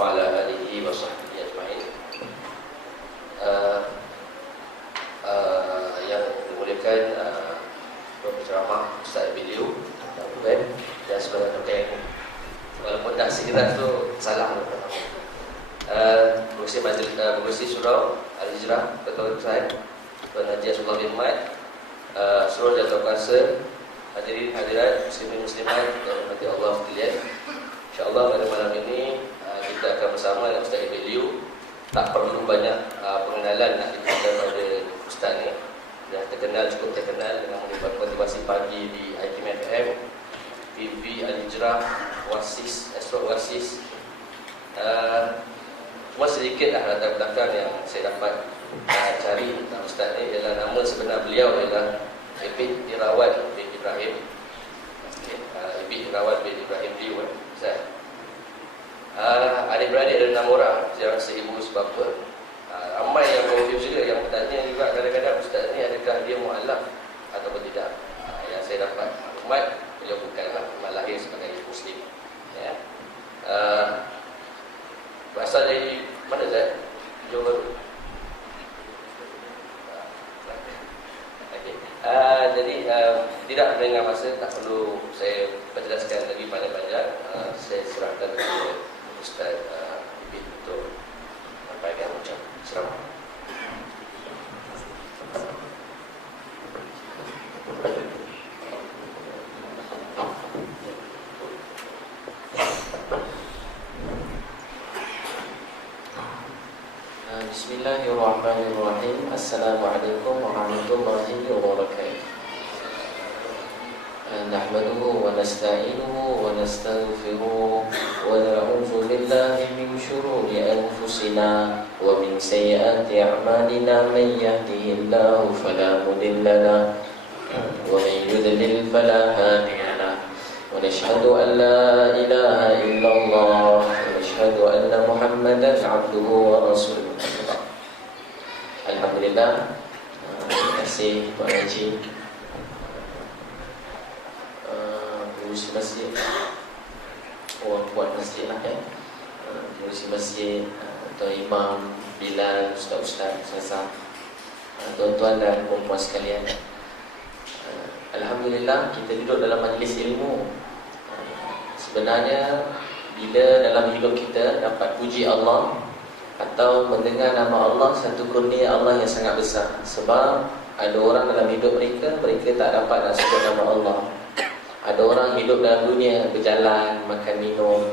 وعلى آله وصحبه أجمعين. Yang dimuliakan penceramah Ustaz Biliu dan saudara terkait, walaupun tak sekitar tu salah. Pengurusi surau Al-Hijrah, Ketua Tuan Tuan Haji Abdullah bin Mat, seluruh jatuh kuasa, hadirin hadirat muslimin muslimat yang dirahmati Allah sekalian. InsyaAllah pada malam ini kita akan bersama dengan Ustaz Biliu. Tak perlu banyak pengenalan nak diberikan pada Ustaz ni. Dah terkenal, cukup terkenal dengan motivasi pagi di IKIM FM, TV Al-Hijrah, Wasis, Astro Wasis. Cuma sedikit lah latar belakang yang saya dapat cari tentang Ustaz ni. Ialah nama sebenar beliau ialah Ibn Irawat bin Ibrahim. Ibn Irawat bin Ibrahim Liu, Ustaz. Adik-beradik ada 6 orang, jarang seibu sebapa. Ramai yang berhubung juga, yang bertanya juga kadang-kadang Ustaz ni adakah dia mu'alaf ataupun tidak. Yang saya dapat maklumat, beliau bukanlah lahir sebagai Muslim, ya. Berasal dari mana, Ustaz? Johor Bahru. Jadi tidak melengah masa, tak perlu saya perjelaskan lagi panjang-panjang. Saya serahkan kepada Ustaz Ibn untuk menyampaikan ucap selamat. Bismillahirrahmanirrahim. Assalamualaikum warahmatullahi wabarakatuh. Nahmaduhu wa nasta'inuhu wa nastaghfiruh wa na'udzu billahi min shururi anfusina wa min sayyiati a'malina. Man yahdihillahu fala mudilla lahu wa man yudlil fala hadiya lahu. Wa nashhadu an la ilaha illallah wa nashhadu anna Muhammadan 'abduhu wa rasuluh. Alhamdulillah. Terima kasih Tuan Haji, pengurusi masjid, orang buat masjid lah kan, pengurusi masjid, Tuan Imam, Bilal, Ustaz-Ustaz, Ustazah, tuan-tuan dan puan-puan sekalian. Alhamdulillah kita duduk dalam majlis ilmu. Sebenarnya bila dalam hidup kita dapat puji Allah atau mendengar nama Allah, satu kurnia Allah yang sangat besar. Sebab ada orang dalam hidup mereka tak dapat nak sebut nama Allah. Ada orang hidup dalam dunia, berjalan, makan, minum,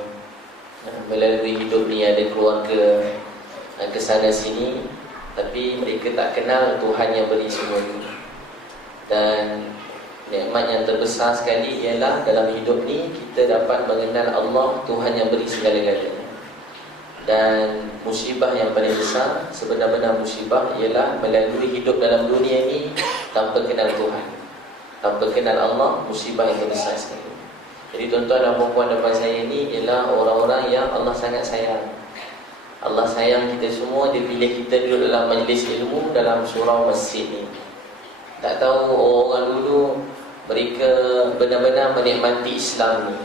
melalui hidup ni ada keluarga, ke sana sini, tapi mereka tak kenal Tuhan yang beri semua ini. Dan nikmat yang terbesar sekali ialah dalam hidup ni kita dapat mengenal Allah, Tuhan yang beri segala-galanya. Dan musibah yang paling besar, sebenar-benar musibah, ialah melalui hidup dalam dunia ni tanpa kenal Tuhan, tanpa kenal Allah. Musibah yang terbesar sekali. Jadi tuan-tuan dan puan-puan depan saya ni ialah orang-orang yang Allah sangat sayang. Allah sayang kita semua. Dia pilih kita duduk dalam majlis ilmu, dalam surau masjid ni. Tak tahu orang dulu mereka benar-benar menikmati Islam ni.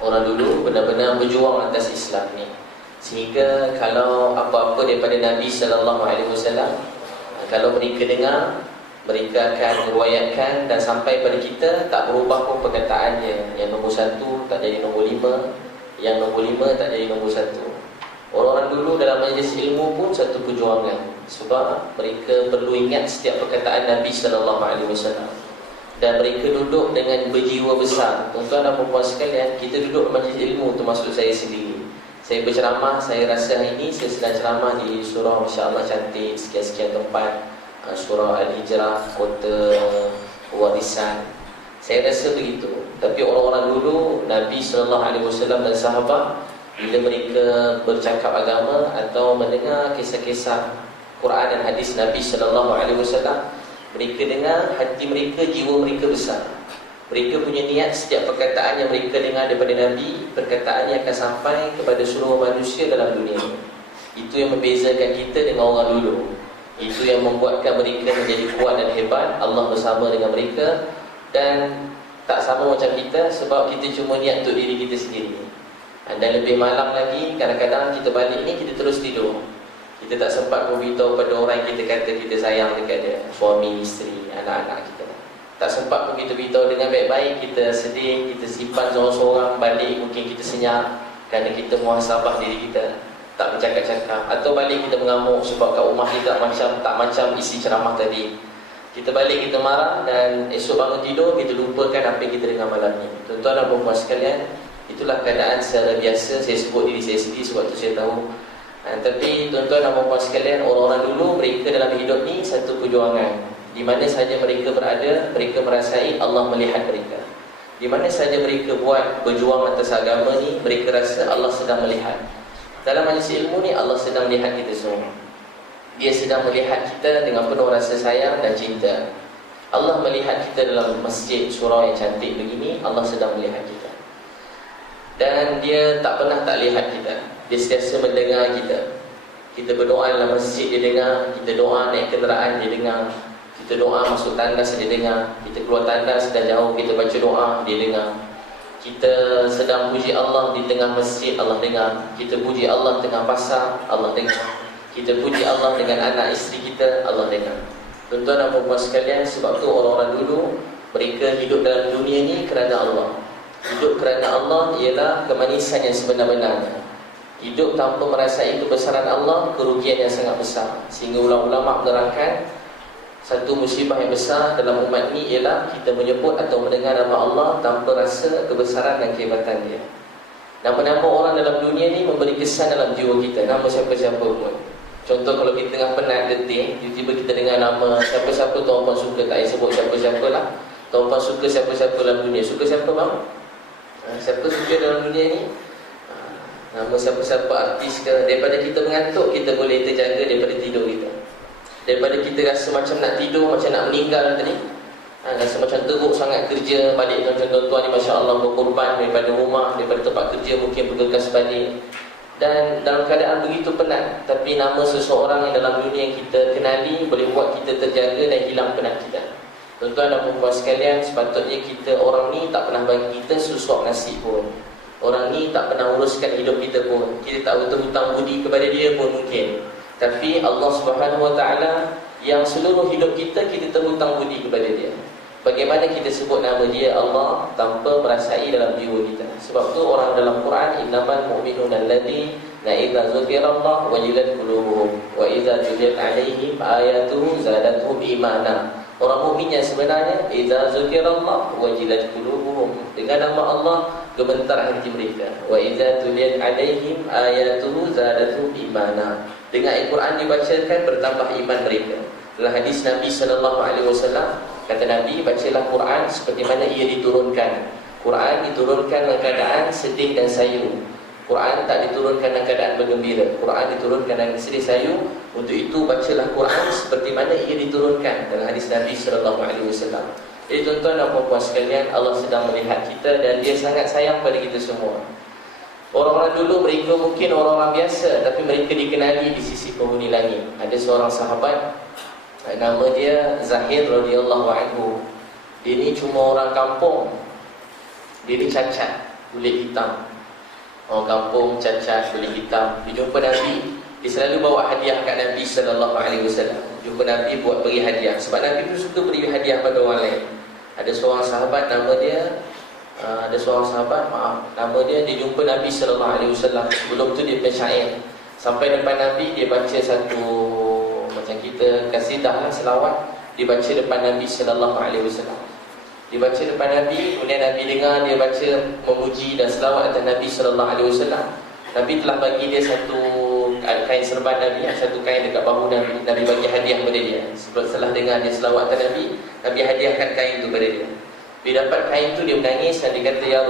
Orang dulu benar-benar berjuang atas Islam ni, sehingga kalau apa-apa daripada Nabi SAW, kalau mereka dengar, mereka akan meruayatkan dan sampai pada kita, tak berubah pun perkataannya. Yang nombor 1 tak jadi nombor 5, yang nombor 5 tak jadi nombor 1. Orang-orang dulu dalam majlis ilmu pun satu perjuangan, sebab mereka perlu ingat setiap perkataan Nabi SAW. Dan mereka duduk dengan berjiwa besar. Tuan-tuan dan puan-puan sekalian, kita duduk majlis ilmu, termasuk saya sendiri. Saya berceramah, saya rasa hari ini saya sedang ceramah di surau masya-Allah cantik, sekian-sekian tempat, surau Al-Hijrah, kota warisan. Saya rasa begitu. Tapi orang-orang dulu, Nabi SAW dan sahabat, bila mereka bercakap agama atau mendengar kisah-kisah Quran dan hadis Nabi SAW, mereka dengar, hati mereka, jiwa mereka besar. Mereka punya niat setiap perkataan yang mereka dengar daripada Nabi, perkataan yang akan sampai kepada seluruh manusia dalam dunia. Itu yang membezakan kita dengan orang dulu. Itu yang membuatkan mereka menjadi kuat dan hebat. Allah bersama dengan mereka. Dan tak sama macam kita, sebab kita cuma niat untuk diri kita sendiri. Dan lebih malam lagi, kadang-kadang kita balik ni kita terus tidur. Kita tak sempat beritahu pada orang yang kita kata kita sayang dekat dia, suami, isteri, anak-anak kita. Tak sempat pun kita beritahu dengan baik-baik. Kita sedih, kita simpan seorang-seorang. Balik mungkin kita senyap kerana kita muhasabah diri kita, tak bercakap-cakap. Atau balik kita mengamuk sebab kat rumah kita tak macam isi ceramah tadi. Kita balik, kita marah, dan esok bangun tidur kita lupakan apa yang kita dengar malam ni. Tuan-tuan dan puan-puan sekalian, itulah keadaan secara biasa. Saya sebut diri saya sendiri sebab tu saya tahu. Tapi tuan-tuan dan puan-puan sekalian, orang-orang dulu mereka dalam hidup ni satu perjuangan. Di mana sahaja mereka berada, mereka merasai Allah melihat mereka. Di mana sahaja mereka buat berjuang atas agama ni, mereka rasa Allah sedang melihat. Dalam majlis ilmu ni, Allah sedang melihat kita semua. Dia sedang melihat kita dengan penuh rasa sayang dan cinta. Allah melihat kita dalam masjid surau yang cantik begini. Allah sedang melihat kita. Dan dia tak pernah tak lihat kita. Dia sentiasa mendengar kita. Kita berdoa dalam masjid, dia dengar. Kita doa naik kenderaan, dia dengar. Kita doa masuk tandas, dia dengar. Kita keluar tandas dah jauh, kita baca doa, dia dengar. Kita sedang puji Allah di tengah masjid, Allah dengar. Kita puji Allah tengah pasar, Allah dengar. Kita puji Allah dengan anak isteri kita, Allah dengar. Tuan-tuan dan puan-puan sekalian, sebab tu orang-orang dulu mereka hidup dalam dunia ni kerana Allah. Hidup kerana Allah ialah kemanisan yang sebenar-benarnya. Hidup tanpa merasai kebesaran Allah, kerugian yang sangat besar. Sehingga ulama-ulama menerangkan, satu musibah yang besar dalam umat ni ialah kita menyebut atau mendengar nama Allah tanpa rasa kebesaran dan kehebatan dia. Nama-nama orang dalam dunia ni memberi kesan dalam jiwa kita. Nama siapa-siapa pun. Contoh kalau kita tengah penat, letih, tiba-tiba kita dengar nama siapa-siapa, tuan-puan suka, tak payah sebut siapa-siapa lah. Tuan-puan suka siapa-siapa dalam dunia. Suka siapa bang? Siapa suka dalam dunia ni? Nama siapa-siapa artis ke. Daripada kita mengantuk, kita boleh terjaga daripada tidur kita. Daripada kita rasa macam nak tidur, macam nak meninggal tadi, rasa macam teruk sangat kerja, balik macam tuan-tuan ni Masya Allah berkorban daripada rumah, daripada tempat kerja mungkin bergegas balik. Dan dalam keadaan begitu penat, tapi nama seseorang yang dalam dunia yang kita kenali boleh buat kita terjaga dan hilang penat kita. Tuan-tuan dan puan-puan sekalian, sepatutnya kita, orang ni tak pernah bagi kita sesuap nasi pun. Orang ni tak pernah uruskan hidup kita pun. Kita tak hutang budi kepada dia pun mungkin. Tapi Allah Subhanahu Wa Taala yang seluruh hidup kita terhutang budi kepada dia. Bagaimana kita sebut nama dia Allah tanpa merasai dalam jiwa kita. Sebab tu orang dalam Quran, innamal mu'minuna alladzina idza dzukirallahu wajilat qulubuhum wa idza tuliyat 'alaihim ayatuhu zadatuhum imana. Orang mukmin yang sebenarnya idza dzukirallahu wajilat qulubuhum, dengan nama Allah gemetar hati mereka. Wa idza tuliyat 'alaihim ayatuhu zadatuhum imana. Dengan Al-Quran dibacakan bertambah iman mereka. Dalam hadis Nabi SAW, kata Nabi, bacalah Quran seperti mana ia diturunkan. Quran diturunkan dalam keadaan sedih dan sayu. Quran tak diturunkan dalam keadaan bergembira. Quran diturunkan dalam sedih sayu. Untuk itu bacalah Quran seperti mana ia diturunkan. Dalam hadis Nabi SAW. Jadi tuan-tuan dan puan-puan sekalian, Allah sedang melihat kita dan dia sangat sayang pada kita semua. Orang-orang dulu mereka mungkin orang-orang biasa, tapi mereka dikenali di sisi penghuni langit. Ada seorang sahabat, nama dia Zahir radhiyallahu anhu. Dia ni cuma orang kampung. Dia ni cacat, kulit hitam. Orang kampung cacat, kulit hitam. Dia jumpa Nabi, dia selalu bawa hadiah kat Nabi SAW. Jumpa Nabi buat beri hadiah. Sebab Nabi pun suka beri hadiah pada orang lain. Ada seorang sahabat nama dia nama dia jumpa Nabi SAW. Sebelum tu dia bersyair. Sampai depan Nabi, dia baca satu, macam kita kasidah lah, selawat. Dia baca depan Nabi SAW. Dia baca depan Nabi, kemudian Nabi dengar dia baca memuji dan selawat atas Nabi SAW. Nabi telah bagi dia satu kain serban Nabi, satu kain dekat bahu Nabi. Nabi bagi hadiah kepada dia. Setelah dengar dia selawat atas Nabi, Nabi hadiahkan kain itu kepada dia. Bila dapat kain tu dia menangis dan dia kata, Ya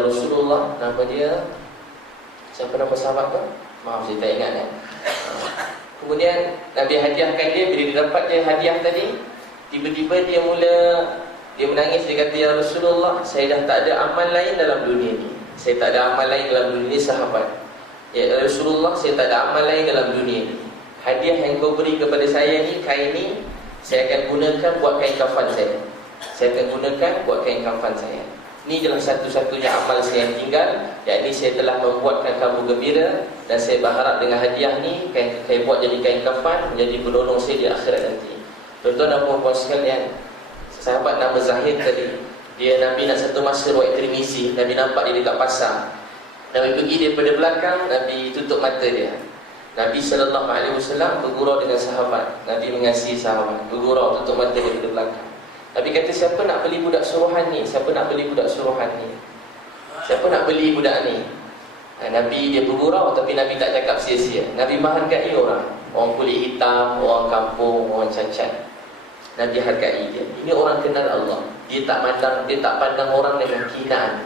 Rasulullah, nama dia siapa nama sahabat tu? Maaf saya tak ingat kan. Kemudian Nabi hadiahkan dia. Bila dia dapat dia hadiah tadi, tiba-tiba dia menangis. Dia kata, Ya Rasulullah, saya dah tak ada amal lain dalam dunia ni. Saya tak ada amal lain dalam dunia ni, sahabat. Ya Rasulullah, saya tak ada amal lain dalam dunia ni. Hadiah yang kau beri kepada saya ni, kain ni, saya akan gunakan buat kain kafan saya. Saya akan gunakan buat kain kafan saya. Ini adalah satu-satunya amal saya yang tinggal, yakni saya telah membuatkan kamu gembira, dan saya berharap dengan hadiah ni saya buat jadi kain kafan, menjadi penolong saya di akhirat nanti. Tuan-tuan dan puan-puan sekalian, sahabat nama Zahir tadi, dia Nabi nak satu masa riwayat Tirmizi, Nabi nampak dia dekat pasar. Nabi pergi daripada belakang, Nabi tutup mata dia. Nabi SAW bergurau dengan sahabat. Nabi mengasihi sahabat, bergurau, tutup mata dia di belakang. Nabi kata, siapa nak beli budak suruhan ni? Siapa nak beli budak suruhan ni? Siapa nak beli budak ni? Nabi dia bergurau, tapi Nabi tak cakap sia-sia. Nabi menghargai orang. Orang kulit hitam, orang kampung, orang cacat. Nabi hargai dia. Ini orang kenal Allah. Dia tak pandang orang dengan kinaan.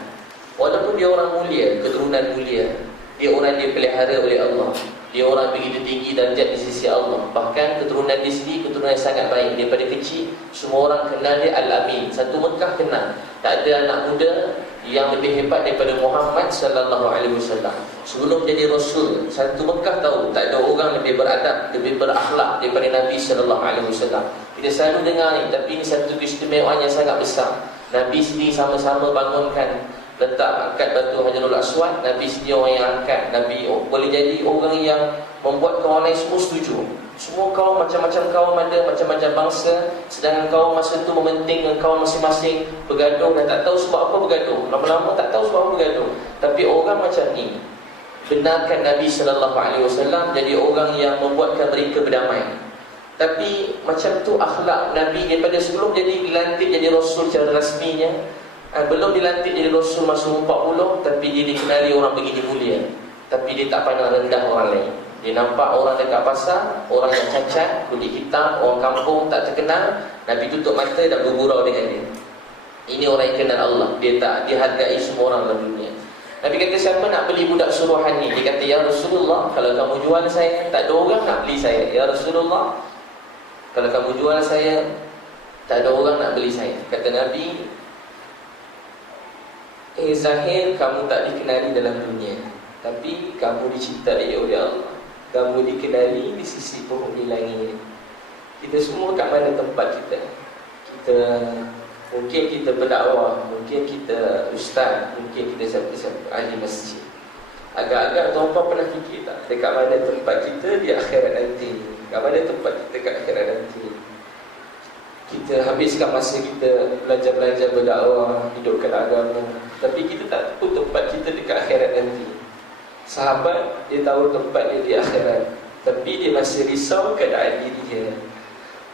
Walaupun dia orang mulia, keturunan mulia, dia orang dia pelihara oleh Allah. Dia orang begitu tinggi darjat di sisi Allah. Bahkan keturunan dia sendiri keturunan yang sangat baik. Daripada kecil semua orang kenal dia Al-Amin. Satu Mekah kenal. Tak ada anak muda yang lebih hebat daripada Muhammad sallallahu alaihi wasallam. Sebelum jadi Rasul, satu Mekah tahu tak ada orang lebih beradab, lebih berakhlak daripada Nabi sallallahu alaihi wasallam. Kita selalu dengar ni, tapi ini satu keistimewaan yang sangat besar. Nabi sendiri sama-sama bangunkan, letak angkat batu Hajarul Aswad. Nabi sendiri orang yang angkat. Nabi boleh jadi orang yang membuat kaum lain semua setuju. Semua kaum, macam-macam kaum ada, macam-macam bangsa. Sedangkan kaum masa tu mementingkan kaum masing-masing bergaduh dan tak tahu sebab apa bergaduh. Lama-lama tak tahu sebab apa bergaduh. Tapi orang macam ni benarkan Nabi SAW jadi orang yang membuatkan mereka berdamai. Tapi macam tu akhlak Nabi daripada sebelum jadi dilantik jadi Rasul secara rasminya. Belum dilantik jadi Rasul masa 40, tapi dia dikenali orang begini mulia. Tapi dia tak pandang rendah orang lain. Dia nampak orang dekat pasar, orang yang cacat, kulit hitam, orang kampung tak terkenal, Nabi tutup mata dan bergurau dengan dia. Ini orang yang kenal Allah. Dia tak dihargai semua orang dalam dunia. Nabi kata, siapa nak beli budak suruhan ni? Dia kata, ya Rasulullah, kalau kamu jual saya, tak ada orang nak beli saya. Ya Rasulullah, kalau kamu jual saya, tak ada orang nak beli saya. Kata Nabi, Zahir, kamu tak dikenali dalam dunia, tapi kamu dicintai oleh Allah. Kamu dikenali di sisi penghuni langit. Kita semua kat mana tempat kita? Mungkin kita pendakwah, mungkin kita ustaz, mungkin kita siapa-siapa ahli masjid. Agak-agak tuan-tuan pernah fikir tak, dekat mana tempat kita di akhirat nanti? Dekat mana tempat kita kat akhirat nanti? Kita habiskan masa kita belajar-belajar berdakwah, hidupkan agama, tapi kita tak tahu tempat kita dekat akhirat nanti. Sahabat, dia tahu tempat dia di akhirat, tapi dia masih risau keadaan diri dia.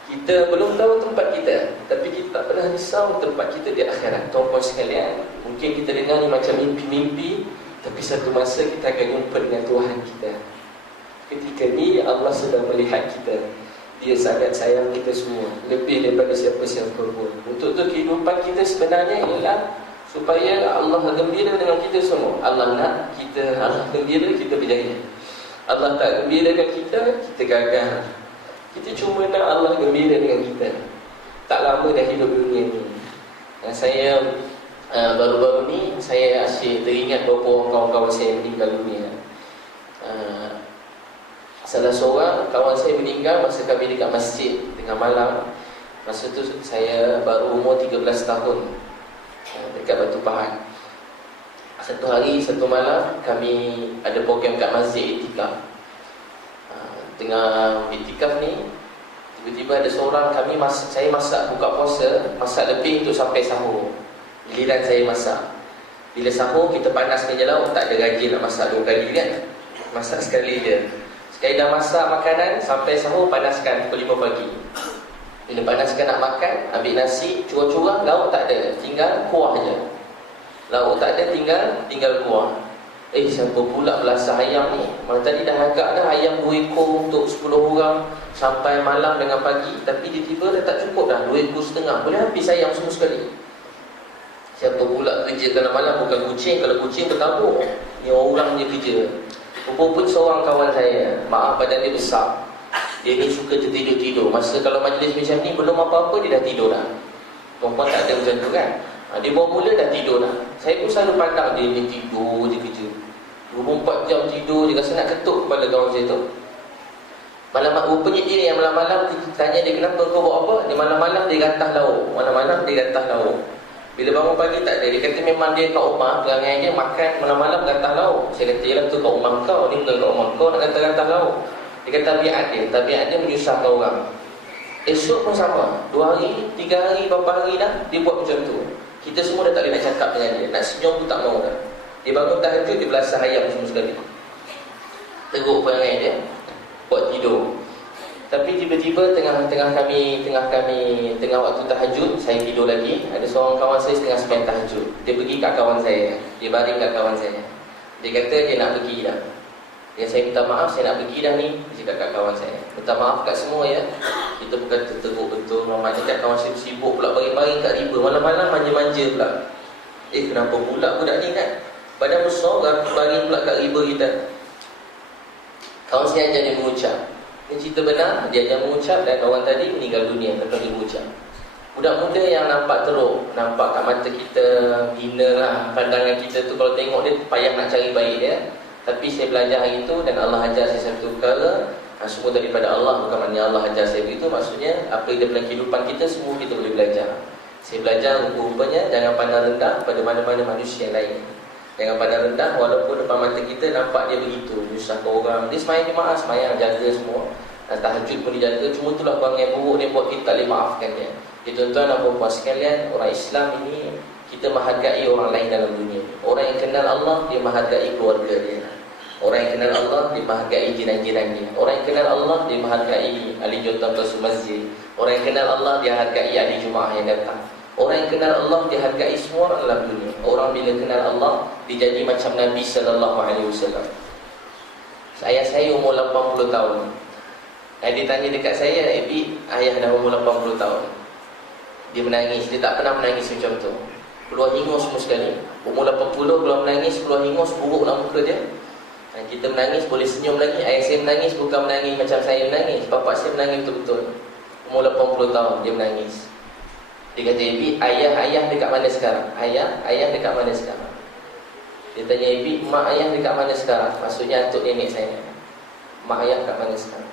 Kita belum tahu tempat kita, tapi kita tak pernah risau tempat kita di akhirat. Tuan-tuan sekalian, mungkin kita dengar ni macam mimpi-mimpi, tapi satu masa kita akan jumpa dengan Tuhan kita. Ketika ni Allah sedang melihat kita. Dia sangat sayang kita semua, lebih daripada siapa-siapa pun. Untuk tu kehidupan kita sebenarnya ialah supaya Allah gembira dengan kita semua. Allah nak kita, Allah gembira, kita berjaya. Allah tak gembirakan kita, kita gagal. Kita cuma nak Allah gembira dengan kita. Tak lama dah hidup dunia ni. Saya baru-baru ni saya asyik teringat beberapa orang kawan-kawan saya meninggal dunia. Salah seorang kawan saya meninggal masa kami dekat masjid tengah malam. Masa tu saya baru umur 13 tahun, dekat Batu Pahat. Satu hari, satu malam kami ada program kat masjid iktikaf. Tengah iktikaf ni, tiba-tiba ada seorang saya masak buka puasa, masak lebih untuk sampai sahur. Giliran saya masak. Bila sahur kita panas meja lauk, tak ada rajin nak masak 2 kali kan. Masak sekali je. Sekali dah masak makanan, sampai sahur panaskan pukul 5 pagi. Bila panaskan nak makan, ambil nasi, curang-curang, lauk tak ada, tinggal kuah je. Lauk tak ada, tinggal kuah. Siapa pula belasah ayam ni? Malah tadi dah agak dah ayam 2 ekor untuk 10 orang sampai malam dengan pagi, tapi tiba-tiba dah tak cukup dah, 2 ekor setengah. Boleh habis ayam semua sekali. Siapa pula kerja tengah malam? Bukan kucing. Kalau kucing bertabur, ni orang je kerja. Pun seorang kawan saya, maaf badan dia besar, dia ni suka tertidur-tidur. Masa kalau majlis macam ni belum apa-apa dia dah tidur dah. Perempuan tak ada macam tu kan. Dia baru mula dah tidur dah. Saya pun selalu pandang dia ni tidur je kerja, 24 jam tidur je, rasa nak ketuk kepala kawan saya tu. Malam-malam, rupanya dia yang malam-malam tanya dia, kenapa kau buat apa? Dia malam-malam dia gantah lauk. Malam-malam dia gantah lauk. Bila bangun pagi tak ada. Dia kata memang dia kat rumah, perangai dia makan malam-malam gantah lauk. Saya kata, yelah tu kat rumah kau, ni bukan kat rumah kau nak gantah-gantah lauk. Dia kata tabiat dia menyusahkan orang. Esok pun sama, 2 hari, 3 hari, berapa hari dah dia buat macam tu. Kita semua dah tak boleh nak cakap dengan dia. Nak senyum pun tak mahu dah. Dia bangun tahajud, dia belasah ayam semua sekali. Teruk perangai dia, buat tidur. Tapi tiba-tiba tengah waktu tahajud, saya tidur lagi. Ada seorang kawan saya tengah spend tahajud. Dia pergi kat kawan saya, dia baring kat kawan saya. Dia kata dia nak pergi dah. Dia, saya minta maaf, saya nak pergi dah ni. Dia cakap kat kawan saya, minta maaf kat semua ya. Kita bukan terteruk betul. Ramai cakap kawan saya sibuk pula baring-baring kat riba. Malam-malam manja-manja pula. Kenapa pula budak ni kan? Badan besar, baring pula kat riba kita. Kawan saya ajar dia mengucap. Ini cerita benar, dia ajar mengucap dan orang tadi meninggal dunia lepas dia mengucap. Budak muda yang nampak teruk, nampak kat mata kita, hina lah pandangan kita tu, kalau tengok dia payah nak cari baik dia. Tapi saya belajar hari itu dan Allah ajar saya satu perkara, semua daripada Allah, bukan maknanya Allah ajar saya begitu. Maksudnya apa yang dalam kehidupan kita semua kita boleh belajar. Saya belajar rupa-rupanya jangan pandang rendah pada mana-mana manusia yang lain. Jangan pandang rendah walaupun depan mata kita nampak dia begitu, menyusahkan orang. Dia semayang jemaah, semayang jaga semua, dan tahajud pun dijaga. Cuma itulah perangai buruk dia buat kita tak boleh maafkan dia. Tuan-tuan dan puan-puan sekalian, orang Islam ini kita menghargai orang lain dalam dunia. Orang yang kenal Allah, dia menghargai keluarga dia. Orang yang kenal Allah, dia menghargai jiran-jiran dia. Orang yang kenal Allah, dia menghargai ahli jawatan Rasul Masjid. Orang yang kenal Allah, dia hargai ahli Jumaah yang datang. Orang yang kenal Allah, dia hargai semua orang dalam dunia. Orang bila kenal Allah, dia jadi macam Nabi SAW. Ayah saya umur 80 tahun. Dia tanya dekat saya, ayah dah umur 80 tahun. Dia menangis, dia tak pernah menangis macam tu. Keluar hingus semua sekali. Umur 80 keluar menangis, keluar hingus, buruk lah muka dia. Kita menangis, boleh senyum lagi. Ayah saya menangis, bukan menangis macam saya menangis. Bapak saya menangis betul-betul. Umur 80 tahun, dia menangis. Dia kata, ayah dekat mana sekarang? Ayah dekat mana sekarang? Dia tanya, mak ayah dekat mana sekarang? Maksudnya atuk nenek saya. Mak ayah dekat mana sekarang?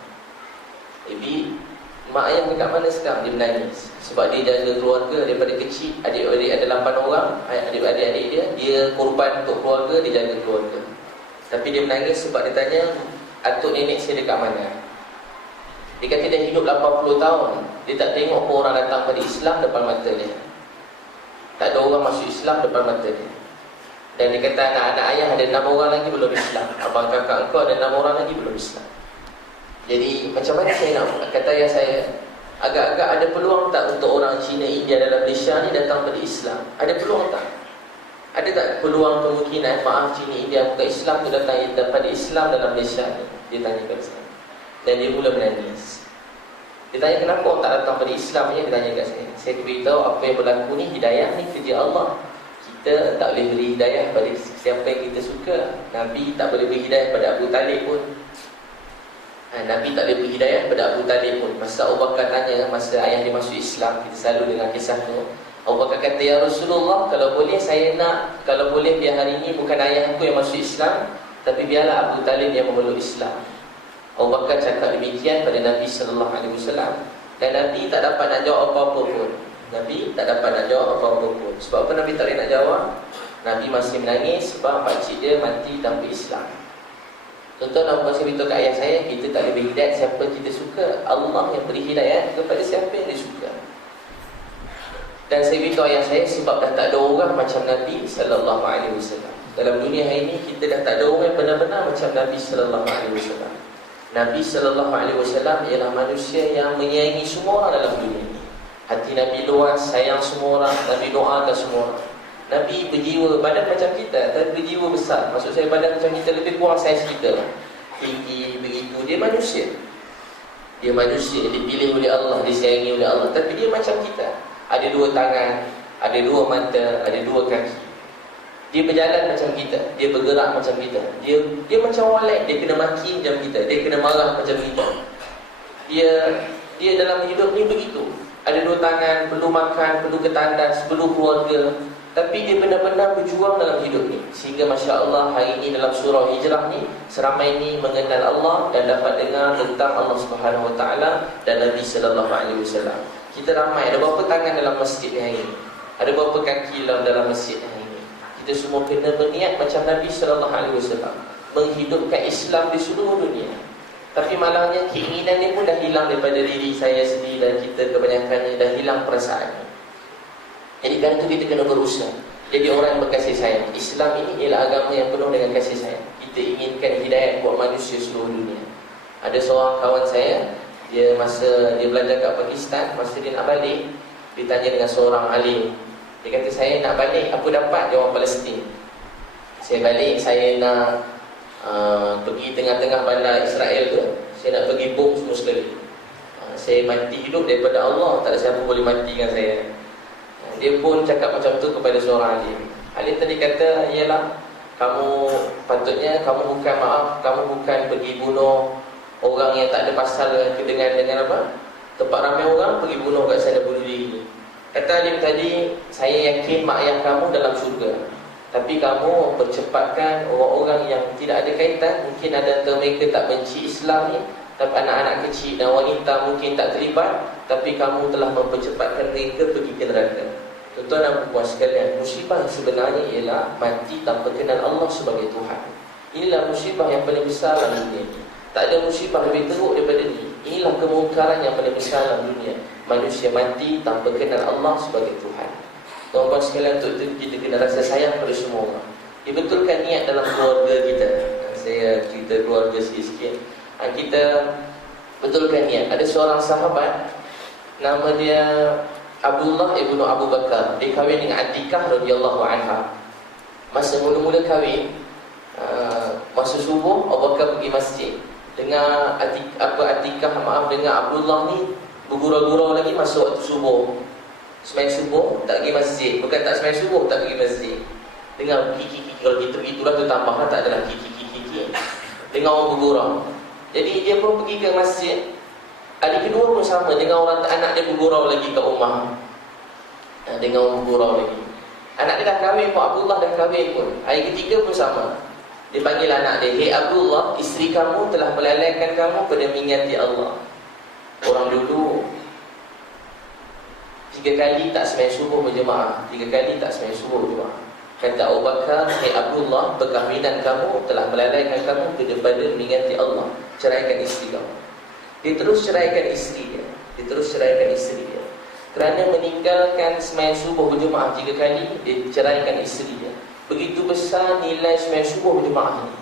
Mak ayah dekat mana sekarang? Dia menangis. Sebab dia jaga keluarga daripada kecil. Adik-adik ada 8 orang. Adik-adik dia korban untuk keluarga, dia jaga keluarga. Tapi dia menangis sebab dia tanya, atuk nenek saya dekat mana? Dia kata dia hidup 80 tahun. Dia tak tengok pun orang datang pada Islam depan mata dia. Tak ada orang masuk Islam depan mata dia. Dan dia kata anak-anak ayah ada 6 orang lagi belum Islam. Abang kakak engkau ada 6 orang lagi belum Islam. Jadi macam mana saya nak kata ayah saya, agak-agak ada peluang tak untuk orang Cina, India dalam Malaysia ni datang pada Islam? Ada peluang tak? Ada tak peluang kemungkinan Cina, India bukan Islam tu datang pada Islam dalam Malaysia ni? Dia tanya kat saya. Dan dia mula menangis. Dia tanya kenapa orang tak datang pada Islam ni? Dia tanya kat saya. Saya beritahu apa yang berlaku ni, hidayah ni kerja Allah. Kita tak boleh beri hidayah pada siapa yang kita suka. Nabi tak boleh beri hidayah pada Abu Talib pun. Nabi tak boleh beri hidayah pada Abu Talib pun. Masa Abu Bakar tanya, masa ayah dia masuk Islam, kita selalu dengar kisah tu. Abu Bakar kata, ya Rasulullah, kalau boleh saya nak, kalau boleh biar hari ini bukan ayahku yang masuk Islam, tapi biarlah Abu Talib yang memeluk Islam. Abu Bakar cakap demikian pada Nabi SAW. Dan Nabi tak dapat nak jawab apa-apa pun. Nabi tak dapat nak jawab apa-apa pun. Sebab apa Nabi tak boleh nak jawab? Nabi masih menangis sebab pakcik dia mati tanpa Islam. Tuan-tuan dan puan, saya beritahu kat ayah saya, kita tak boleh beri hidayat siapa kita suka. Allah yang beri hidayat kepada siapa yang dia suka. Dan saya beritahu ayah saya, sebab dah tak ada orang macam Nabi SAW. Dalam dunia hari ini, kita dah tak ada orang yang benar-benar macam Nabi SAW. Nabi SAW ialah manusia yang menyayangi semua orang dalam dunia ini. Hati Nabi luas, sayang semua orang. Nabi doakan semua orang. Nabi berjiwa, badan macam kita, tapi berjiwa besar. Maksud saya badan macam kita, lebih kurang saiz kita lah. Tinggi, begitu. Dia manusia. Dia manusia, dipilih oleh Allah, disayangi oleh Allah. Tapi dia macam kita. Ada 2 tangan, ada 2 mata, ada 2 kaki. Dia berjalan macam kita, dia bergerak macam kita. Dia macam orang lain, dia kena maki macam kita, dia kena marah macam kita. Dia dalam hidup ni begitu. Ada 2 tangan, perlu makan, perlu ketandas, perlu keluarga. Tapi dia benar-benar berjuang dalam hidup ni. Sehingga Masya Allah hari ini dalam surah Hijrah ni, seramai ni mengenal Allah dan dapat dengar tentang Allah Subhanahu Wa Taala dan Nabi Sallallahu Alaihi Wasallam. Kita ramai, ada berapa tangan dalam masjid ni hari ini? Ada berapa kaki dalam masjid ini? Kita semua kena berniat macam Nabi SAW, menghidupkan Islam di seluruh dunia. Tapi malangnya keinginan ni pun dah hilang daripada diri saya sendiri, dan kita kebanyakannya dah hilang perasaannya. Jadi kan itu kita kena berusaha jadi orang yang berkasih sayang. Islam ini ialah agama yang penuh dengan kasih sayang. Kita inginkan hidayah buat manusia seluruh dunia. Ada seorang kawan saya, masa dia belajar kat Pakistan, masa dia nak balik, ditanya dengan seorang alim. Dia kata, saya nak balik, apa dapat dia orang Palestin? Saya balik, saya nak pergi tengah-tengah bandar Israel tu, saya nak pergi bom semua sekali. Saya mati hidup daripada Allah, tak ada siapa boleh matikan saya. Dia pun cakap macam tu kepada seorang alim. Alim tadi kata, ialah kamu patutnya kamu bukan pergi bunuh orang yang tak ada pasal dengan apa? Tempat ramai orang, pergi bunuh kat sana, bunuh diri. Kata alim tadi, saya yakin mak ayah kamu dalam syurga, tapi kamu percepatkan orang-orang yang tidak ada kaitan. Mungkin ada antara mereka tak benci Islam ni, tapi anak-anak kecil dan wanita mungkin tak terlibat, tapi kamu telah mempercepatkan mereka pergi ke neraka. Tuan-tuan dan puan sekalian, musibah yang sebenarnya ialah mati tanpa kenal Allah sebagai Tuhan. Inilah musibah yang paling besar dalam dunia ini. Tak ada musibah lebih teruk daripada ini. Inilah kemungkaran yang paling besar dalam dunia. Manusia mati tanpa kenal Allah sebagai Tuhan. Tuan-tuan sekalian, untuk itu kita kena rasa sayang pada semua orang. Dibetulkan niat dalam keluarga kita. Saya cerita keluarga sikit-sikit. Kita betulkan niat. Ada seorang sahabat, nama dia Abdullah ibnu Abu Bakar. Dia kahwin dengan Atikah radhiyallahu anha. Masa mula-mula kahwin, masa subuh Abu Bakar pergi masjid. Dengar Atikah dengan Abdullah ni bergurau-gurau lagi masa waktu subuh. Sembahyang subuh tak pergi masjid. Bukan tak sembahyang subuh, tak pergi masjid. Dengar kiki-kiki. Kalau gitu-gitulah tu tambahan, tak adalah kiki-kiki. Dengar orang bergurau. Jadi dia pun pergi ke masjid. Hari kedua pun sama, dengan orang anak dia bergurau lagi kat rumah. Dengan orang bergurau lagi. Anak dia dah kahwin pun, Abdullah dah kahwin pun. Hari ketiga pun sama. Dia panggil anak dia, "Hei Abdullah, isteri kamu telah melalaikan kamu pada mengingati Allah." Orang dulu 3 kali tak sembahyang subuh berjemaah. 3 kali tak sembahyang subuh berjemaah. Kata Abu Bakar, "Hei Abdullah, perkahwinan kamu telah melalaikan kamu daripada mengingati Allah. Ceraikan isteri kamu." Dia terus ceraikan isteri dia. Kerana meninggalkan sembahyang subuh berjemaah 3 kali, dia ceraikan isteri dia. Begitu besar nilai sembahyang subuh berjemaah ini,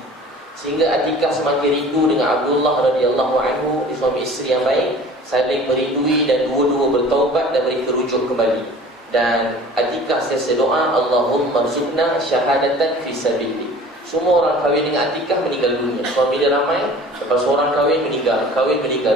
sehingga Atikah semakin rindu dengan Abdullah radhiyallahu anhu, suami isteri yang baik, saling merindui dan dua-dua bertaubat dan mereka rujuk kembali. Dan Atikah sentiasa doa, "Allahumma rzuqna syahadatan fi sabilik." Semua orang kahwin dengan Atikah meninggal dunia. Suami dia ramai, lepas seorang kahwin meninggal.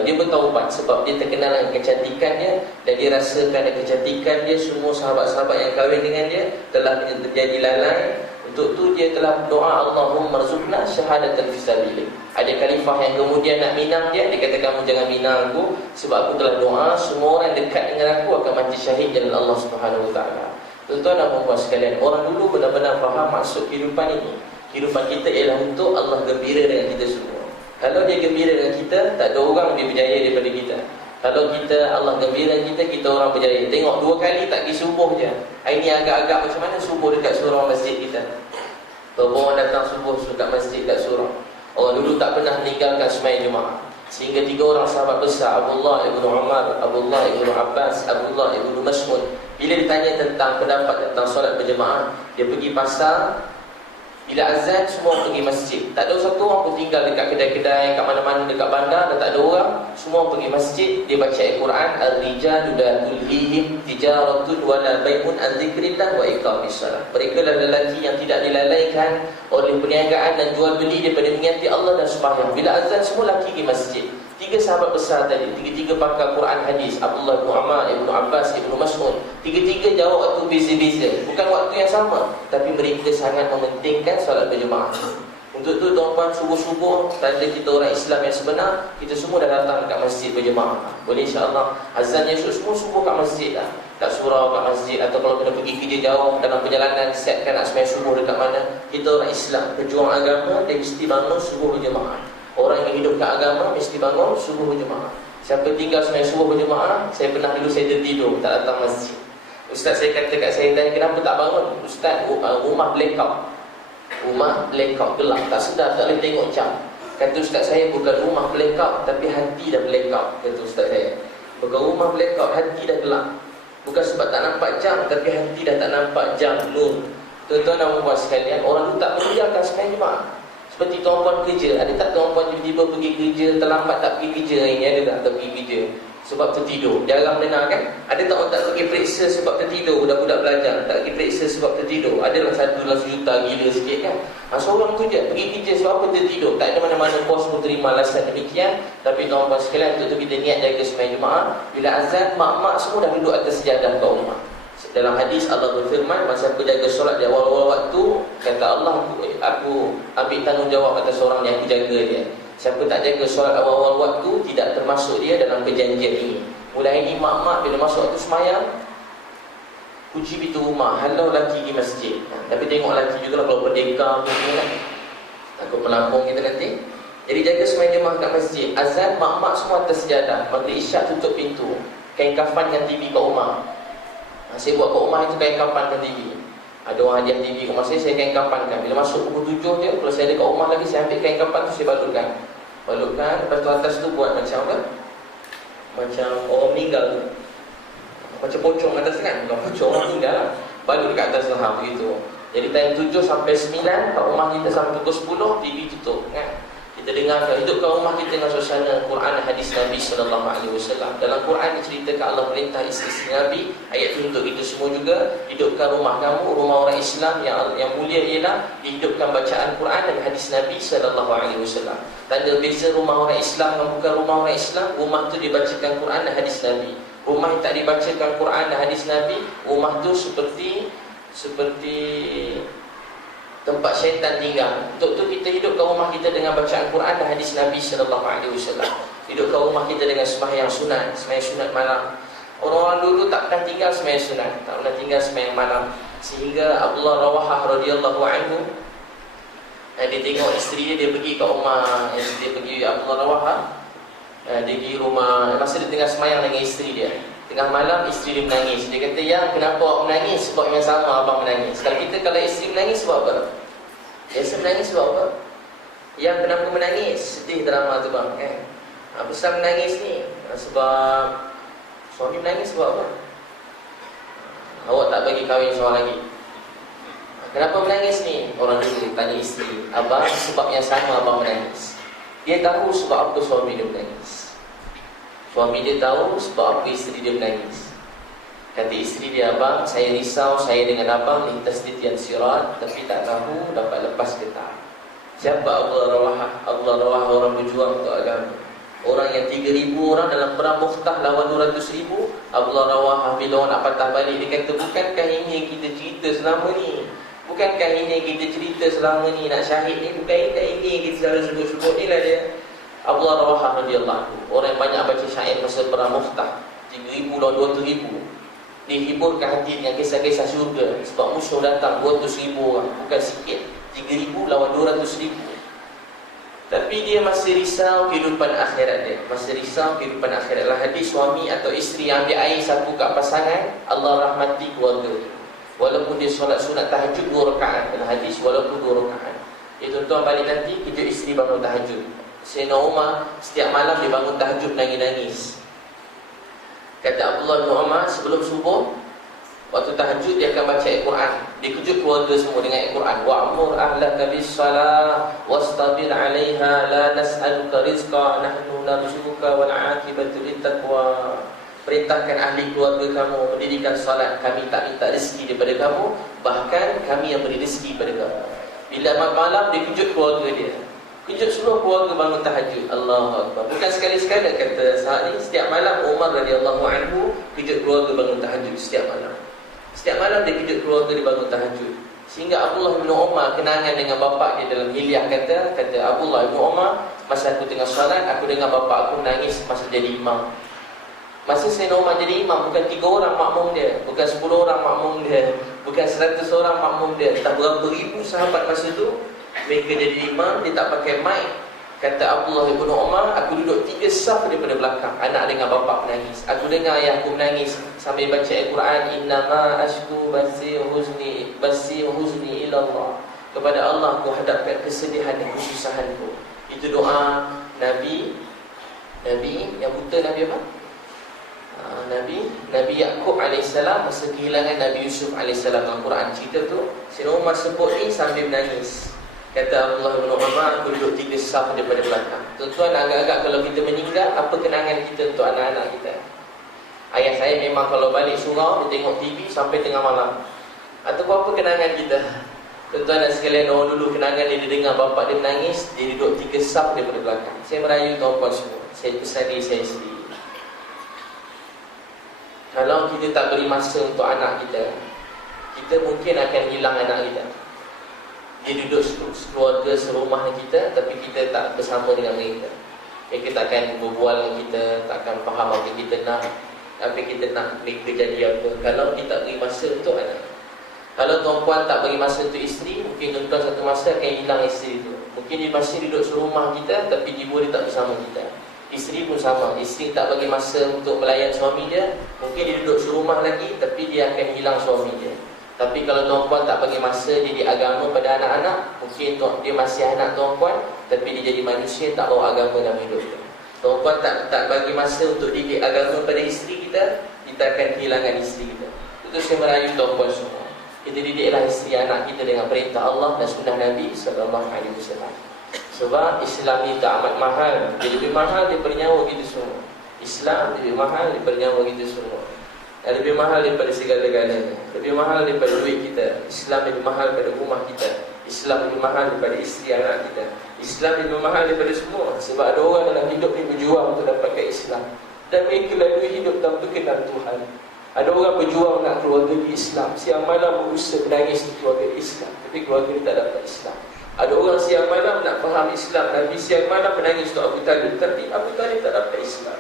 Dia bertaubat sebab dia terkenal dengan kecantikan dia, dan dia rasakan kecantikan dia. Semua sahabat-sahabat yang kahwin dengan dia telah menjadi lalai. Untuk tu dia telah doa, "Allahumma rzuqna syahadatan fi sabilik." Ada khalifah yang kemudian nak minang dia kata, "Kamu jangan minang aku, sebab aku telah doa semua orang dekat dengan aku akan mati syahid jalan Allah Subhanahu wa taala." Tuan-tuan dan puan sekalian, orang dulu benar-benar faham maksud kehidupan ini. Kehidupan kita ialah untuk Allah gembira dengan kita semua. Kalau dia gembira dengan kita, tak ada orang lebih berjaya daripada kita. Kalau kita Allah gembira dengan kita, kita orang berjaya. Tengok 2 kali tak pergi subuh je. Hari ni agak-agak macam mana subuh dekat surau masjid kita. Berapa orang datang subuh dekat masjid kat surau. Orang dulu tak pernah meninggalkan sembahyang jemaah. Sehingga 3 orang sahabat besar, Abdullah ibnu Umar, Abdullah ibnu Abbas, Abdullah ibnu Mas'ud, bila ditanya tentang pendapat tentang solat berjemaah, dia pergi pasar. Bila azan, semua pergi masjid. Tak ada satu orang pun tinggal dekat kedai-kedai, kat mana-mana dekat bandar, dah tak ada orang. Semua pergi masjid. Dia baca Al-Quran, "Ar-rijalu la tulhihim tijaratun wala bai'un an dzikrillah wa iqamis shalah." Mereka adalah lelaki yang tidak dilalaikan oleh perniagaan dan jual beli daripada mengingati Allah dan sembahyang. Bila azan, semua lelaki pergi masjid. 3 sahabat besar tadi, 3 pakar Quran hadis, Abdullah bin Umar, Ibnu Abbas, Ibnu Mas'ud, 3 jawab waktu beza-beza. Bukan waktu yang sama, tapi mereka sangat mementingkan solat berjemaah. Untuk tu tuan-tuan, subuh-subuh, tanda kita orang Islam yang sebenar, kita semua dah datang dekat masjid berjemaah. Boleh insya-Allah azan esok semua subuh kat masjid lah. Kat surau, kat masjid, atau kalau kena pergi kerja jauh dalam perjalanan, setkan nak sembahyang subuh dekat mana. Kita orang Islam, pejuang agama, dia mesti bangun subuh berjemaah. Orang yang hidup ke agama mesti bangun subuh berjemaah. Siapa tinggal sembahyang subuh berjemaah, saya pernah dulu saya tertidur, tak datang masjid. Ustaz saya kata kat saya tadi, kenapa tak bangun? Ustaz, rumah blackout. Rumah blackout, gelap, tak sedar, tak boleh tengok jam. Kata ustaz saya, bukan rumah blackout, tapi hati dah blackout. Kata ustaz saya, bukan rumah blackout, hati dah gelap. Bukan sebab tak nampak jam, tapi hati dah tak nampak jam, nur. Tuan-tuan dan puan sekalian, orang tu tak mengerjakan sembahyang Jumaat. Seperti tuan-puan kerja, ada tak tuan-puan tiba-tiba pergi kerja, terlambat tak pergi kerja hari ni? Ada tak pergi kerja sebab tertidur? Jarang dengar kan? Ada tak orang tak pergi periksa sebab tertidur? Budak-budak belajar tak pergi periksa sebab tertidur. Adalah 1 dalam sejuta, gila sikit kan? Seorang tu je pergi kerja sebab apa? Tertidur. Tak ada mana-mana bos pun terima alasan demikian. Tapi tuan-puan sekalian, untuk tu kita niat jaga sembahyang Jumaat. Bila azan, mak-mak semua dah duduk atas sejadah kat rumah. Dalam hadis Allah berfirman, masa aku jaga solat di awal-awal waktu, kata Allah, aku ambil tanggungjawab atas orang yang aku jaga dia. Siapa tak jaga solat awal-awal waktu, tidak termasuk dia dalam perjanjian ini. Mulai ini mak-mak bila masuk waktu semayang, kunci pintu rumah, halau lelaki di masjid. Tapi tengok lelaki juga lah, kalau pendekar macam kan, takut melampung kita nanti. Jadi jaga sembahyang jemaah kat masjid. Azan, mak-mak semua atas sejadah. Maghrib isyak tutup pintu, kain kafan dan TV kat rumah. Saya buat kat rumah itu kain kapankan TV. Ada orang hadiah TV kat rumah saya kain kapankan. Bila masuk pukul 7 je, kalau saya ada kat rumah lagi, saya ambil kain kapan tu, saya balutkan. Lepas tu atas tu buat macam apa? Macam orang meninggal tu. Macam pocong atas kan? Bukan pocong, orang meninggal lah. Balut dekat atas lah, begitu. Jadi time 7 sampai 9, kat rumah kita sampai pukul 10, TV tutup kan? Kita dengarkan, hidupkan rumah kita dengan suasana Quran dan hadis Nabi SAW. Dalam Quran diceritakan Allah perintah isteri Nabi. Ayat itu untuk kita semua juga. Hidupkan rumah kamu, rumah orang Islam yang mulia ialah dihidupkan bacaan Quran dan hadis Nabi SAW. Tanda beza rumah orang Islam dan bukan rumah orang Islam, rumah tu dibacakan Quran dan hadis Nabi. Rumah yang tak dibacakan Quran dan hadis Nabi, rumah tu seperti tempat syaitan tinggal. Untuk tu kita hidupkan rumah kita dengan bacaan Quran dan hadis Nabi SAW. Hidupkan rumah kita dengan sembahyang sunat malam. Orang-orang dulu takkan tinggal sembahyang sunat, tak pernah tinggal sembahyang malam. Sehingga Abdullah Rawahah radhiyallahu anhu, dia tengok isteri dia pergi ke rumah, dia pergi Abdullah Rawahah, dia pergi rumah, masa dia tengah sembahyang dengan isteri dia. Tengah malam isteri dia menangis. Dia kata, "Yang, kenapa awak menangis?" "Sebab yang sama abang menangis." Kalau isteri menangis sebab apa? Biasa menangis sebab apa? "Yang, kenapa menangis?" "Sedih drama tu bang." Apa sebab menangis ni? "Sebab suami menangis." "Sebab apa?" "Awak tak bagi kahwin seorang lagi." "Kenapa menangis ni?" Orang dulu tanya isteri. "Abang, sebab yang sama abang menangis." Dia tahu sebab apa suami dia menangis. Suami dia tahu sebab apa isteri dia menangis. Kata isteri dia, "Abang, saya risau saya dengan abang lintas titian sirat, tapi tak tahu dapat lepas ke tak." Siapa Abdullah Rawahah? Abdullah Rawahah orang berjuang untuk agama. Orang yang 3,000 orang dalam perang Muhtah lawan 200,000. Abdullah Rawahah bila orang nak patah balik, dia kata, "Bukankah ini yang kita cerita selama ni? Bukankah ini yang kita cerita selama ni? Nak syahid ni, bukankah ini yang kita selalu sebut-sebut?" Inilah dia Abdullah Rawahah radhiyallahu anhu, orang yang banyak baca syair masa perang Muhtah, 3,000 lawan 200,000. Dihiburkan hati dengan kisah-kisah syurga. Sebab musuh datang 200,000 orang, bukan sikit. 3,000 lawan 200,000. Tapi dia masih risau kehidupan akhirat dia. Masih risau kehidupan akhirat. Dalam hadis, suami atau isteri yang ambil air sapu kat pasangan, Allah rahmati keluarga dia. Walaupun dia solat sunat tahajud 2 rakaat. Dalam hadis, walaupun 2 rakaat. Tuan-tuan balik nanti, kejut isteri bangun tahajud. Sayyidina Umar setiap malam dia bangun tahajud nangis-nangis. Kata Abdullah bin Umar, sebelum subuh, waktu tahajud dia akan baca Al-Quran. Dia kejut keluarga semua dengan Al-Quran. "Wa'mur ahlaka bis-salah wastabir 'alaiha la nas'aluka rizqa nahnu narzuquka wal 'aqibatu lit-taqwa." Perintahkan ahli keluarga kamu mendirikan salat, kami tak minta rezeki daripada kamu, bahkan kami yang beri rezeki pada kamu. Bila malam dia kejut keluarga dia, kejut seluruh keluarga bangun tahajud. Allahu Akbar. Bukan sekali-sekala kata saat ni, setiap malam Umar radhiyallahu anhu kejut keluarga bangun tahajud setiap malam. Setiap malam dia kejut keluarga dia bangun tahajud. Sehingga Abdullah bin Umar kenangan dengan bapa dia dalam Hilyah kata Abdullah bin Umar, masa aku tengah solat, aku dengar bapa aku nangis masa jadi imam. Masa Sayyidina Umar jadi imam, bukan 3 orang makmum dia, bukan 10 orang makmum dia, bukan 100 orang makmum dia, entah berapa ribu sahabat masa tu. Mereka jadi imam, dia tak pakai mic. Kata Abdullah bin Umar, aku duduk 3 saf daripada belakang. Anak dengar bapa menangis. Aku dengar ayah aku menangis sambil baca Al-Quran, innama ashku basi wa huzni ila Allah. Kepada Allah aku hadapkan kesedihan dan kesusahanku. Itu doa Nabi yang buta, Nabi apa? Nabi Yaqub alaihissalam masa kehilangan Nabi Yusuf alaihissalam. Al-Quran cerita tu Sayyidina Umar sebut ni sambil menangis. Kata Abdullah bin Umar, aku duduk 3 saf daripada belakang. Tuan-tuan, agak-agak kalau kita meninggal, apa kenangan kita untuk anak-anak kita? Ayah saya memang kalau balik surau, dia tengok TV sampai tengah malam. Ataupun apa kenangan kita? Tuan-tuan dan sekalian, orang dulu kenangan dia dengar bapa dia menangis, dia duduk 3 saf daripada belakang. Saya merayu tuan-tuan semua. Saya pesan diri saya sendiri. Kalau kita tak beri masa untuk anak kita, kita mungkin akan hilang anak kita. Dia duduk sekeluarga, serumah dengan kita, tapi kita tak bersama dengan mereka. Mereka tak akan berbual dengan kita, tak akan faham apa kita nak, mereka jadi apa. Kalau kita tak beri masa untuk anak. Kalau tuan-puan tak beri masa untuk isteri, mungkin tuan-tuan satu masa akan hilang isteri itu. Mungkin dia masih duduk serumah kita, tapi jiwa dia tak bersama kita. Isteri pun sama. Isteri tak bagi masa untuk melayan suami dia, mungkin dia duduk serumah lagi, tapi dia akan hilang suami dia. Tapi kalau tuan-puan tak bagi masa jadi agama pada anak-anak, mungkin dia masih anak tuan-puan, tapi dia jadi manusia tak bawa agama dalam hidup dia. Tuan-puan tak bagi masa untuk didik agama pada isteri kita, kita akan kehilangan isteri kita. Itu saya merayu tuan-puan semua. Kita didiklah isteri anak kita dengan perintah Allah dan sunnah Nabi SAW. Sebab Islam ni tak amat mahal. Dia lebih mahal daripada nyawa kita semua. Islam lebih mahal daripada nyawa kita semua. Dan lebih mahal daripada segala-galanya. Lebih mahal daripada duit kita. Islam lebih mahal daripada rumah kita. Islam lebih mahal daripada isteri anak kita. Islam lebih mahal daripada semua. Sebab ada orang dalam hidup ni berjuang untuk dapatkan Islam. Dan mereka lalui hidup tanpa kenal Tuhan. Ada orang berjuang nak keluarga di Islam. Siang malam berusaha menangis di keluarga Islam, tapi keluarga ni tak dapat Islam. Ada orang siang malam nak faham Islam. Nabi siang malam menangis untuk Abu Talib, tapi Abu Talib tak dapat Islam.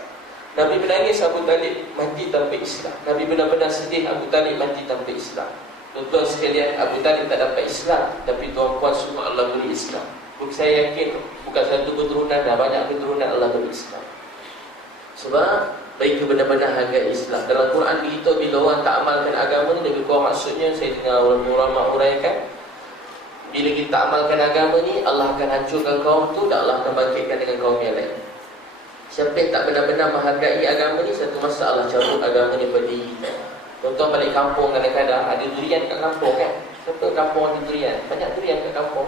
Nabi menangis Abu Talib mati tanpa Islam. Nabi benar-benar sedih Abu Talib mati tanpa Islam. Tuan-tuan sekalian, Abu Talib tak dapat Islam, tapi tuan-puan semua Allah beri Islam. Saya yakin bukan satu keturunan, dah banyak keturunan Allah beri Islam. Sebab mereka benar-benar hargai Islam. Dalam Quran beritahu bila orang tak amalkan agama ni, lebih kurang maksudnya, saya dengar ulama uraikan, bila kita tak amalkan agama ni, Allah akan hancurkan kaum tu dan Allah akan bangkitkan dengan kaum yang lain. Siapa yang tak benar-benar menghargai agama ni, satu masa Allah cabut agama ni pada diri kita. Tuan-tuan balik kampung kadang-kadang ada durian kat kampung kan? Siapa kampung ada durian? Banyak durian kat kampung.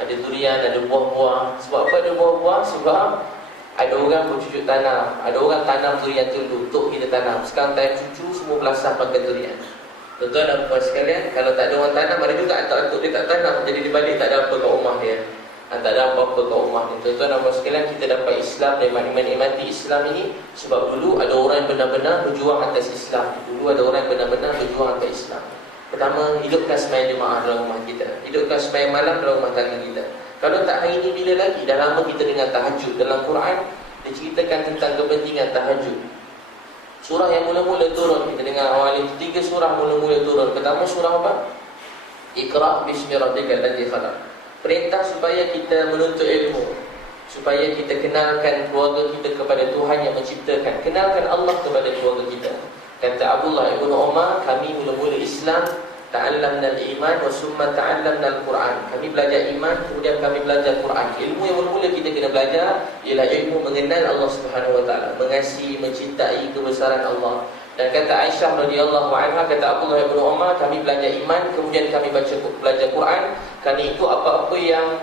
Ada durian, ada buah-buah. Sebab apa ada buah-buah? Sebab ada orang bercucuk tanam. Ada orang tanam durian tu dulu untuk kita tanam. Sekarang time cucu semua belasah pakai durian. Tuan-tuan dan puan sekalian, kalau tak ada orang tanam, ada juga atuk-atuk dia tak tanam, jadi di balik tak ada apa kat rumah dia. Tak ada apa-apa kat rumah dia. Tuan-tuan dan puan sekalian, kita dapat Islam dan menikmati Islam ini sebab dulu ada orang yang benar-benar berjuang atas Islam. Dulu ada orang yang benar-benar berjuang atas Islam. Pertama, hidupkan sembahyang jemaah dalam rumah kita. Hidupkan sembahyang malam dalam rumah tangga kita. Kalau tak hari ini, bila lagi? Dah lama kita dengar tahajud. Dalam Quran diceritakan tentang kepentingan tahajud. Surah yang mula-mula turun, kita dengar awal itu 3 surah mula-mula turun. Pertama surah apa? Iqra' bismi rabbikal ladzi khalaq. Perintah supaya kita menuntut ilmu, supaya kita kenalkan keluarga kita kepada Tuhan yang menciptakan. Kenalkan Allah kepada keluarga kita. Kata Abdullah ibn Umar, kami mula-mula Islam, ta'allamna al-iman wa summa ta'allamna al-Quran. Kami belajar iman, kemudian kami belajar Quran. Ilmu yang mula-mula kita kena belajar ialah ilmu mengenal Allah Subhanahu wa taala, mengasihi, mencintai kebesaran Allah. Dan kata Aisyah radhiyallahu anha, kata Abdullah bin Umar, kami belajar iman, kemudian kami belajar Quran. Kerana itu apa-apa yang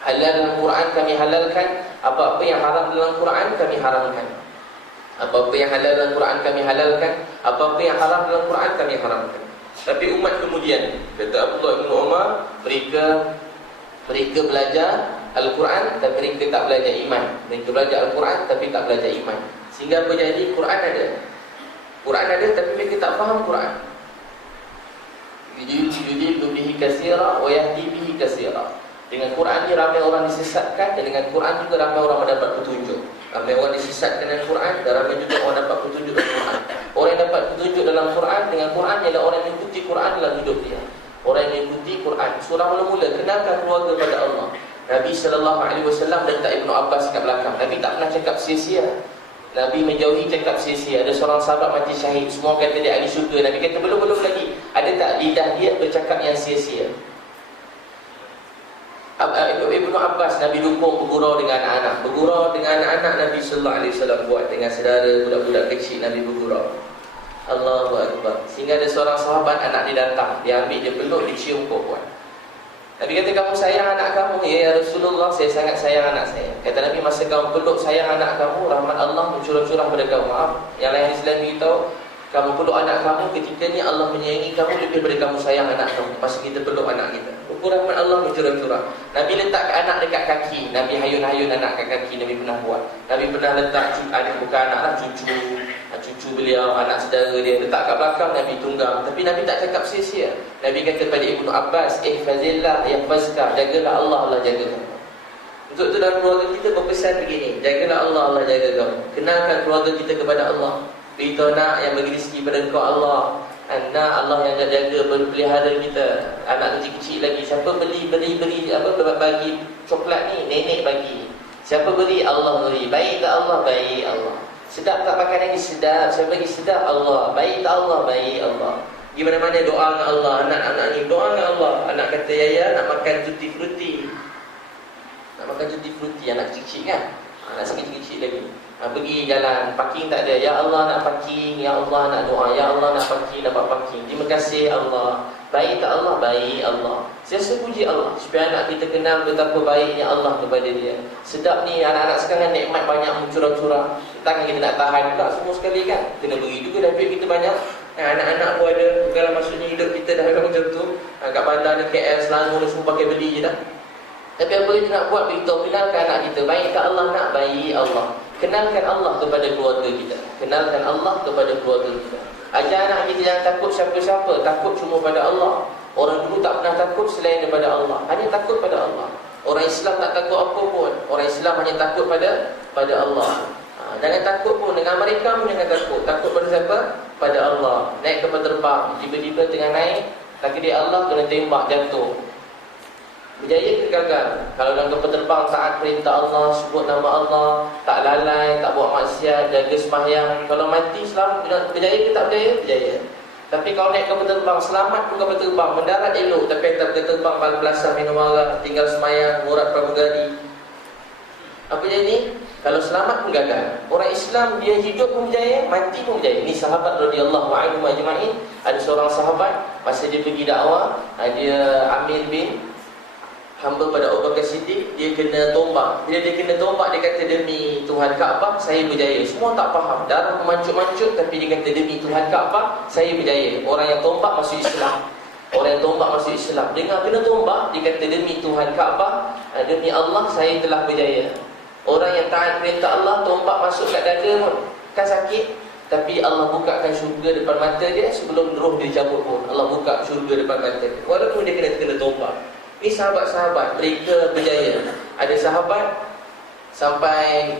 halal dalam Quran kami halalkan, apa-apa yang haram dalam Quran kami haramkan. Apa-apa yang halal dalam Quran kami halalkan, apa-apa yang haram dalam Quran kami haramkan. Tapi umat kemudian, kata Abdullah bin Umar, mereka belajar Al-Quran tapi mereka tak belajar iman. Mereka belajar Al-Quran tapi tak belajar iman. Sehingga apa jadi? Quran ada tapi mereka tak faham Quran. Yudillu bihi katsira wa yahdi bihi katsira. Dengan Quran ni ramai orang disesatkan, dan dengan Quran juga ramai orang mendapat petunjuk. Ramai orang disesatkan dengan Quran, dan ramai juga orang dapat petunjuk dalam Quran. Orang yang dapat petunjuk dalam Quran, dengan Quran ialah orang yang mengikuti Quran dalam hidup dia. Orang yang mengikuti Quran. Surah mula-mula kenalkan keluarga pada Allah. Nabi SAW letak Ibnu Abbas kat belakang. Nabi tak pernah cakap sia-sia. Nabi menjauhi cakap sia-sia. Ada seorang sahabat mati syahid, semua kata dia ahli syurga. Nabi kata belum lagi. Ada tak lidah dia bercakap yang sia-sia? Ibnu Abbas Nabi dukung bergurau dengan anak-anak. Bergurau dengan anak-anak Nabi SAW buat dengan saudara budak-budak kecil Nabi bergurau. Allahu Akbar. Sehingga ada seorang sahabat anak dia datang, dia ambil, dia peluk, dia cium puan. Nabi kata, kamu sayang anak kamu? Ya Rasulullah, saya sangat sayang anak saya. Kata Nabi, masa kamu peluk sayang anak kamu, rahmat Allah mencurah-curah pada kamu. Maaf, yang lain Islam beritahu, kamu peluk anak kamu, ketika ni Allah menyayangi kamu lebih daripada kamu sayang anak kamu. Pas kita peluk anak kita, rahmat Allah mencurah-curah. Nabi letak anak dekat kaki. Nabi hayun-hayun anak kat kaki. Nabi pernah buat. Nabi pernah letak anak, bukan anak lah, cucu beliau, anak saudara dia letak kat belakang, Nabi tunggang. Tapi Nabi tak cakap sia-sia. Nabi kata kepada Ibnu Abbas, ihfazillah yahfazka, jagalah Allah, Allah jaga kamu. Untuk itu dalam keluarga kita berpesan begini, jagalah Allah, Allah jaga kamu. Kenalkan keluarga kita kepada Allah. Beritahu nak yang bagi rezeki pada engkau Allah. Anak Allah yang jaga pelihara kita. Anak kecil-kecil lagi, siapa beli bagi coklat ni, nenek bagi. Siapa beri? Allah beri. Baik tak Allah? Baik Allah. Sedap tak makanan ni? Sedap. Siapa bagi sedap? Allah. Baik tak Allah? Baik Allah. Gimana mana doa dengan Allah. Anak-anak ni doa dengan Allah. Anak kata, Yaya nak makan tutti frutti. Nak makan tutti frutti. Anak kecil-kecil kan? Anak kecil-kecil lagi. Pergi jalan, parking tak ada. Ya Allah nak parking. Ya Allah nak doa. Ya Allah nak parking, dapat parking. Terima kasih Allah. Baik tak Allah? Baik Allah. Saya puji Allah supaya anak kita kenal betapa baiknya Allah kepada dia. Sedap ni anak-anak sekarang nikmat banyak mencurah-curah. Takkan kita nak tahan pula semua sekali kan? Kena beri juga dah duit kita banyak. Anak-anak pun ada. Kalau maksudnya hidup kita dah ada macam tu. Kat bandar ni KL, Selangor ni semua pakai beli je dah. Tapi apa kita nak buat? Beritahu, kenalkan anak kita. Baik tak Allah? Nak baik Allah. Kenalkan Allah kepada keluarga kita. Kenalkan Allah kepada keluarga kita. Ajar anak kita jangan takut siapa-siapa. Takut cuma pada Allah. Orang dulu tak pernah takut selain daripada Allah. Hanya takut pada Allah. Orang Islam tak takut apa pun. Orang Islam hanya takut pada Allah. Jangan takut pun. Dengan mereka pun jangan takut. Takut pada siapa? Pada Allah. Naik kapal terbang, tiba-tiba tengah naik, takdir Allah kena tembak, jatuh. Berjaya ke gagal? Kalau dalam kapal terbang taat perintah Allah, sebut nama Allah, tak lalai, tak buat maksiat, jaga sembahyang, kalau mati selamat, berjaya ke tak berjaya? Berjaya. Tapi kalau naik kapal terbang, selamat pun kapal terbang, mendarat elok, tapi tak kapal terbang balasan minum arak, tinggal sembahyang, murat pramugari. Apa jadi? Kalau selamat pun gagal. Orang Islam dia hidup pun berjaya, mati pun berjaya. Ini sahabat radhiyallahu anhum ajma'in. Ada seorang sahabat masa dia pergi dakwah, dia Amir bin hamba pada Abu Bakar Siddiq, dia kena tombak. Bila dia kena tombak, dia kata demi Tuhan Kaabah saya berjaya. Semua tak faham, darah memancut-mancut, tapi dia kata demi Tuhan Kaabah saya berjaya. Orang yang tombak masuk Islam. Orang yang tombak masuk Islam. Dengar kena tombak, dia kata demi Tuhan Kaabah, demi Allah saya telah berjaya. Orang yang taat perintah Allah, tombak masuk kat dada pun kan sakit, tapi Allah bukakan syurga depan mata dia sebelum roh dia dicabut pun. Allah buka syurga depan mata dia, walaupun dia kena tombak. Ini sahabat-sahabat, mereka berjaya. Ada sahabat sampai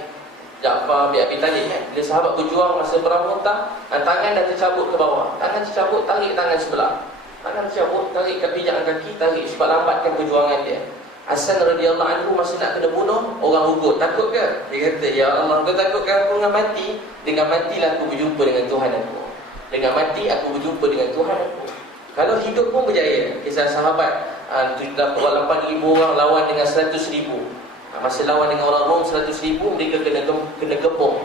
Ja'far bin Abi Talib kan, dia sahabat berjuang masa perang Mu'tah, tangan dah tercabut ke bawah. Tangan tercabut, tarik tangan sebelah. Tangan tercabut, tarik ke pijakan kaki, tarik sebab lambatkan perjuangan dia. Hasan radhiyallahu anhu masa nak kena bunuh, orang ugut. Takut ke? Dia kata, ya Allah, kau takutkan aku dengan mati? Dengan matilah aku berjumpa dengan Tuhan aku. Dengan mati aku berjumpa dengan Tuhan aku. Kalau hidup pun berjaya. Kisah sahabat 8,000 orang lawan dengan 100,000. Masa lawan dengan orang Rom 100,000, mereka kena kepung.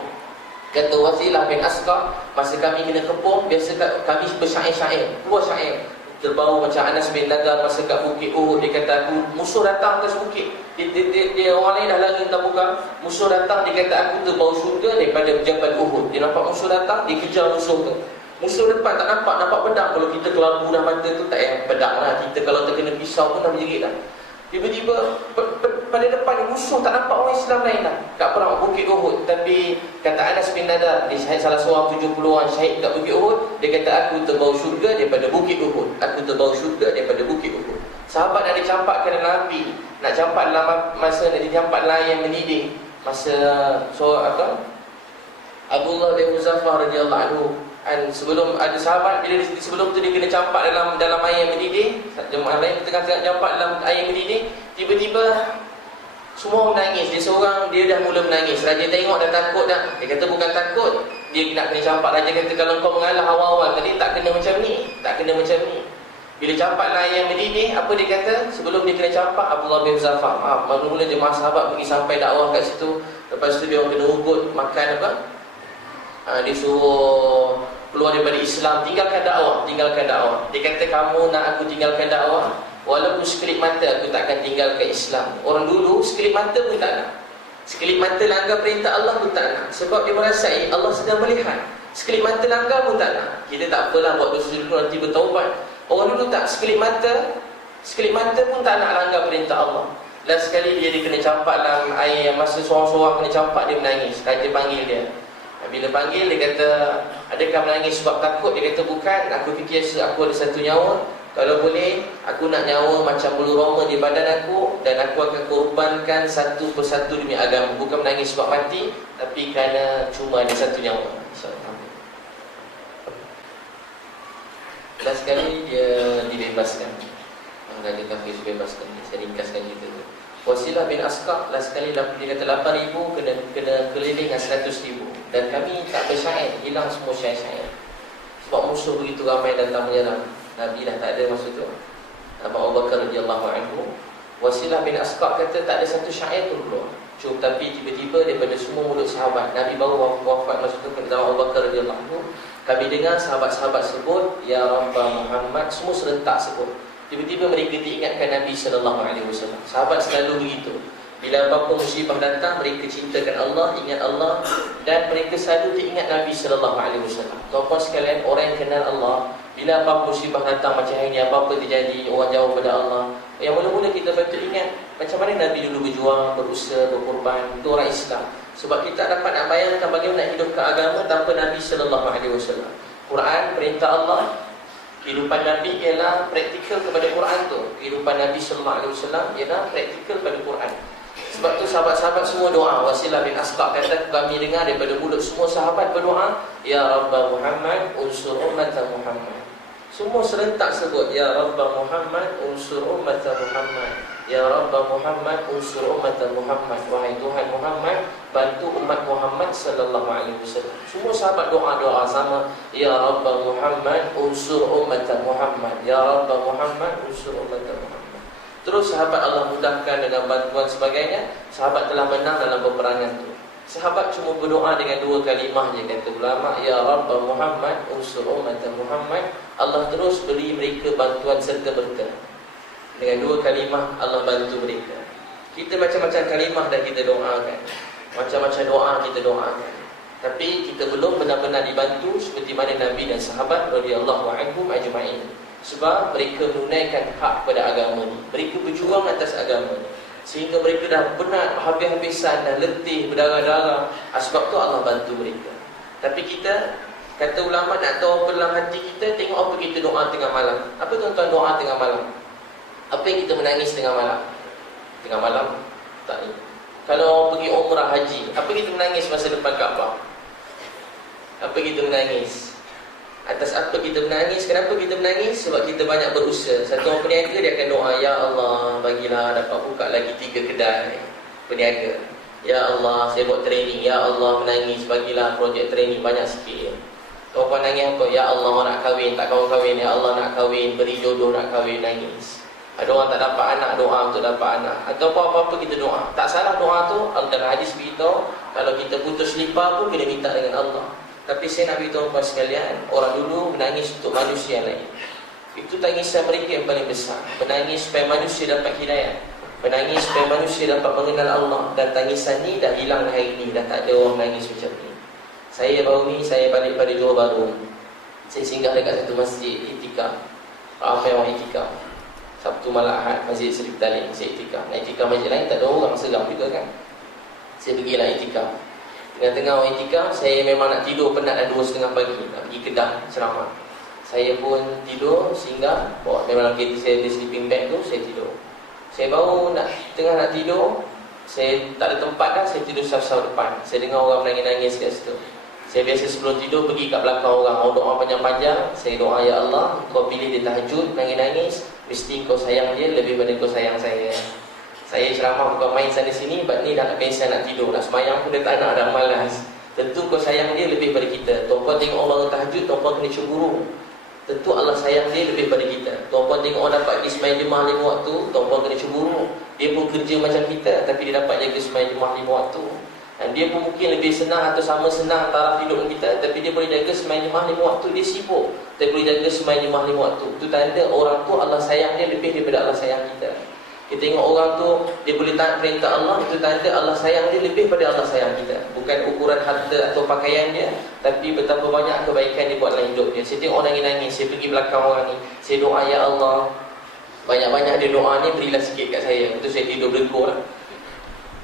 Kata Wasilah bin Asqa, masa kami kena kepung, biasa kami bersyair-syair, keluar syair. Terbau macam Anas bin Nadar masa kat Bukit Uhud, dia kata aku musuh datang atas bukit. Dia orang lain dah lari entah bukan. Musuh datang, dia kata aku terbau syurga daripada Jabal Uhud. Dia nampak musuh datang, dia kejar musuh tu. Musuh depan tak nampak pedang. Kalau kita kelabu dah mata tu tak payah pedang lah. Kita kalau terkena pisau pun dah berjerit dah. Tiba-tiba pada depan musuh tak nampak orang Islam lain dah kat perang Bukit Uhud. Tapi kata Anas bin Nadar, dia syahid salah seorang 70-an syahid kat Bukit Uhud. Dia kata aku terbau syurga daripada Bukit Uhud. Aku terbau syurga daripada Bukit Uhud. Sahabat nak dicampakkan dalam api, nak campak dalam masa nak dicampak dalam air yang mendidih. Masa Abdullah bin Muzaffar radhiyallahu anhu, sebelum ada sahabat, bila sebelum tu dia kena campak dalam air yang mendidih. Jemaah lain tengah campak dalam air yang mendidih, tiba-tiba Semua menangis. Dia seorang, dia dah mula menangis. Raja tengok dah takut dah. Dia kata bukan takut, dia nak kena campak. Raja kata kalau kau mengalah awal-awal tadi tak kena macam ni, tak kena macam ni. Bila campaklah ayam mendidih, apa dia kata? Sebelum dia kena campak, Abdullah bin Zafar, mula-mula jemaah sahabat pergi sampai dakwah kat situ. Lepas tu dia orang kena ugut makan apa? Dia suruh keluar daripada Islam, tinggalkan dakwah, tinggalkan dakwah. Dia kata kamu nak aku tinggalkan dakwah, walaupun sekelip mata aku takkan tinggalkan Islam. Orang dulu sekelip mata pun tak nak. Sekelip mata langgar perintah Allah pun tak nak. Sebab dia merasai Allah sedang melihat. Sekelip mata langgar pun tak nak. Kita tak apalah buat dosa dulu nanti bertaubat. Orang dulu tak, sekelip mata pun tak nak langgar perintah Allah. Last sekali dia kena campak dalam air yang masa seorang-seorang kena campak, dia menangis. Raja panggil dia. Bila panggil dia kata, adakah menangis sebab takut? Dia kata bukan, aku fikir aku ada satu nyawa. Kalau boleh, aku nak nyawa macam bulu roma di badan aku, dan aku akan korbankan satu persatu demi agama. Bukan menangis sebab mati, tapi kerana cuma ada satu nyawa. Last sekali dia dibebaskan. Raja kafir dibebaskan. Saya ringkaskan gitu. Wasilah bin Asqa last sekali dia kata 8,000 kena keliling dengan 100,000. Dan kami tak bersyair, hilang semua syair-syair. Sebab musuh begitu ramai datang menyerang. Nabi dah tak ada masa tu. Abu Bakar radhiyallahu anhu. Wasilah bin Asqa kata tak ada satu syair pun keluar. Cuma tapi tiba-tiba daripada semua mulut sahabat, Nabi baru wafat masa tu, kata Abu Bakar radhiyallahu anhu, kami dengar sahabat-sahabat sebut ya Rabbah Muhammad, semua serentak sebut. Tiba-tiba mereka diingatkan Nabi SAW. Sahabat selalu begitu. Bila apa-apa musibah datang, mereka cintakan Allah, ingat Allah, dan mereka selalu diingat Nabi SAW. Tuan-tuan sekalian, orang yang kenal Allah, bila apa-apa musibah datang macam ini, apa-apa terjadi, orang jauh pada Allah, yang mula-mula kita patut ingat macam mana Nabi dulu berjuang, berusaha, berkorban. Itu orang Islam. Sebab kita dapat nak bayangkan bagaimana nak hidupkan agama tanpa Nabi SAW. Quran, perintah Allah. Kehidupan Nabi ialah praktikal kepada Quran tu. Kehidupan Nabi SAW ialah praktikal kepada Quran. Sebab tu sahabat-sahabat semua doa. Wasilah bin Asqa kata kami dengar daripada mulut semua sahabat berdoa, ya Rabbah Muhammad unsur ummata Muhammad. Semua serentak sebut ya Rabbah Muhammad unsur ummata Muhammad. Ya Rabbah Muhammad unsur ummata Muhammad. Wahai Tuhan Muhammad, bantu umat Muhammad sallallahu alaihi wasallam. Semua sahabat doa-doa sama, ya Rabbah Muhammad unsur ummata Muhammad. Ya Rabbah Muhammad unsur ummata Muhammad. Terus sahabat Allah mudahkan dengan bantuan sebagainya. Sahabat telah menang dalam peperangan itu. Sahabat cuma berdoa dengan 2 kalimah je, kata ulama, ya Rabbah Muhammad unsur ummata Muhammad. Allah terus beri mereka bantuan serta berkah. Dengan 2 kalimah Allah bantu mereka. Kita macam-macam kalimah dah kita doakan, macam-macam doa kita doakan, tapi kita belum benar-benar dibantu seperti mana Nabi dan sahabat radhiyallahu anhum ajma'in. Sebab mereka menunaikan hak pada agama ni. Mereka berjuang atas agama ni, sehingga mereka dah penat, habis-habisan, dah letih, berdarah-darah. Sebab tu Allah bantu mereka. Tapi kita, kata ulama, nak tahu apa dalam hati kita, tengok apa kita doa tengah malam. Apa tuan-tuan doa tengah malam? Apa yang kita menangis tengah malam? Tengah malam? Tak ni. Kalau pergi umrah haji, apa kita menangis masa depan Kaabah? Apa kita menangis? Atas apa kita menangis? Kenapa kita menangis? Sebab kita banyak berusaha. Satu orang peniaga, dia akan doa, ya Allah, bagilah dapat buka lagi 3 kedai peniaga. Ya Allah, saya buat training. Ya Allah, menangis, bagilah projek training banyak sikit. Orang nangis apa? Ya Allah, nak kahwin, tak kahwin-kahwin. Ya Allah, nak kahwin, beri jodoh, nak kahwin, nangis. Ada orang tak dapat anak, doa untuk dapat anak. Atau apa-apa kita doa. Tak salah doa tu. Dalam hadis beritahu, kalau kita putus lipa pun kena minta dengan Allah. Tapi saya nak beritahu kepada sekalian, orang dulu menangis untuk manusia lain. Itu tangisan mereka yang paling besar. Menangis supaya manusia dapat hidayah, menangis supaya manusia dapat mengenal Allah. Dan tangisan ni dah hilang hari ni. Dah tak ada orang menangis macam ni. Saya baru ni, saya balik pada Johor Bahru. Saya singgah dekat satu masjid, itikaf. Ramai orang itikaf. Sabtu malam Ahad, Masjid Seri Petaling, saya itikaf. Nak itikaf masjid lain, tak ada orang, seram juga kan. Saya pergilah itikaf. Tengah-tengah orang itikaf, saya memang nak tidur, penat dah 2:30 pagi. Nak pergi Kedah ceramah. Saya pun tidur, singgah. Memang kereta saya ada sleeping bag tu, saya tidur. Saya baru tengah nak tidur, saya tak ada tempat dah, saya tidur saf-saf depan. Saya dengar orang menangis-nangis kat situ. Saya biasa sebelum tidur pergi kat belakang orang, doa panjang-panjang. Saya doa, ya Allah, kau pilih dia tahajud, nangis-nangis, mesti kau sayang dia lebih pada kau sayang saya. Saya saya ceramah bukan main sana sini, sebab ni dah nak pensiun, nak tidur, nak semayang pun dia tak nak, dah malas. Tentu kau sayang dia lebih pada kita. Tuan-puan tengok orang tahajud, tuan-puan kena cemburu. Tentu Allah sayang dia lebih pada kita. Tuan-puan tengok orang dapat pergi semayang jemaah 5 waktu, tuan-puan kena cemburu. Dia pun kerja macam kita, tapi dia dapat jaga semayang jemaah 5 waktu. Dan dia pun mungkin lebih senang atau sama senang taraf hidup kita, tapi dia boleh jaga semayang jemaah 5 waktu. Dia sibuk, dia boleh jaga semayang jemaah 5 waktu. Itu tanda orang tu Allah sayang dia lebih daripada Allah sayang kita. Kita tengok orang tu, dia boleh taat perintah Allah, itu tanda Allah sayang dia lebih pada Allah sayang kita. Bukan ukuran harta atau pakaian dia, tapi betapa banyak kebaikan dia buat dalam hidup dia. Saya tengok orang nangis, saya pergi belakang orang ni, saya doa, ya Allah, banyak-banyak dia doa ni, berilah sikit kat saya. Itu saya tidur berlegur lah.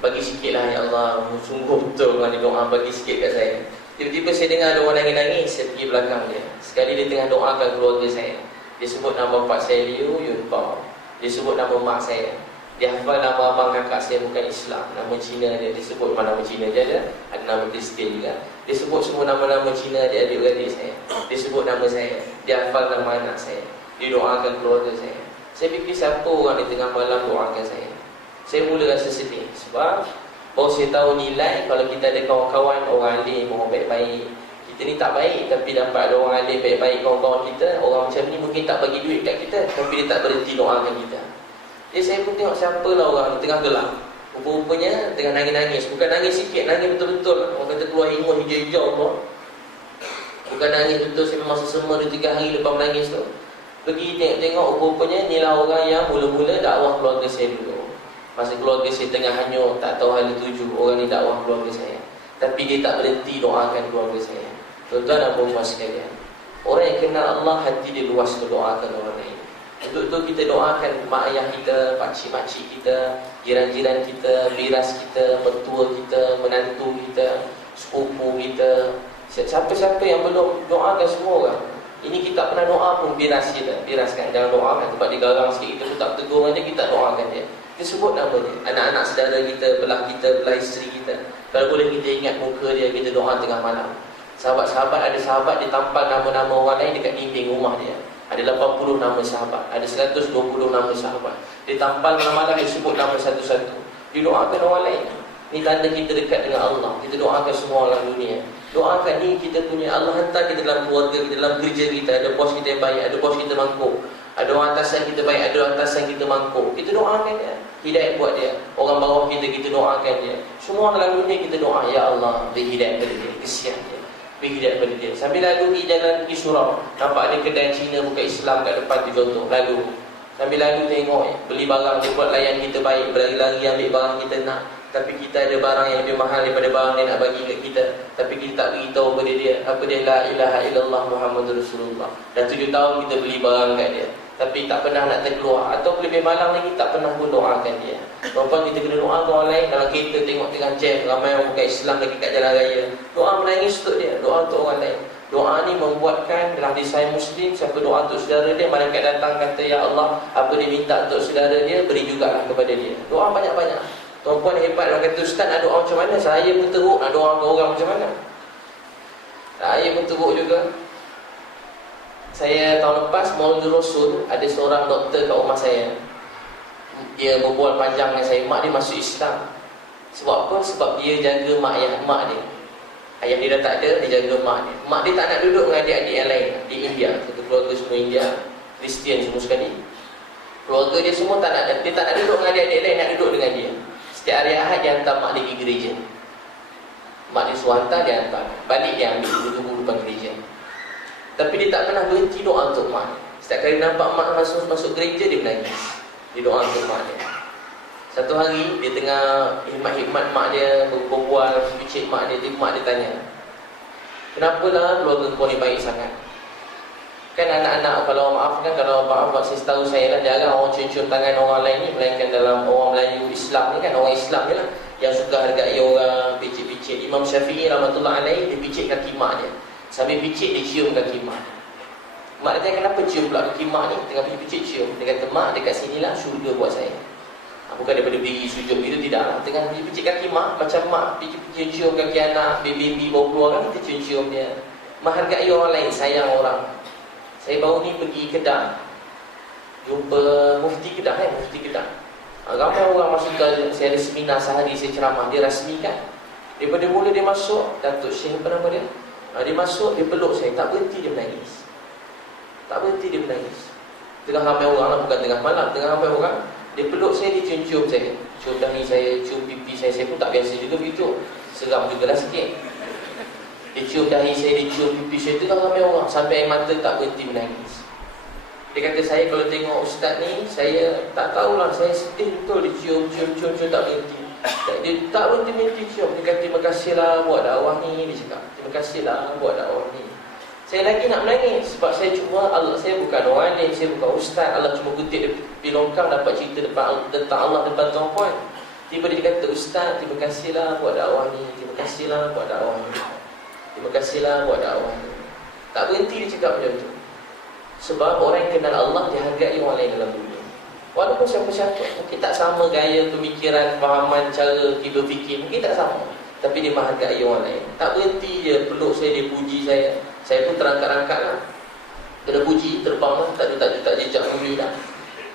Bagi sikit lah, ya Allah, sungguh betul orang ni doa, bagi sikit kat saya. Tiba-tiba saya dengar ada orang nangis-nangis, saya pergi belakang dia. Sekali dia tengah doakan keluarga saya. Dia sebut nama bapak saya, Liu Yun Pao. Dia sebut nama mak saya. Dia hafal nama abang kakak saya bukan Islam, nama Cina dia. Dia sebut nama Cina dia ada nama Kristian juga. Dia sebut semua nama-nama Cina dia, adik-beradik saya. Dia sebut nama saya. Dia hafal nama anak saya. Dia doakan keluarga saya. Saya fikir siapa orang di tengah malam doakan saya. Saya mula rasa sedih. Sebab baru saya tahu nilai kalau kita ada kawan-kawan orang alim, orang baik-baik. Kita ni tak baik, tapi dapat ada orang alim baik-baik, kawan-kawan kita. Orang macam ni mungkin tak bagi duit kat kita, tapi dia tak berhenti doakan kita. Jadi saya pun tengok siapalah orang ni tengah gelap. Rupa-rupanya tengah nangis-nangis. Bukan nangis sikit, nangis betul-betul. Orang kata keluar hingus hijau-hijau pun. Bukan nangis betul, saya memang sesama 2-3 hari lepas menangis tu. Pergi tengok-tengok, rupa-rupanya inilah orang yang mula-mula dakwah keluarga saya dulu. Masa keluarga saya tengah hanyut, tak tahu hala tuju, orang ni dakwah keluarga saya. Tapi dia tak berhenti doakan keluarga saya. Tuan-tuan dan puan-puan sekalian, orang yang kenal Allah, hati dia luas mendoakan orang lain. Untuk itu kita doakan mak ayah kita, pakcik-makcik kita, jiran-jiran kita, biras kita, mertua kita, menantu kita, sepupu kita, siapa-siapa yang belum, doakan semua orang. Ini kita pernah doa pun biras kita, biraskan, jangan doakan sebab dia garang sikit, kita pun tak tegur dia, kita doakan dia. Kita sebut nama dia, anak-anak saudara kita, belah isteri kita. Kalau boleh kita ingat muka dia, kita doa tengah malam. Sahabat-sahabat, ada sahabat dia tampal nama-nama orang lain dekat dinding rumah dia. Ada 80 nama sahabat, ada 120 nama sahabat. Dia tampal malam-malam, dia sebut nama satu-satu. Dia doakan orang lain. Ini tanda kita dekat dengan Allah. Kita doakan semua orang dunia. Doakan ni kita punya, Allah hantar kita dalam keluarga kita, dalam kerja kita. Ada bos kita yang baik, ada bos kita mangkuk. Ada orang atasan kita baik, ada orang atasan kita mangkuk. Kita doakan dia, hidayah buat dia. Orang bawah kita, kita doakan dia. Semua dalam dunia kita doa, ya Allah, beri hidayah pada dia, kesian dia, beri hidayah pada dia. Sambil lalu di jalan pergi surau, nampak ada kedai Cina bukan Islam kat depan tu, contoh lalu. Sambil lalu tengok, beli barang dia, buat layan kita baik, berlari-lari ambil barang kita nak. Tapi kita ada barang yang lebih mahal daripada barang dia nak bagi kat kita, tapi kita tak beritahu kepada dia. Apa dia? La ilaha illallah Muhammadur Rasulullah. Dah 7 tahun kita beli barang kat dia, tapi tak pernah nak terkeluar. Atau lebih malang lagi, tak pernah pun doakan dia. Tuan-tuan, kita kena doakan orang lain. Dalam kereta tengok tengah jam, ramai orang bukan Islam lagi kat jalan raya, doa menangis untuk dia, doa untuk orang lain. Doa ni membuatkan dalam hadis Sahih Muslim, siapa doa untuk saudara dia, malaikat datang kata, ya Allah, apa dia minta untuk saudara dia, beri jugalah kepada dia. Doa banyak-banyak. Tuan-puan hebat, orang kata, Ustaz nak doa macam mana? Saya pun teruk nak doa ke orang macam mana? Saya pun teruk juga. Saya tahun lepas Maulid Rasul, ada seorang doktor kat rumah saya. Dia berbual panjang dengan saya. Mak dia masuk Islam. Sebab apa? Sebab dia jaga mak dia. Ayah dia dah tak ada, dia jaga mak dia. Mak dia tak nak duduk dengan adik-adik yang lain di India. Satu keluarga semua India, Kristian semua sekali. Keluarga dia semua tak nak, dia tak nak duduk dengan adik-adik lain, nak duduk dengan dia. Setiap hari Ahad dia hantar mak dia pergi gereja. Mak dia suruh hantar, dia hantar. Balik dia ambil, dia tunggu depan gereja. Tapi dia tak pernah berhenti doa untuk mak dia. Setiap kali nampak mak masuk gereja, dia menangis. Dia doa untuk mak dia. Satu hari, dia tengah hikmat-hikmat mak dia, berbual, picit mak dia. Mak dia tanya, kenapalah keluarga kau ni baik sangat? Kan anak-anak, kalau maafkan, kalau maaf saya setahu saya lah, jarang orang cium-cium tangan orang lain ni, melainkan dalam orang Melayu Islam ni kan, orang Islam je lah yang suka hargai orang, picit-picit. Imam Syafi'i rahmatullah alaih, dia picit kaki mak dia. Sambil picit, dia cium kaki mak. Mak dia tanya, kenapa cium pula kaki mak ni? Tengah picit cium. Dia kata, mak, dekat sinilah syurga buat saya. Bukan daripada berdiri sujud itu, tidak lah. Tengah picit kaki mak, macam mak picit cium kaki anak, baby baru keluar kan, kita cium-cium dia. Menghargai orang lain, sayang orang. Saya baru ni pergi Kedah, jumpa mufti Kedah. Ramai orang masuk ke, saya ada seminar sehari, saya ceramah, dia rasmikan. Daripada mula dia masuk, Datuk Syekh apa nama dia? Dia masuk, dia peluk saya, tak berhenti dia menangis. Tak berhenti dia menangis. Tengah ramai orang lah, bukan tengah malam, tengah ramai orang, dia peluk saya, dia cium-cium saya, cium dahi saya, cium pipi saya pun tak biasa juga begitu. Seram jugalah sikit. Dia cium dahi saya, dia cium pipi saya, tengah ramai orang, sampai air mata tak berhenti menangis. Dia kata, saya kalau tengok ustaz ni, saya tak tahulah, saya sedih betul. Dia cium, tak berhenti. Dia tak berhenti cium. Dia kata, terima kasihlah buat dakwah ni. Dia cakap, terima kasihlah buat dakwah ni. Saya lagi nak menangis, sebab saya cuma, saya bukan orang alim, saya bukan ustaz. Allah cuma kutip di longkang dapat cerita tentang Allah depan tuan-puan. Tiba-tiba dia kata, ustaz, terima kasihlah buat dakwah ni. Terima kasihlah buat dakwah ni. Terima kasihlah buat dakwah ni. Tak berhenti dia cakap macam tu. Sebab orang yang kenal Allah, dia hargai orang lain dalam dunia. Walaupun siapa-siapa, mungkin tak sama gaya pemikiran, fahaman, cara dia berfikir, mungkin tak sama, tapi dia menghargai orang lain. Tak berhenti dia peluk saya, dia puji saya. Saya pun terangkat-angkat lah, kena puji, terbang lah, tak jejak bumi lah.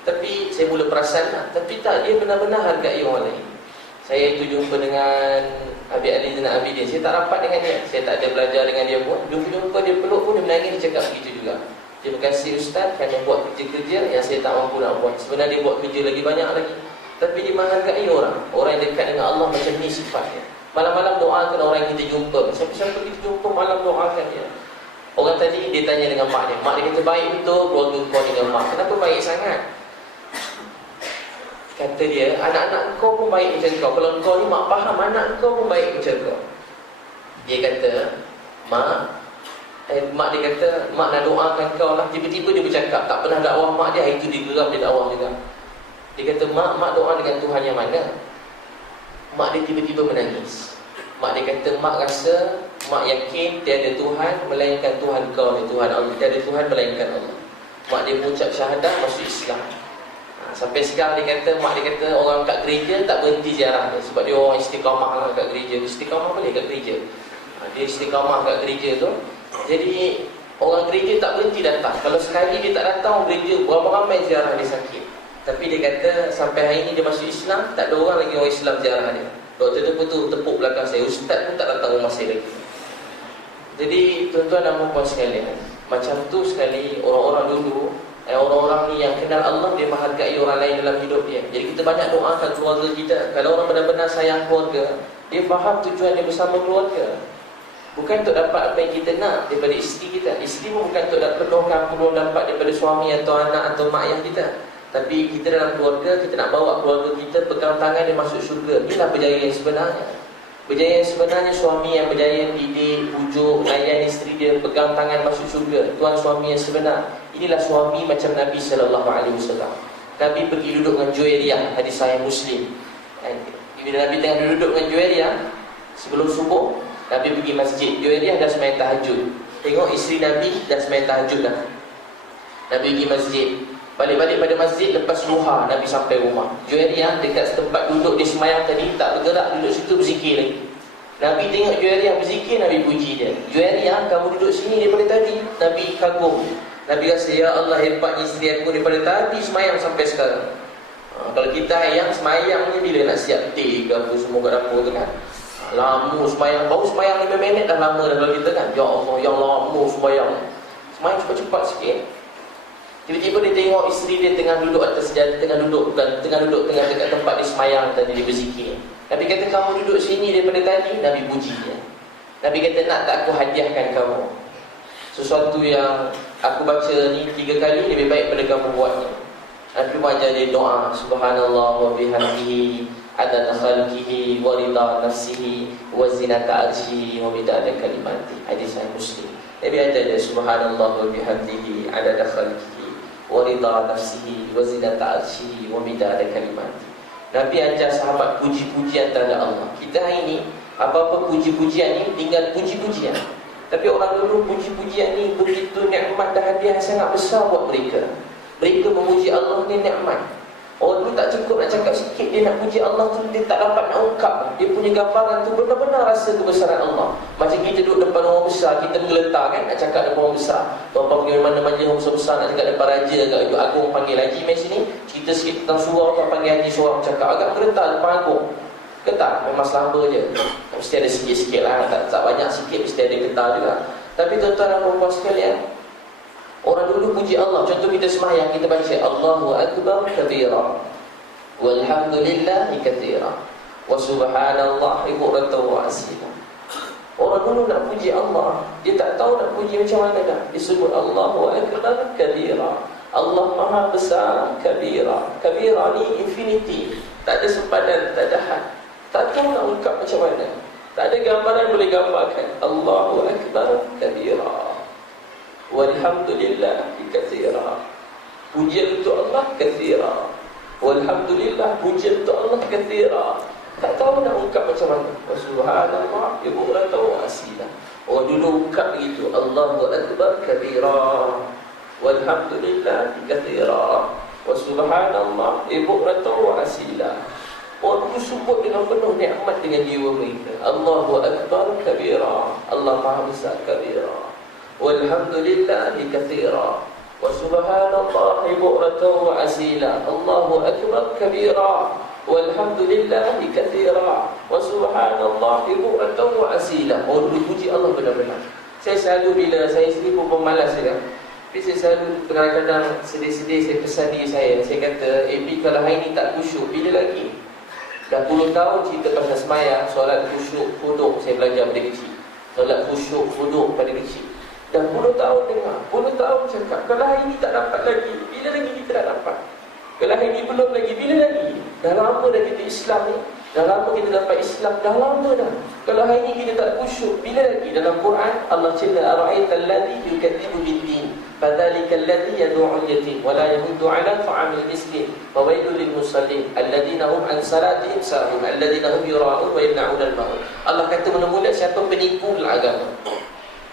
Tapi saya mula perasan lah. Tapi tak, dia benar-benar hargai orang lain. Saya itu jumpa dengan Habib Ali Zainal Abidin, saya tak rapat dengan dia, saya tak ada belajar dengan dia pun. Jumpa dia peluk pun, dia menangis, dia cakap begitu juga. Terima kasih ustaz kerana buat kerja-kerja yang saya tak mampu nak buat. Sebenarnya dia buat kerja lagi banyak lagi, tapi dia menghargai orang. Orang yang dekat dengan Allah macam ni sifatnya. Malam-malam doakan orang yang kita jumpa. Siapa-siapa kita jumpa malam doakan dia. Orang tadi dia tanya dengan mak dia. Mak dia kata, baik betul keluarga kau dengan mak. Kenapa baik sangat? Kata dia, anak-anak kau pun baik macam kau. Kalau kau ni mak faham, anak kau pun baik macam kau. Dia kata, mak dia kata, mak nak doakan kau lah. Tiba-tiba dia bercakap, tak pernah dakwah mak dia, hari tu dia geram dia dakwah juga. Dia kata, mak doa dengan Tuhan yang mana? Mak dia tiba-tiba menangis. Mak dia kata, mak rasa, mak yakin tiada Tuhan melainkan Tuhan kau ni, Tuhan Allah. Tiada Tuhan melainkan Allah. Mak dia mengucap syahadah, masuk Islam. Sampai sekarang dia kata, mak dia kata orang kat gereja tak berhenti ziarah dia, sebab dia orang istiqamah lah kat gereja. Istiqamah boleh kat gereja. Dia istiqamah kat gereja tu. Jadi orang gereja tak berhenti datang. Kalau sekali dia tak datang, gereja berapa ramai ziarah dia sakit. Tapi dia kata sampai hari ini dia masuk Islam, tak ada orang lagi orang Islam ziarah dia. Doktor tu betul tepuk belakang saya, ustaz pun tak datang rumah saya lagi. Jadi tuan-tuan dan puan sekalian, macam tu sekali orang-orang dulu, orang-orang ni yang kenal Allah, dia menghargai orang lain dalam hidup dia. Jadi kita banyak doakan keluarga kita. Kalau orang benar-benar sayang keluarga, dia faham tujuan dia bersama keluarga. Bukan untuk dapat apa yang kita nak daripada isteri kita. Isteri pun bukan untuk perlu dapat daripada suami atau anak atau mak ayah kita. Tapi kita dalam keluarga, kita nak bawa keluarga kita pegang tangan dia masuk syurga. Inilah berjaya yang sebenarnya. Berjaya yang sebenarnya suami yang berjaya didik, pujuk, layan isteri dia, pegang tangan masuk syurga. Tuan suami yang sebenar. Inilah suami macam Nabi SAW. Nabi pergi duduk dengan Juwairiyah, hadis sahih Muslim. Bila Nabi tengah duduk dengan Juwairiyah sebelum subuh, Nabi pergi masjid. Juwairiyah dah sembahyang tahajud. Tengok isteri Nabi dah sembahyang tahajud dah. Nabi pergi masjid. Balik-balik pada masjid, lepas duha Nabi sampai rumah. Juwairiyah dekat tempat duduk dia sembahyang tadi, tak bergerak, duduk situ berzikir lagi. Nabi tengok Juwairiyah berzikir, Nabi puji dia. Juwairiyah, kamu duduk sini daripada tadi. Nabi kagum. Nabi rasa, ya Allah hebatnya isteri aku, daripada tadi sembahyang sampai sekarang. Kalau kita yang sembahyang ni bila nak siap teh ke apa semua kat dapur tu kan, lama sembahyang, baru sembahyang 5 minit dah lama dah kalau kita kan. Ya Allah, yang lama sembahyang. Sembahyang cepat-cepat sikit. Tiba-tiba dia tengok isteri dia tengah duduk atas sejadah, tengah duduk dekat tempat dia sembahyang tadi, dia berzikir. Nabi kata, kamu duduk sini daripada tadi. Nabi puji dia. Nabi kata, nak tak aku hadiahkan kamu sesuatu yang aku baca ni 3 kali, lebih baik pada kamu buatnya. Nabi baca dia doa, subhanallah wa bihamdihi adada khalqihi wa ridha nafsihi wa zinata arshihi wa midada kalimati. Hadis sahih Muslim. Nabi ajar dia subhanallah wa bihamdihi adada khalqihi wa ridha nafsihi wa zinata arshihi wa midada kalimati. Nabi ajar sahabat puji-pujian terhadap Allah. Kita hari ini apa-apa puji-pujian ni tinggal puji-pujian. Tapi orang dulu puji-pujian ni begitu nikmat dan hadiah sangat besar buat mereka. Mereka memuji Allah ni nikmat. Orang dulu tak cukup nak cakap sikit, dia nak puji Allah tu, dia tak dapat nak ungkap. Dia punya gambaran tu benar-benar rasa kebesaran Allah. Macam kita duduk depan orang besar, kita menggeletar kan, nak cakap depan orang besar. Tuan-tuan pergi mana majlis orang besar nak cakap depan raja ke ibu agung, panggil haji mai sini, cerita sikit tentang surau, tuan panggil haji seorang cakap, agak menggeletar depan agung. Getar, memang selamba je. Mesti ada sikit-sikit lah, tak banyak sikit, mesti ada getar juga. Tapi tuan-tuan dan puan-puan sekalian, orang dulu puji Allah. Contoh kita sembahyang, kita baca Allahu Akbar kabira, walhamdulillahi katsira, wa subhanallahi bukratan wa asila. Orang dulu nak puji Allah, dia tak tahu nak puji macam mana dah. Dia sebut Allahu Akbar kabira, Allah Maha Besar kabira. Kabira ni infinity, tak ada sempadan, tak ada had. Tak tahu nak ungkap macam mana, tak ada gambaran boleh gambarkan. Allahu Akbar kabira, walhamdulillah katsira, pujian untuk Allah katsira, walhamdulillah, pujian untuk Allah katsira. Tak tahu nak ungkap macam mana. Subhanallah bukratan wa asila. Orang dulu ungkap begitu, Allahu Akbar kabira, walhamdulillah katsira, wa subhanallah bukratan wa asila. Orang dulu sebut dengan penuh nikmat dengan jiwa mereka. Allahu Akbar kabira, Allah Maha Besar kabira, walhamdulillahi katsira, wa subhanallahi bukratan wa asila. Allahu Akbar kabira, walhamdulillahi katsira, wa subhanallahi bukratan wa asila. Oh, dulu puji Allah benar-benar. Saya selalu, bila saya sendiri pun pemalas juga, tapi saya selalu kadang-kadang sedih-sedih saya pesan diri saya. Saya kata, Abi kalau hari ni tak khusyuk, bila lagi? Dah puluh tahun cerita pasal sembahyang, solat khusyuk, khuduk saya belajar pada kecil. Solat khusyuk, khuduk pada kecil. Dah puluh tahun dengar, puluh tahun cakap, kalau hari ni tak dapat lagi, bila lagi kita tak dapat? Kalau hari ni belum lagi, bila lagi? Dah lama dah kita Islam ni, dah lama kita dapat Islam, dah lama dah. Kalau hari ni kita tak khusyuk, bila lagi? Dalam Quran Allah cerita, ara'aital ladzi yukadzibu bid-din, fadzalikal ladzi yad'u'ul yatim wa la yahuddu 'ala ta'amil miskin, wa wailul lil musallin alladziina hum an salatihim sahun alladziina hum yura'un wa yamna'unal ma'un. Allah kata mula-mula, siapa penipu dalam agama.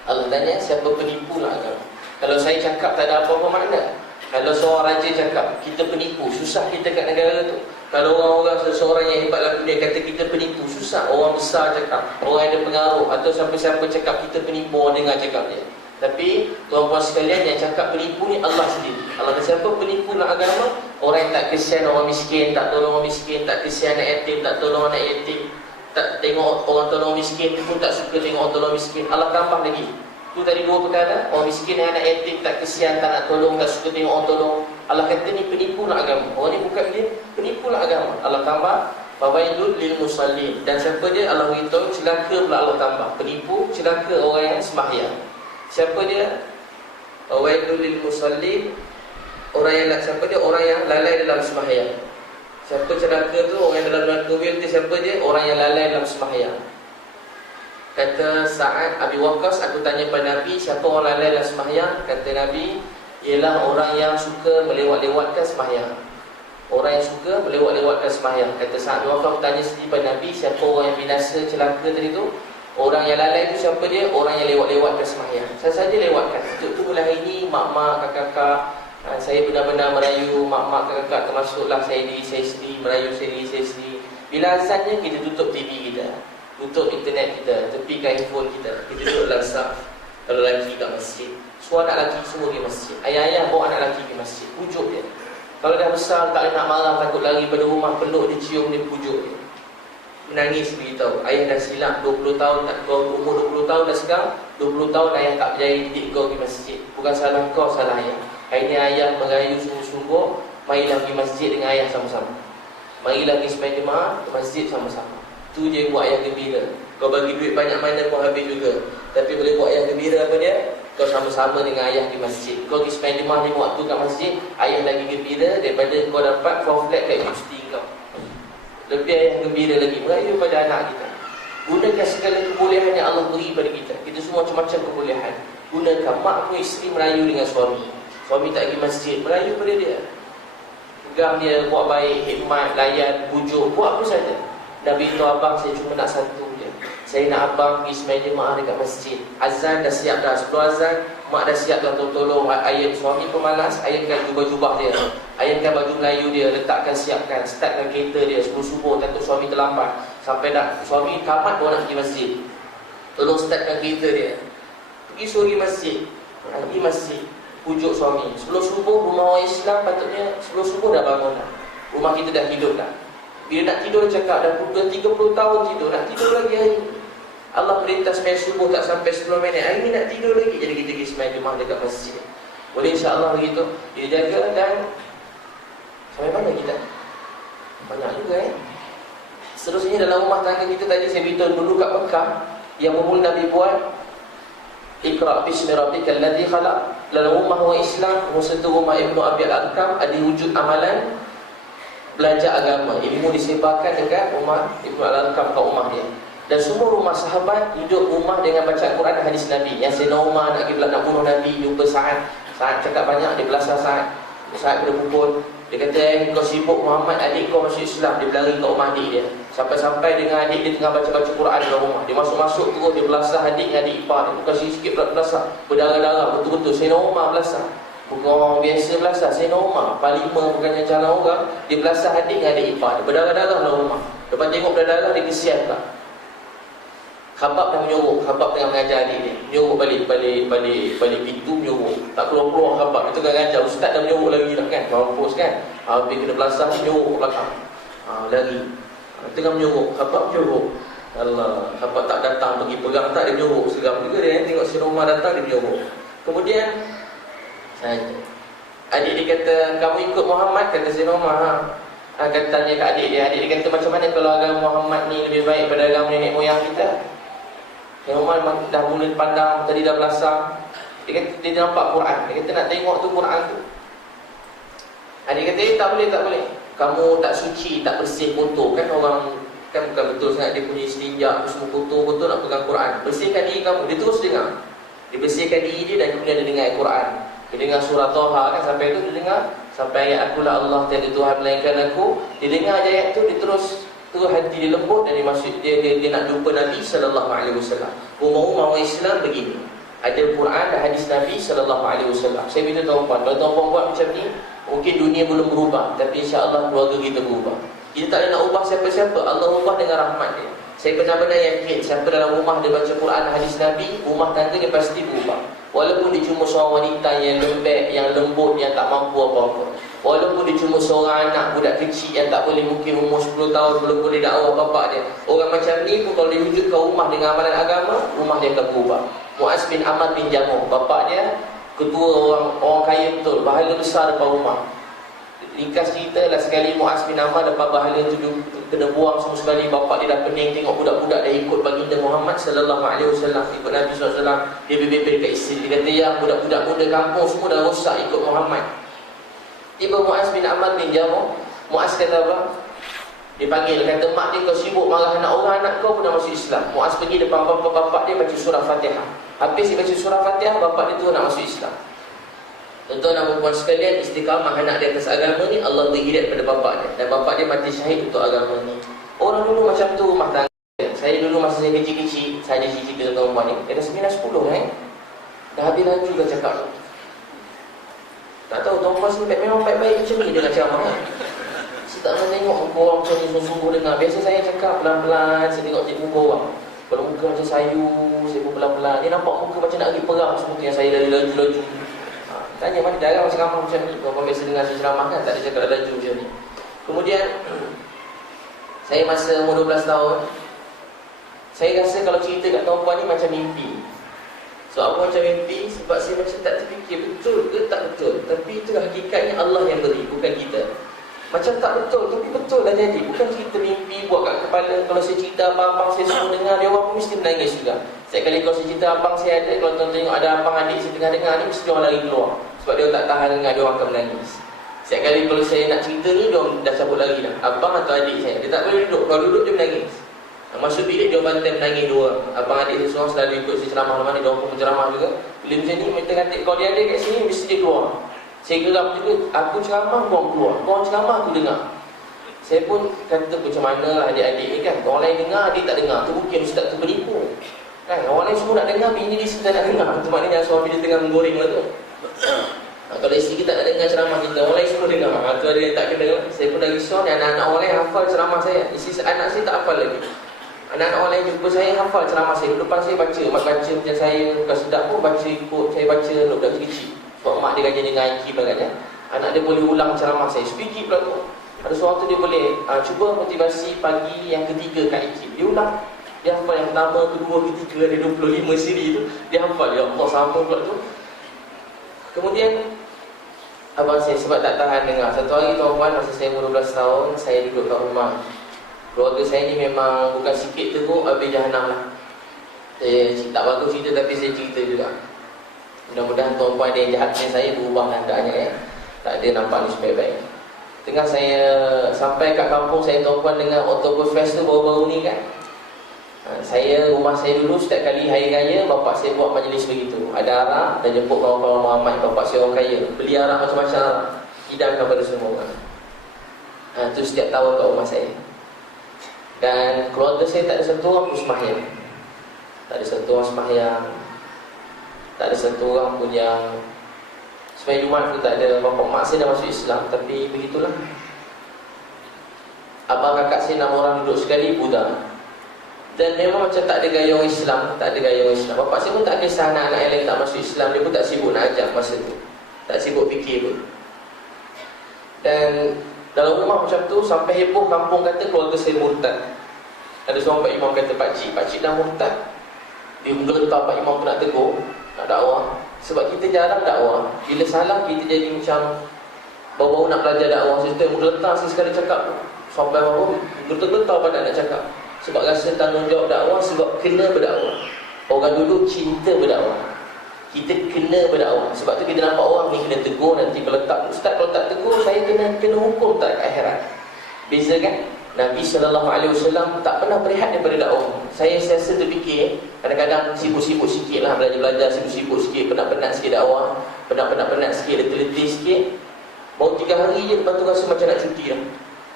Allah tanya, siapa penipu dalam agama. Kalau saya cakap tak ada apa-apa makna. Kalau seorang raja cakap kita penipu, susah kita kat negara tu. Kalau orang-orang seseorang yang hebat dalam dunia kata kita penipu, susah. Orang besar cakap, orang yang ada pengaruh, atau siapa-siapa cakap kita penipu, orang dengar cakap dia. Tapi tuan-puan sekalian, yang cakap penipu ni Allah sendiri. Allah kata siapa penipu dalam agama? Orang yang tak kesian orang miskin, tak tolong orang miskin, tak kesian anak yatim, tak tolong anak yatim, tak tengok orang tolong miskin pun tak suka tengok orang tolong miskin. Allah tambah lagi. Tu tadi dua perkara, orang miskin dan anak yatim, tak kesian, tak nak tolong, tak suka tengok orang tolong. Allah kata ni penipu nak agama. Orang ni bukan dia, penipu nak agama. Allah tambah fawailul lil musallin. Dan siapa dia? Allah beritahu celaka pula. Allah tambah penipu, celaka orang yang sembahyang. Siapa dia? Fawailul lil musallin. Orang yang siapa dia? Orang yang lalai dalam sembahyang. Siapa celaka tu? Orang yang dalam neraka tu siapa dia? Orang yang lalai dalam sembahyang. Kata Sa'ad Abi Waqqas, aku tanya pada Nabi, siapa orang lalai dalam sembahyang? Kata Nabi, ialah orang yang suka melewat-lewatkan sembahyang. Orang yang suka melewat-lewatkan sembahyang. Kata Sa'ad Abi Waqqas, aku tanya sendiri pada Nabi, siapa orang yang binasa, celaka tadi tu? Orang yang lalai tu siapa dia? Orang yang lewat-lewatkan sembahyang. Saya saja lewatkan. Untuk tu mulai hari ni, mak-mak, kakak-kakak, saya benar-benar merayu mak-mak, kakak-kakak, termasuklah saya sendiri, merayu saya sendiri. Bila azannya, kita tutup TV kita, tutup internet kita, tepikan handphone kita duduk dalam saf. Kalau lelaki kat masjid, suara anak lelaki semua pergi masjid. Ayah-ayah bawa anak lelaki pergi masjid, pujuk dia. Kalau dah besar, tak nak marah, takut lari pada rumah, peluk dia, cium dia, pujuk dia. Menangis beritahu, ayah dah silap 20 tahun, kau umur 20 tahun dah sekarang, 20 tahun ayah tak berjaya didik kau pergi masjid. Bukan salah kau, salah ayah. Hari ni ayah merayu sungguh-sungguh, marilah pergi masjid dengan ayah sama-sama. Marilah pergi sembahyang jemaah ke masjid sama-sama. Tu je buat ayah gembira. Kau bagi duit banyak mana pun habis juga, tapi boleh buat ayah gembira apa dia? Kau sama-sama dengan ayah di masjid. Kau pergi sembahyang jemaah 5 waktu kat masjid, ayah lagi gembira daripada kau dapat 4 flat kat universiti kau. Lebih ayah gembira lagi, merayu pada anak kita. Gunakan segala kebolehan yang Allah beri pada kita. Kita semua macam-macam kebolehan. Gunakan. Mak pun isteri merayu dengan suami. Suami tak pergi masjid, merayu pada dia. Pegang dia, buat baik, hikmat, layan, bujuk, buat apa saja. Nabi itu, abang saya cuma nak satu je. Saya nak abang pergi sembahyang jemaah dekat masjid. Azan dah siap dah, 10 azan, mak dah siap dah tolong iron. Suami pemalas, ironkan jubah-jubah dia, ironkan baju Melayu dia, letakkan, siapkan, startkan kereta dia subuh-subuh. Tentu suami terlambat, sampai dah suami tamat baru nak pergi masjid, tolong startkan kereta dia, pergi suri masjid, pergi masjid, pujuk suami. Sebelum subuh, rumah orang Islam patutnya sebelum subuh dah bangun dah. Rumah kita dah hidup dah. Bila nak tidur cakap dah 30 tahun tidur, nak tidur lagi hari ni. Allah perintah sembahyang subuh tak sampai 10 minit, hari ni nak tidur lagi. Jadi kita pergi sembahyang Jumaat dekat masjid. Boleh insya-Allah begitu. Dia jaga. Dan sampai mana kita? Banyak juga Seterusnya dalam rumah tangga kita tadi saya beritahu dulu kat Mekah, yang mula Nabi buat Iqra' bismi rabbikal ladzi khalaq. Dalam rumah orang Islam, satu rumah Ibnu Abi Al-Arqam, ada wujud amalan belajar agama, ilmu disebarkan dekat rumah Ibnu Al-Arqam, kat rumah dia. Dan semua rumah sahabat hidup rumah dengan bacaan Quran dan hadis Nabi. Yang Sayyidina Umar nak bunuh Nabi, jumpa Sa'ad cakap banyak, dia belasah Sa'ad kena pukul. Dia kata, kau sibuk Muhammad, adik kau masuk Islam. Dia berlari ke rumah adik dia, sampai-sampai dengan adik dia tengah baca-baca Quran dalam rumah. Dia masuk-masuk terus, dia belasah adik dengan adik ipar dia. Bukan sikit belasah, berdarah-darah, betul-betul. Sayyidina Umar belasah, bukan orang biasa belasah. Sayyidina Umar, parlimen bukannya jalan orang. Dia belasah adik dengan adik ipar dia, berdarah-darah dalam rumah. Lepas tengok berdarah, dia kesian tak. Khabab dah menyuruh, Khabab tengah mengajar adik dia, menyuruh balik pintu, menyuruh. Tak keluar-keluar Khabab, itu kan ajar. Ustaz dah menyuruh lagi lah kan, mampus kan. Habis kena belasah, menyuruh ke belakang, lari. Tengah menyuruh, Khabab menyuruh. Allah, Khabab tak datang, pergi pegang tak, dia menyuruh. Seram juga dia, tengok Sayyidina Umar datang, dia menyuruh. Kemudian adik dia kata, kamu ikut Muhammad, kata Sayyidina Umar. Kata tanya kat adik dia kata, macam mana kalau agama Muhammad ni lebih baik pada agama nenek moyang kita? Yang Umar dah mula pandang, tadi dah belasah. Dia kata, dia nampak Quran. Dia kata, nak tengok tu Quran tu. Dia kata, tak boleh. Kamu tak suci, tak bersih, kotor. Kan orang, kan bukan betul sangat dia punya istinja, semua kotor-kotor nak pegang Quran. Bersihkan diri kamu. Dia terus dengar. Dia bersihkan diri dia dan kemudian dia dengar Quran. Dia dengar surah Taha kan, sampai tu dia dengar. Sampai ayat akulah Allah tiada Tuhan melainkan aku. Dia dengar ayat tu, dia terus hati dia lembut dan dia nak jumpa Nabi SAW. Rumah-rumah orang Islam begini, ada Quran dan hadis Nabi SAW. Saya beritahu tuan-tuan, kalau tuan-tuan buat macam ni, mungkin dunia belum berubah, tapi insya-Allah keluarga kita berubah. Kita tak nak ubah siapa-siapa, Allah ubah dengan rahmat dia. Saya benar-benar yakin, siapa dalam rumah dia baca Quran dan hadis Nabi, rumah tangga dia pasti berubah. Walaupun dia cuma seorang wanita yang lembek, yang lembut, yang tak mampu apa-apa. Walaupun dia cuma seorang anak budak kecil yang tak boleh, mungkin umur 10 tahun belum boleh dakwah bapak dia. Orang macam ni pun kalau dia wujudkan rumah dengan amalan agama, rumah dia akan berubah. Mu'az bin Amr bin Jamuh, bapak dia ketua orang kaya betul, bahala besar depan rumah. Ringkas cerita lah, sekali Mu'az bin Amr dapat bahala tu kena buang semua sekali. Bapak dia dah pening tengok budak-budak dah ikut baginda Muhammad SAW, ikut Nabi SAW. Dia berbebel kat isteri, dia kata, ya budak-budak muda kampung semua dah rosak ikut Muhammad. Tiba Mu'az bin Amr bin Jamuh, Mu'az kata apa? Dia panggil, kata, mak dia kau sibuk marah anak orang, anak kau pun dah masuk Islam. Mu'az pergi depan bapak dia baca surah Fatihah. Habis dia baca surah Fatihah, bapak dia tu nak masuk Islam. Tuan-tuan dan puan sekalian, istiqamah anak di atas agama ni, Allah beri hidayah pada bapak dia, dan bapak dia mati syahid untuk agama ni. Orang dulu macam tu rumah tangga. Saya dulu masa saya kecil-kecil, saya ada cerita tentang rumah ni, dia dah 9-10 dah habis laju dah cakap tu. Tak tahu tuan-tuan sini memang baik-baik macam ni dia nak ceramah. Saya tak pernah tengok muka orang macam ni sungguh-sungguh dengar. Biasa saya cakap pelan-pelan, saya tengok muka orang. Kalau muka macam sayu, saya pun pelan-pelan. Dia nampak muka macam nak pergi perang semua tu yang saya laju-laju. Tanya mana jarang ceramah macam ni. Tuan-tuan biasa dengar saya ceramah kan, tak ada cakap laju macam ni. Kemudian saya masa umur 12 tahun, saya rasa kalau cerita kat tuan-tuan ni macam mimpi. So apa macam mimpi? Sebab saya macam tak terfikir betul ke tak betul. Tapi itulah hakikatnya Allah yang beri, bukan kita. Macam tak betul, tapi betul dah jadi. Bukan cerita mimpi buat kat kepala. Kalau saya cerita abang-abang saya semua dengar, dia orang pun mesti menangis juga. Setiap kali kalau saya cerita abang saya ada, kalau tuan tengok ada abang adik saya tengah dengar ni, mesti orang lari keluar. Sebab dia tak tahan dengar, dia orang akan menangis. Setiap kali kalau saya nak cerita ni, dia orang dah cabut lari dah. Abang atau adik saya, dia tak boleh duduk. Kalau duduk dia menangis. Masuk bilik dia bantai menangis dua. Abang adik saya seorang selalu ikut saya ceramah mana-mana, dia orang pun menceramah juga. Bila macam ni, mereka kata kalau dia ada kat sini, mesti dia keluar. Saya geram juga, aku ceramah, korang keluar. Korang ceramah, aku dengar. Saya pun kata macam mana lah adik-adik ni kan. Orang lain dengar, adik tak dengar. Tu mungkin ustaz tu penipu. Kan orang lain semua nak dengar, bini dia sedang nak dengar. Itu maknanya suami dia tengah menggoreng lah tu. Kalau isteri kita tak nak dengar ceramah kita, orang lain semua dengar. Tu ada yang tak kena. Saya pun dah risau ni, anak-anak orang lain hafal ceramah saya. Isteri anak saya tak hafal lagi. Anak-anak orang lain jumpa saya hafal ceramah saya. Depan saya baca, mak baca macam saya. Bukan sedap pun baca ikut, saya baca budak kecil. Sebab mak dia gaji dengan IQ bangetnya. Anak dia boleh ulang ceramah saya. Speaking pula tu. Ada seorang tu dia boleh cuba motivasi pagi yang ketiga kat IQ. Dia ulang. Dia hafal yang pertama, kedua, ketiga, ada 25 siri tu. Dia hafal. Ya Allah, sama pula tu. Kemudian abang saya sebab tak tahan dengar. Satu hari tuan-tuan, masa saya umur 12 tahun, saya duduk kat rumah. Keluarga saya ni memang bukan sikit teruk, habis jahanam lah. Saya tak bagus cerita tapi saya cerita juga. Mudah-mudahan tuan-tuan ada yang jahat dengan saya berubah tandanya ya. Tak ada nampak ni sebaik-baik. Tengah saya sampai kat kampung saya, tuan-tuan dengar Oktoberfest tu baru-baru ni kan. Saya, rumah saya dulu setiap kali hari raya, bapak saya buat majlis begitu. Ada arak dan jemput kawan-kawan ramai. Bapak saya orang kaya, beli arak macam-macam arak, hidangkan kepada semua orang. Itu setiap tahun kat rumah saya. Dan keluarga saya tak ada satu orang pun sembahyang. Tak ada satu orang sembahyang. Tak ada satu orang pun yang sembahyang Jumaat pun tak ada. Bapak mak saya dah masuk Islam, tapi begitulah. Abang kakak saya 6 orang duduk sekali Buddha. Dan memang macam tak ada gaya orang Islam. Tak ada gaya orang Islam. Bapak saya pun tak kisah anak-anak yang lain tak masuk Islam. Dia pun tak sibuk nak ajak masa tu. Tak sibuk fikir pun. Dan dalam rumah macam tu, sampai heboh kampung kata keluarga saya murtad. Ada seorang Pak Imam kata, Pakcik dah murtad. Dia menggeletar Pak Imam tu nak tegur, nak dakwah. Sebab kita jarang dakwah. Bila salah kita jadi macam baru-baru nak belajar dakwah. Saya menggeletar sekali cakap sampai baru menggeletar pada nak cakap. Sebab rasa tanggungjawab dakwah, sebab kena berdakwah. Orang dulu cinta berdakwah. Kita kena berdakwah. Sebab tu kita nampak orang ni kena tegur, nanti meletak. Ustaz kalau tak tegur, saya kena hukum tak kat akhirat. Beza kan? Nabi SAW tak pernah berehat daripada dakwah. Saya sentiasa terfikir, kadang-kadang sibuk-sibuk sikit lah, belajar-belajar sibuk-sibuk sikit, penat-penat sikit dakwah, penat-penat sikit, letih-letih sikit. Baru 3 hari je, lepas tu rasa macam nak cuti lah.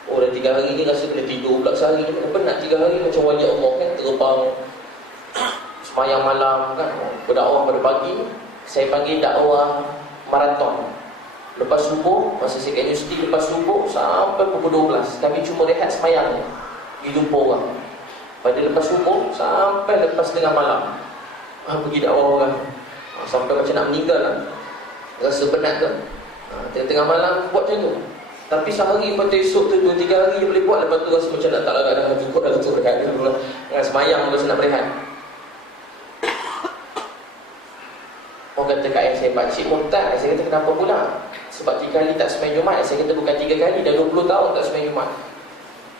Oh, dah 3 hari ni rasa kena tidur pula sehari ni. Penat 3 hari macam wali Allah kan, terbang semayang malam kan, berdakwah pada pagi. Saya panggil dakwah maraton. Lepas subuh, masa saya kat universiti, lepas subuh sampai pukul 12 kami cuma rehat semayang, pergi jumpa orang. Pada lepas subuh sampai lepas tengah malam pergi dakwah orang. Sampai macam nak meninggal lah. Rasa penat tu. Tengah malam buat macam tu. Tapi sehari lepas tu esok tu 2-3 hari je boleh buat. Lepas tu rasa macam nak tak larat dah, cukup dah tu rehat dulu lah. Semayang rasa nak berehat. Orang kata kat ayah saya, Pakcik murtad. Saya kata kenapa pula? Sebab 3 kali tak sembahyang Jumaat. Saya kata bukan 3 kali, dah 20 tahun tak sembahyang Jumaat.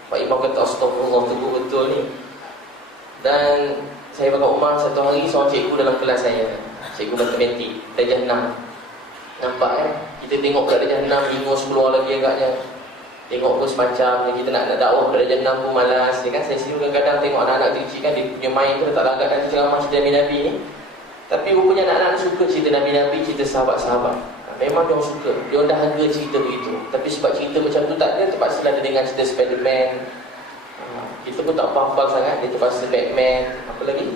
Pak Imam kata astagfirullah, tegur betul ni. Dan saya pakai rumah satu hari, seorang cikgu dalam kelas saya, cikgu matematik, darjah 6. Nampak kan? Kita tengok kat darjah 6, bingung 10 orang lagi agaknya. Tengok pun semacam, kita nak dakwah kat darjah 6 pun malas. Kan? Saya sendiri kadang-kadang tengok anak-anak kecil kan, dia punya main pun tak lagak nanti ceramah cerita Nabi-Nabi ni. Tapi rupanya anak-anak suka cerita Nabi-Nabi, cerita sahabat-sahabat. Memang dia suka, dia dah harga cerita begitu. Tapi sebab cerita macam tu tak ada, terpaksa ada dengan cerita Spiderman. Kita pun tak faham sangat, dia terpaksa Batman. Apa lagi?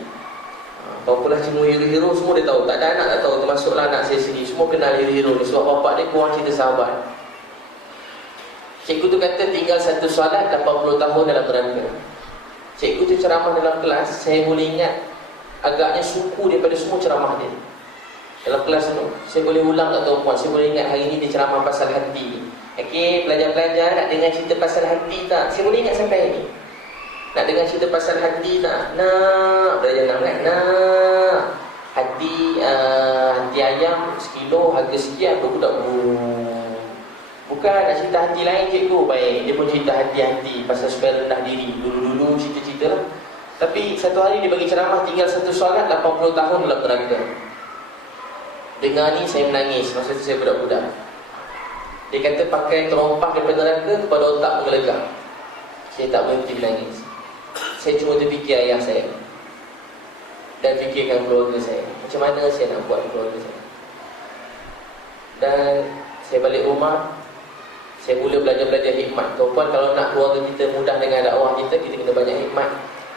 Apa-apalah semua hero-hero semua dia tahu. Tak ada anak tak tahu, termasuklah anak saya sendiri. Semua kenal hero-hero ni sebab bapak dia kurang cerita sahabat. Cikgu tu kata tinggal satu solat 80 tahun dalam neraka. Cikgu tu ceramah dalam kelas, saya boleh ingat agaknya suku daripada semua ceramah dia. Dalam kelas tu, saya boleh ulang tak tahu puan, saya boleh ingat hari ni dia ceramah pasal hati. Okey, pelajar-pelajar nak dengar cerita pasal hati tak? Saya boleh ingat sampai ni. Nak dengar cerita pasal hati tak? Nak, belajar nak kan? Nak. Hati ayam sekilo harga sekian, budak bukan nak cerita hati lain cikgu. Baik, dia pun cerita hati-hati pasal supaya rendah diri. Dulu-dulu cerita-cerita lah. Tapi satu hari dia bagi ceramah tinggal satu solat 80 tahun dalam neraka. Dengar ni saya menangis masa tu saya budak-budak. Dia kata pakai terompah daripada neraka kepada otak menggelegak. Saya tak berhenti menangis. Saya cuma terfikir ayah saya dan fikirkan keluarga saya. Macam mana saya nak buat keluarga saya. Dan saya balik rumah, saya mula belajar hikmat. Tuan-tuan, kalau nak keluarga kita mudah dengan dakwah kita, kita kena banyak hikmat.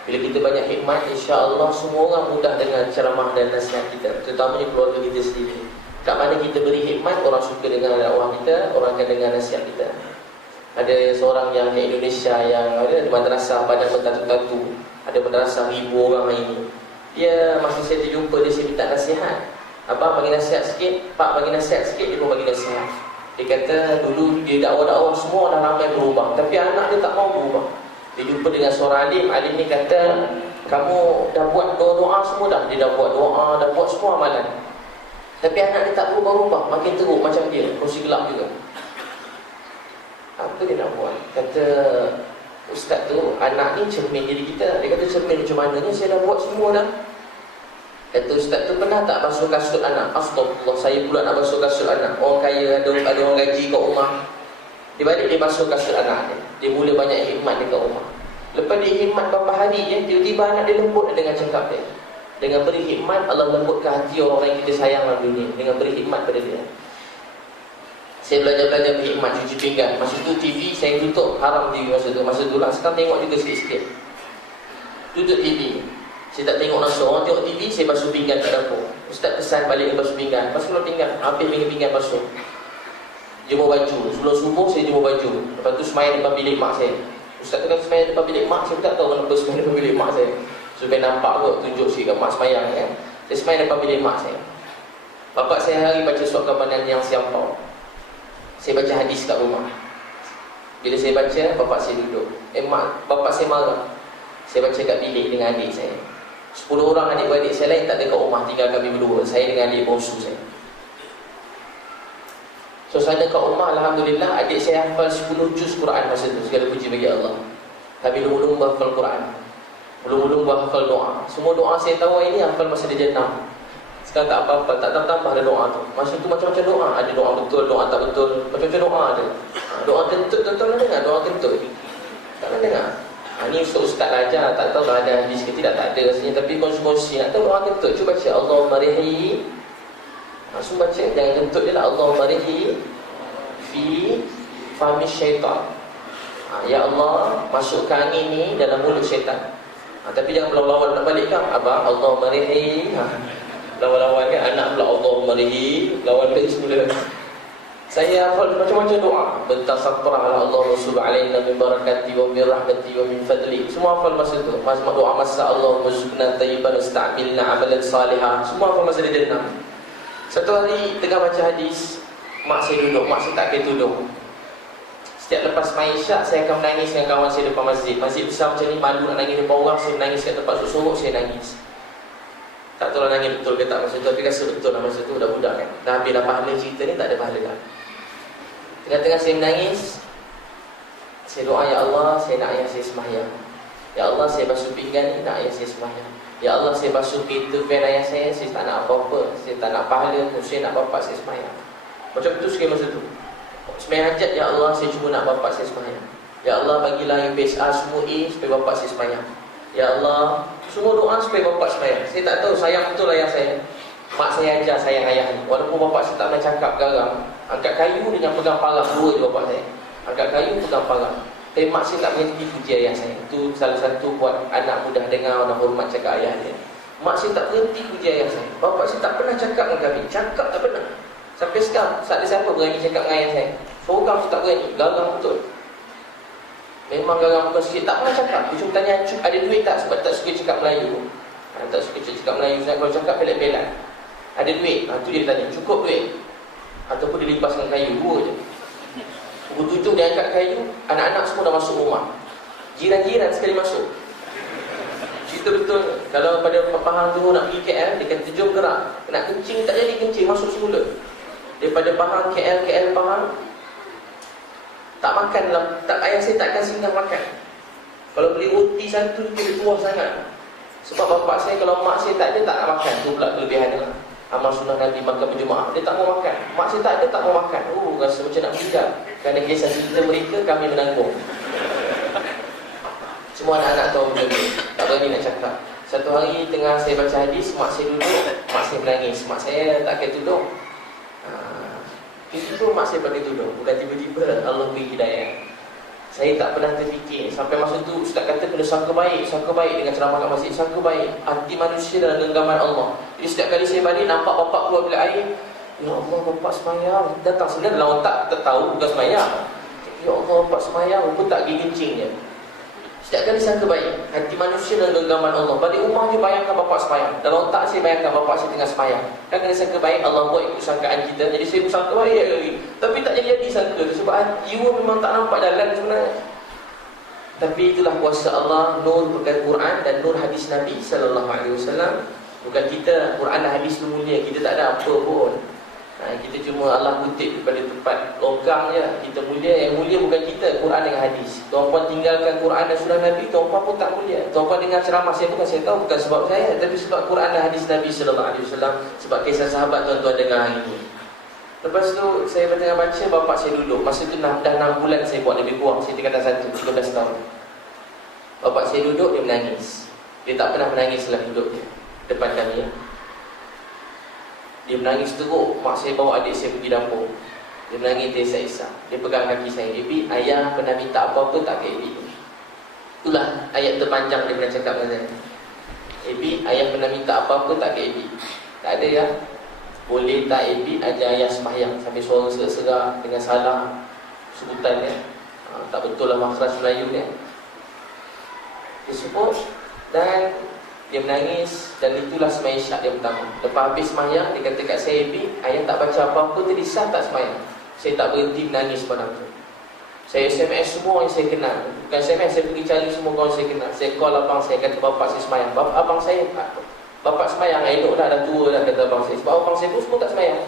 Bila kita banyak hikmat, insya-Allah semua orang mudah dengan ceramah dan nasihat kita, terutamanya keluarga kita sendiri. Kat mana kita beri hikmat, orang suka dengan dakwah kita, orang akan dengar nasihat kita. Ada seorang yang di Indonesia yang ada di madrasah pada Batu-Batu, ada madrasah 1000 orang ini. Dia masa saya terjumpa dia, saya minta nasihat. Abang bagi nasihat sikit, Pak bagi nasihat sikit, dia pun bagi nasihat. Dia kata dulu dia dakwah-dakwah semua dah ramai berubah, tapi anak dia tak mau berubah. Dia jumpa dengan seorang alim ni kata, kamu dah buat doa semua dah. Dia dah buat doa, dah buat semua amalan, tapi anak dia tak berubah-ubah, makin teruk macam dia, kursi gelap juga. Apa dia nak buat? Kata ustaz tu, anak ni cermin diri kita. Dia kata cermin macam mana ni, saya dah buat semua dah. Kata ustaz tu, pernah tak basuh kasut anak? Astagfirullah, saya pula nak basuh kasut anak. Orang kaya ada orang gaji kat rumah, dia balik dia basuh kasut anak dia. Dia mula banyak hikmat dekat rumah. Lepas dia hikmat beberapa hari je, tiba-tiba anak dia lembut dengan cakap dia. Dengan beri hikmat, Allah lembutkan hati orang yang kita sayang dalam dunia, dengan beri hikmat pada dia. Saya belajar berhikmat, cuci pinggan. Masa tu TV saya tutup, haram TV masa tu lah. Sekarang tengok juga sikit-sikit. Tutup TV, saya tak tengok langsung. Orang tengok TV, saya basuh pinggan kat dapur. Ustaz pesan balik basuh pinggan. Basuh pinggan, habis pinggan basuh. Jemur baju, sebelum subuh saya jemur baju. Lepas tu semayang depan bilik mak saya. Ustaz tu kan semayang depan bilik mak, saya tak tahu kenapa semayang depan bilik mak saya. Supaya nampak kot, tunjuk sikit mak semayang kan. Saya semayang depan bilik mak saya. Bapak saya hari baca surat khabaran yang siampau. Saya baca hadis kat rumah. Bila saya baca, bapak saya duduk. Bapak saya marah. Saya baca kat bilik dengan adik saya. 10 orang adik-beradik saya lain tak ada kat rumah, tinggal kami berdua, saya dengan adik bongsu saya. Suasana kat rumah, alhamdulillah, adik saya hafal 10 juz Quran masa tu. Segala puji bagi Allah. Tapi belum hafal Quran, belum hafal doa. Semua doa saya tahu ini hafal masa dia jenam. Sekarang tak apa-apa, tak tambah ada doa tu. Masa tu macam-macam doa, ada doa betul, doa tak betul, macam-macam doa ada. Doa kentut, tuan-tuan nak dengar doa kentut? Tak nak dengar? Ni ustaz ajar, tak tahu dah ada hadis ke tidak, tak ada rasanya. Tapi kongsi-kongsi, nak tahu doa kentut, cuba baca Allahumma rihi. Langsung baca, jangan kentut je lah. Allahumma rihi fi fahmi syaitan. Ya Allah, masukkan angin ni dalam mulut syaitan. Tapi jangan lawan-lawan nak balik kan. Abang, Allahumma rihi. Lawan-lawan kan, anak pula Allahumma rihi, lawan balik semula. Saya hafal macam-macam doa. Bertasaffurah ala Allah subhanahu alaina min barakati wa min rahmati wa min fadli. Semua hafal masa tu. Masa doa masa Allahumma zukna tayyiban ista'milna amalan salihah. Semua hafal masa dia jenam. Satu hari tengah baca hadis, mak saya duduk, mak saya tak kena tudung. Setiap lepas main isyak, saya akan menangis dengan kawan saya depan masjid. Masjid besar macam ni, malu nak nangis depan orang, saya menangis kat tempat sorok, saya nangis. Tak tahu lah nangis betul ke tak masa tu, tapi rasa betul lah masa tu, dah budak kan. Dah habis dah pahala cerita ni, tak ada pahala dah. Tengah-tengah saya menangis, saya doa, Ya Allah, saya nak ayah saya sembahyang. Ya Allah, saya basuh pinggan ni, nak ayah saya sembahyang. Ya Allah, saya basuh pintu van ayah saya tak nak apa-apa, saya tak nak pahala, saya nak bapak saya sembahyang. Macam tu sikit masa tu. Sembahyang hajat, Ya Allah, saya cuma nak bapak saya sembahyang. Ya Allah, bagilah UPSA semua A supaya bapak saya sembahyang. Ya Allah, semua doa supaya bapak sembahyang. Saya tak tahu sayang betul ayah saya. Mak saya ajar sayang ayah ni. Walaupun bapak saya tak pernah cakap garang, angkat kayu dengan pegang parang, dua je bapak saya. Angkat kayu, pegang parang. Tapi mak saya tak berhenti puji ayah saya. Itu salah satu buat anak mudah dengar dan hormat cakap ayah dia. Mak saya tak berhenti puji ayah saya. Bapak saya tak pernah cakap dengan kami. Cakap tak pernah. Sampai sekarang, tak ada siapa berani cakap dengan ayah saya. Seorang pun tak berani. Garang betul. Memang garang bukan sikit. Tak pernah cakap. Dia cuma tanya, ada duit tak? Sebab tak suka cakap Melayu. Tak suka cakap Melayu. Kalau cakap pelat-pelat. Ada duit? Tu dia tanya, cukup duit? Ataupun dia limpaskan kayu. Dua je. Pukul 7 dia angkat kayu, anak-anak semua dah masuk rumah. Jiran-jiran sekali masuk. Cerita betul. Kalau pada Pahang tu nak pergi KL, dia kata jom gerak. Nak kencing tak jadi kencing, masuk semula. Daripada Pahang KL Pahang, tak makan lah. Ayah saya takkan singgah makan. Kalau beli roti satu, dia tuah sangat. Sebab bapak saya, kalau mak saya tak ada, tak nak makan. Tu pula kelebihan dia lah. Amal sunnah Nabi makan berjemaah. Dia tak mau makan. Mak saya tak ada, tak mau makan. Rasa macam nak meninggal. Kerana kisah cerita mereka, kami menanggung. Semua anak-anak tahu benda ni. Tak berani nak cakap. Satu hari tengah saya baca hadis, mak saya duduk, mak saya menangis. Mak saya tak kena tudung. Itu mak saya pakai tudung. Bukan tiba-tiba Allah beri hidayah. Saya tak pernah terfikir. Sampai masa tu Ustaz kata kena sangka baik dengan ceramah kat masjid. Sangka baik, hati manusia dalam genggaman Allah. Jadi setiap kali saya balik nampak bapak keluar bilik air, ya Allah bapak semayang. Datang sebenarnya dalam otak tak tahu bukan semayang. Ya Allah bapak semayang, pun tak pergi kencingnya. Setiap kali sangka baik, hati manusia dalam genggaman Allah. Balik rumah je bayangkan bapak semayang. Dalam otak saya bayangkan bapak saya tengah semayang. Kan kena sangka baik, Allah buat ikut sangkaan kita. Jadi saya bersangka baik lagi. Tapi tak jadi sangka tu sebab jiwa memang tak nampak jalan sebenarnya. Tapi itulah kuasa Allah, nur berkat Quran dan nur hadis Nabi sallallahu alaihi wasallam. Bukan kita, Quran dan hadis tu mulia, kita tak ada apa pun. Kita cuma Allah kutip daripada tempat longgang je. Kita mulia, yang mulia bukan kita, Quran dengan hadis. Tuan-puan tinggalkan Quran dan surah Nabi, tuan-puan pun tak mulia. Tuan-puan dengar ceramah saya tahu bukan sebab saya, tapi sebab Quran dan hadis Nabi sallallahu alaihi wasallam, sebab kisah sahabat tuan-tuan dengar hari ini. Lepas tu saya tengah baca, bapak saya duduk. Masa tu dah 6 bulan saya buat, lebih kurang saya tingkatan 1, 13 tahun. Bapak saya duduk, dia menangis. Dia tak pernah menangis dalam hidup dia depan kami. Dia menangis teruk. Mak saya bawa adik saya pergi dapur. Dia menangis terisa-isa. Dia pegang kaki saya. Ibi, ayah pernah minta apa-apa tak ke Ibi? Itulah ayat terpanjang dia pernah cakap dengan saya. Ibi, ayah pernah minta apa-apa tak ke Ibi? Tak ada ya. Boleh tak Ibi ajar ayah sembahyang sampai suara serak-serak dengan salah sebutan dia. Tak betul lah makhraj Melayu dia. Dia sebut dan dia menangis. Dan itulah sembahyang isyak dia pertama. Lepas habis sembahyang, dia kata kat saya, Ibi, ayah tak baca apa-apa tadi, sah tak sembahyang? Saya tak berhenti menangis pada tu. Saya SMS semua yang saya kenal. Bukan SMS, saya pergi cari semua kawan saya kenal. Saya call abang saya, kata bapak saya sembahyang. Abang saya, bapak sembahyang, elok dah, dah tua dah, kata abang saya. Sebab abang saya pun semua tak sembahyang.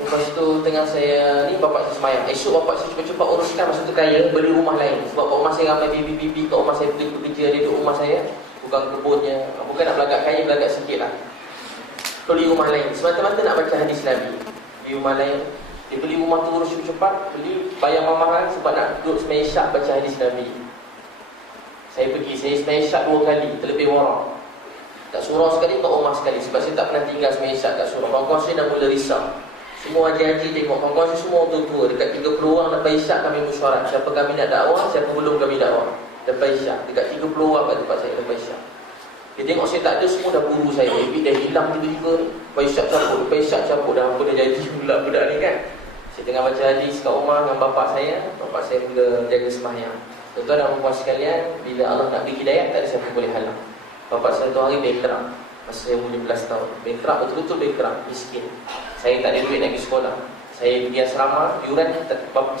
Lepas tu tengah saya ni, bapak saya sembahyang. Esok bapak saya cepat-cepat uruskan, masa tu kaya, beli rumah lain. Sebab kat rumah saya ramai bibi-bibi. Kat rumah saya bekerja, dia duduk rumah saya. Bukan kebunnya, bukan nak belagak kaya, belagak sikit lah. Beli rumah lain, semata-mata nak baca hadis Nabi. Beli rumah lain. Dia beli rumah tu urus cepat, beli bayar mahal sebab nak duduk sembahyang isyak baca hadis Nabi. Saya pergi, saya sembahyang isyak 2 kali, terlebih warang. Tak surau sekali, tak rumah sekali. Sebab saya tak pernah tinggal sembahyang isyak kat surau. Kawan-kawan saya dah mula risau. Semua haji-haji tengok, kawan-kawan saya semua tua-tua. Dekat 30 orang lepas isyak kami mesyuarat. Siapa kami nak dakwah, siapa belum kami dakwah. Lepas isyak, dekat 30 orang kat tempat saya lepas isyak. Dia tengok saya tak ada, semua dah buru saya. Ibi dah hilang tiba-tiba ni. Lepas isyak cabut, dah apa dah jadi pula budak ni kan. Saya tengah baca hadis kat rumah dengan bapak saya mula jaga sembahyang. Tuan-tuan dan puan sekalian, bila Allah nak beri hidayah, tak ada siapa boleh halang. Bapak saya tu hari bankrupt. Masa saya umur 15 tahun. Bankrupt, betul-betul bankrupt, miskin. Saya tak ada duit nak pergi sekolah. Saya pergi asrama, yuran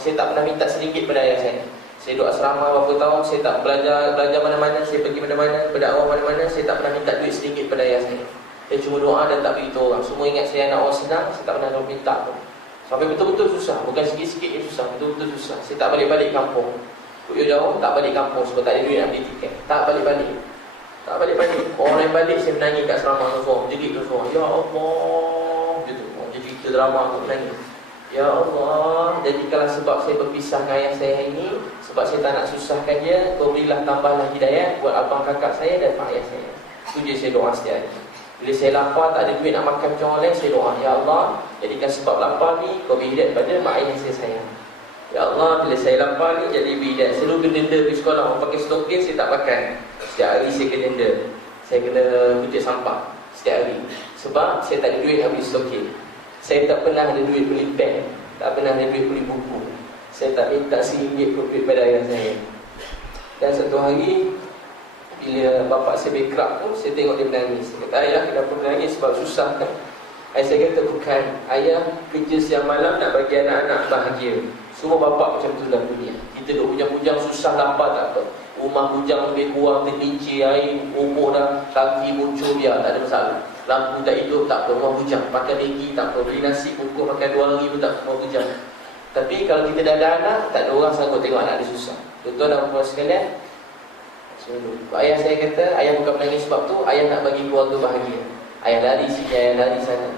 saya tak pernah minta RM1 pada ayah saya. Saya duduk asrama berapa tahun, saya tak belajar mana-mana, saya pergi mana-mana, berdakwah mana-mana, saya tak pernah minta duit RM1 pada ayah saya. Saya cuma doa dan tak beritahu orang. Semua ingat saya anak orang senang, saya tak pernah minta pun. Sampai betul-betul susah, bukan sikit-sikit yang susah, betul-betul susah. Saya tak balik-balik kampung. Jauh tak balik kampung sebab tak ada duit nak beli tiket. Tak balik-balik. Orang yang balik saya menangis kat asrama tu, jerit tu semua. Ya Allah, gitu. Jadi kita drama tu menangis. Ya Allah, jadikanlah sebab saya berpisah dengan ayah saya ini, sebab saya tak nak susahkan dia, kau berilah tambahlah hidayah buat abang kakak saya dan mak ayah saya. Itu je saya doa setiap hari. Bila saya lapar, tak ada duit nak makan macam orang lain, saya doa, Ya Allah, jadikan sebab lapar ni kau beri hidayah kepada mak ayah saya sayang. Ya Allah, bila saya lapar ni jadi beri hidayah. Selalu kena denda pergi sekolah, orang pakai stokin saya tak pakai. Setiap hari saya kena denda. Saya kena kutip sampah setiap hari. Sebab saya tak ada duit nak beli stokin. Saya tak pernah ada duit beli pen, tak pernah ada duit beli buku. Saya tak minta RM1 pun duit pada ayah saya. Dan satu hari, bila bapak saya bankrupt tu, saya tengok dia menangis. Saya kata, ayah kenapa menangis? Sebab susah kan? Ayah saya kata, bukan. Ayah kerja siang malam nak bagi anak-anak bahagia. Semua bapak macam tu dalam dunia. Kita duk bujang-bujang susah, lapar tak apa. Rumah bujang lebih kurang, terlincir air, umur dah, kaki muncul, ya tak ada masalah. Lampu tak hidup, tak apa, rumah bujang. Pakai lagi, tak apa. Beli nasi, pukul makan 2 hari pun tak apa, rumah bujang. Tapi kalau kita dah ada anak, tak ada orang sanggup tengok anak dia susah. Tuan-tuan dan puan sekalian, ayah saya kata, ayah bukan menangis sebab tu, ayah nak bagi keluarga bahagia. Ayah lari sini, ayah lari sana.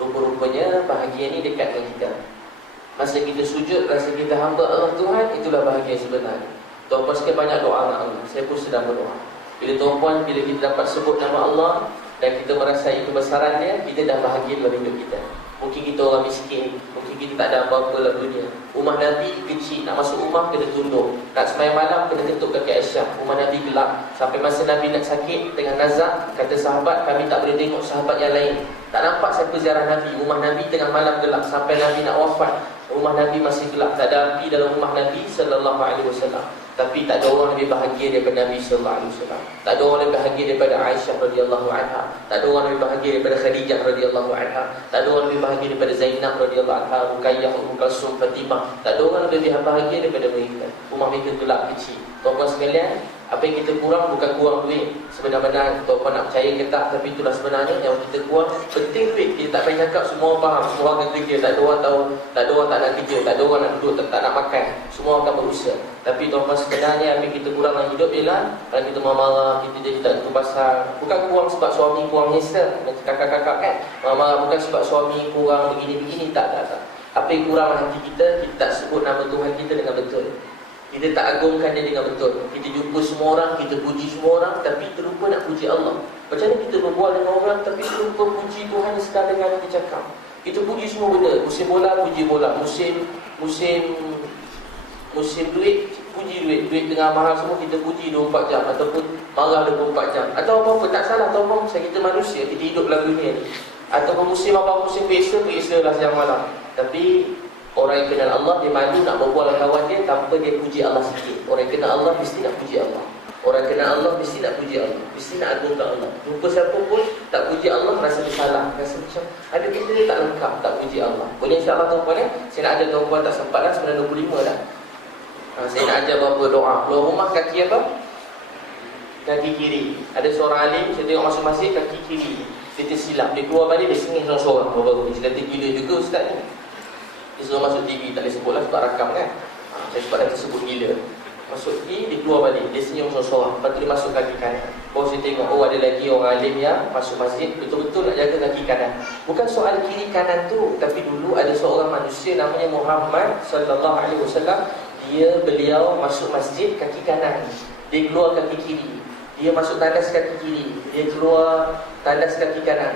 Rupa-rupanya bahagia ni dekat dengan kita. Masa kita sujud, rasa kita hamba Allah Tuhan, itulah bahagia sebenarnya. Tuan-puan sekalian banyak doa dengan Allah. Saya pun sedang berdoa. Bila tuan-puan, bila kita dapat sebut nama Allah dan kita merasai kebesaran dia, kita dah bahagia dalam hidup kita. Mungkin kita orang miskin, mungkin kita tak ada apa-apa dalam dunia. Rumah Nabi kecil, nak masuk rumah kena tunduk, nak sembahyang malam kena ketuk kaki Aisyah. Rumah Nabi gelap. Sampai masa Nabi nak sakit dengan nazak, kata sahabat, kami tak boleh tengok sahabat yang lain. Tak nampak siapa ziarah Nabi. Rumah Nabi tengah malam gelap. Sampai Nabi nak wafat, rumah Nabi masih gelap. Tak ada api dalam rumah Nabi sallallahu alaihi wasallam. Tapi tak ada orang lebih bahagia daripada Nabi sallallahu alaihi wasallam. Tak ada orang lebih bahagia daripada Aisyah radhiyallahu anha. Tak ada orang lebih bahagia daripada Khadijah radhiyallahu anha. Tak ada orang lebih bahagia daripada Zainab radhiyallahu anha, Ruqayyah, Ummu Kalsum, Fatimah. Tak ada orang lebih bahagia daripada mereka. Rumah mereka gelap kecil. Tuan-tuan sekalian, apa yang kita kurang bukan kurang duit. Sebenarnya tuan-tuan nak percaya ke tak, tapi itulah sebenarnya yang kita kurang. Penting duit. Kita tak payah cakap semua orang faham, semua orang akan kerja. Tak ada orang tahu, tak ada orang tak nak kerja, tak ada orang nak duduk, tak nak makan. Semua akan berusaha. Tapi tuan-tuan sebenarnya apa yang kita kurang dalam hidup ialah kalau kita marah, kita jadi tak tentu pasal. Bukan kurang sebab suami kurang nyesa, macam kakak-kakak kan. Marah bukan sebab suami kurang begini-begini, tak. Apa yang kurang hati kita tak sebut nama Tuhan kita dengan betul. Kita tak agungkan dia dengan betul. Kita jumpa semua orang, kita puji semua orang, tapi terlupa nak puji Allah. Macam mana kita berbual dengan orang tapi terlupa puji Tuhan yang sedang dengar kita cakap. Kita puji semua benda. Musim bola, puji bola. Musim duit, puji duit. Duit tengah mahal semua kita puji 24 jam ataupun marah 24 jam. Atau apa-apa tak salah, atau apa, kita manusia, kita hidup dalam dunia ni. Ataupun musim apa, musim biasa lah siang malam. Tapi orang yang kenal Allah, dia malu nak berbual dengan kawan dia tanpa dia puji Allah sikit. Orang yang kenal Allah mesti nak puji Allah. Orang yang kenal Allah mesti nak puji Allah, mesti nak agungkan Allah. Jumpa siapa pun tak puji Allah, rasa bersalah, rasa macam ada kita ni tak lengkap, tak puji Allah. Boleh insyaAllah tuan-tuan saya nak ajar tuan-tuan tak sempat dah, 9.25 dah. Saya nak ajar beberapa doa. Keluar rumah kaki apa? Kaki kiri. Ada seorang alim, saya tengok masuk masjid kaki kiri. Dia tersilap, dia keluar balik, dia sengih seorang-seorang. Baru ni, dia gila juga ustaz ni. Dia suruh masuk TV, tak boleh sebut lah sebab rakam kan. Saya sebab dia sebut gila. Masuk TV, dia keluar balik, dia senyum seorang-seorang. Lepas tu dia masuk kaki kanan. Baru saya tengok, oh ada lagi orang alim yang masuk masjid betul-betul nak jaga kaki kanan. Bukan soal kiri kanan tu, tapi dulu ada seorang manusia namanya Muhammad sallallahu alaihi wasallam. Beliau masuk masjid kaki kanan, dia keluar kaki kiri. Dia masuk tandas kaki kiri, dia keluar tandas kaki kanan.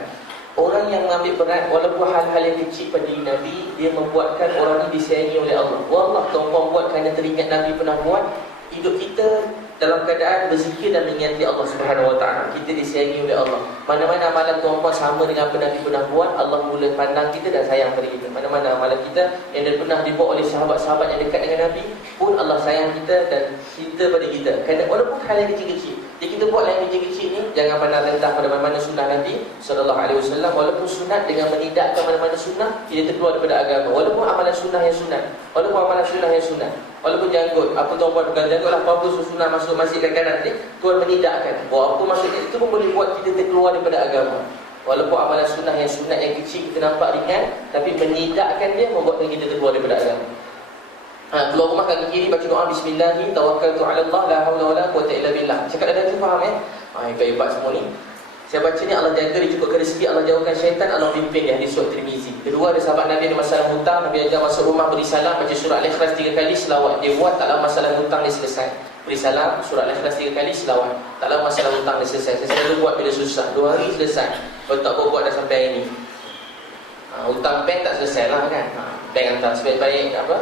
Orang yang mengambil berat walaupun hal-hal yang kecil pada diri Nabi, dia membuatkan orang ini disayangi oleh Allah. Wallah, tuan-tuan buat kerana teringat Nabi pernah buat. Hidup kita dalam keadaan berzikir dan mengingati Allah Subhanahu Wa Taala, kita disayangi oleh Allah. Mana-mana amalan tuan-tuan sama dengan apa Nabi pernah buat, Allah mula pandang kita dan sayang pada kita. Mana-mana amalan kita yang pernah dibuat oleh sahabat-sahabat yang dekat dengan Nabi pun Allah sayang kita dan cinta pada kita. Kerana walaupun hal yang kecil-kecil, jadi kita buat yang kecil-kecil ni, jangan pandang rendah pada mana-mana sunnah Nabi sallallahu alaihi wasallam. Walaupun sunat, dengan menidakkan mana-mana sunnah, kita terkeluar daripada agama. Walaupun amalan sunnah yang sunat, walaupun amalan sunnah yang sunat, walaupun janggut, apa tuan-tuan bukan janggut lah, apa-apa sunnah masuk masjid kat kanan ni, Tuhan menidakkan. Buat apa maksudnya, itu pun boleh buat kita terkeluar daripada agama. Walaupun amalan sunnah yang sunat yang kecil kita nampak ringan, tapi menidakkan dia membuatkan kita terkeluar daripada agama. Keluar rumah kaki kiri baca doa bismillahi tawakkaltu ala Allah la haula wala quwwata illa billah. Cakap dah tu faham ya? Hebat semua ni. Saya baca ni, Allah jaga dia, cukupkan rezeki, Allah jauhkan syaitan, Allah pimpin dia. Hadis surat Tirmizi. Kedua, ada sahabat Nabi ada masalah hutang, Nabi ajar masuk rumah beri salam, baca surah Al-Ikhlas 3 kali, selawat. Dia buat taklah masalah hutang dia selesai. Beri salam, surah Al-Ikhlas 3 kali, selawat. Taklah masalah hutang dia selesai. Saya selalu buat bila susah. 2 hari selesai. Kalau tak buat dah sampai hari ni. Hutang bank tak selesai lah kan. Bank hantar sebaik-baik apa?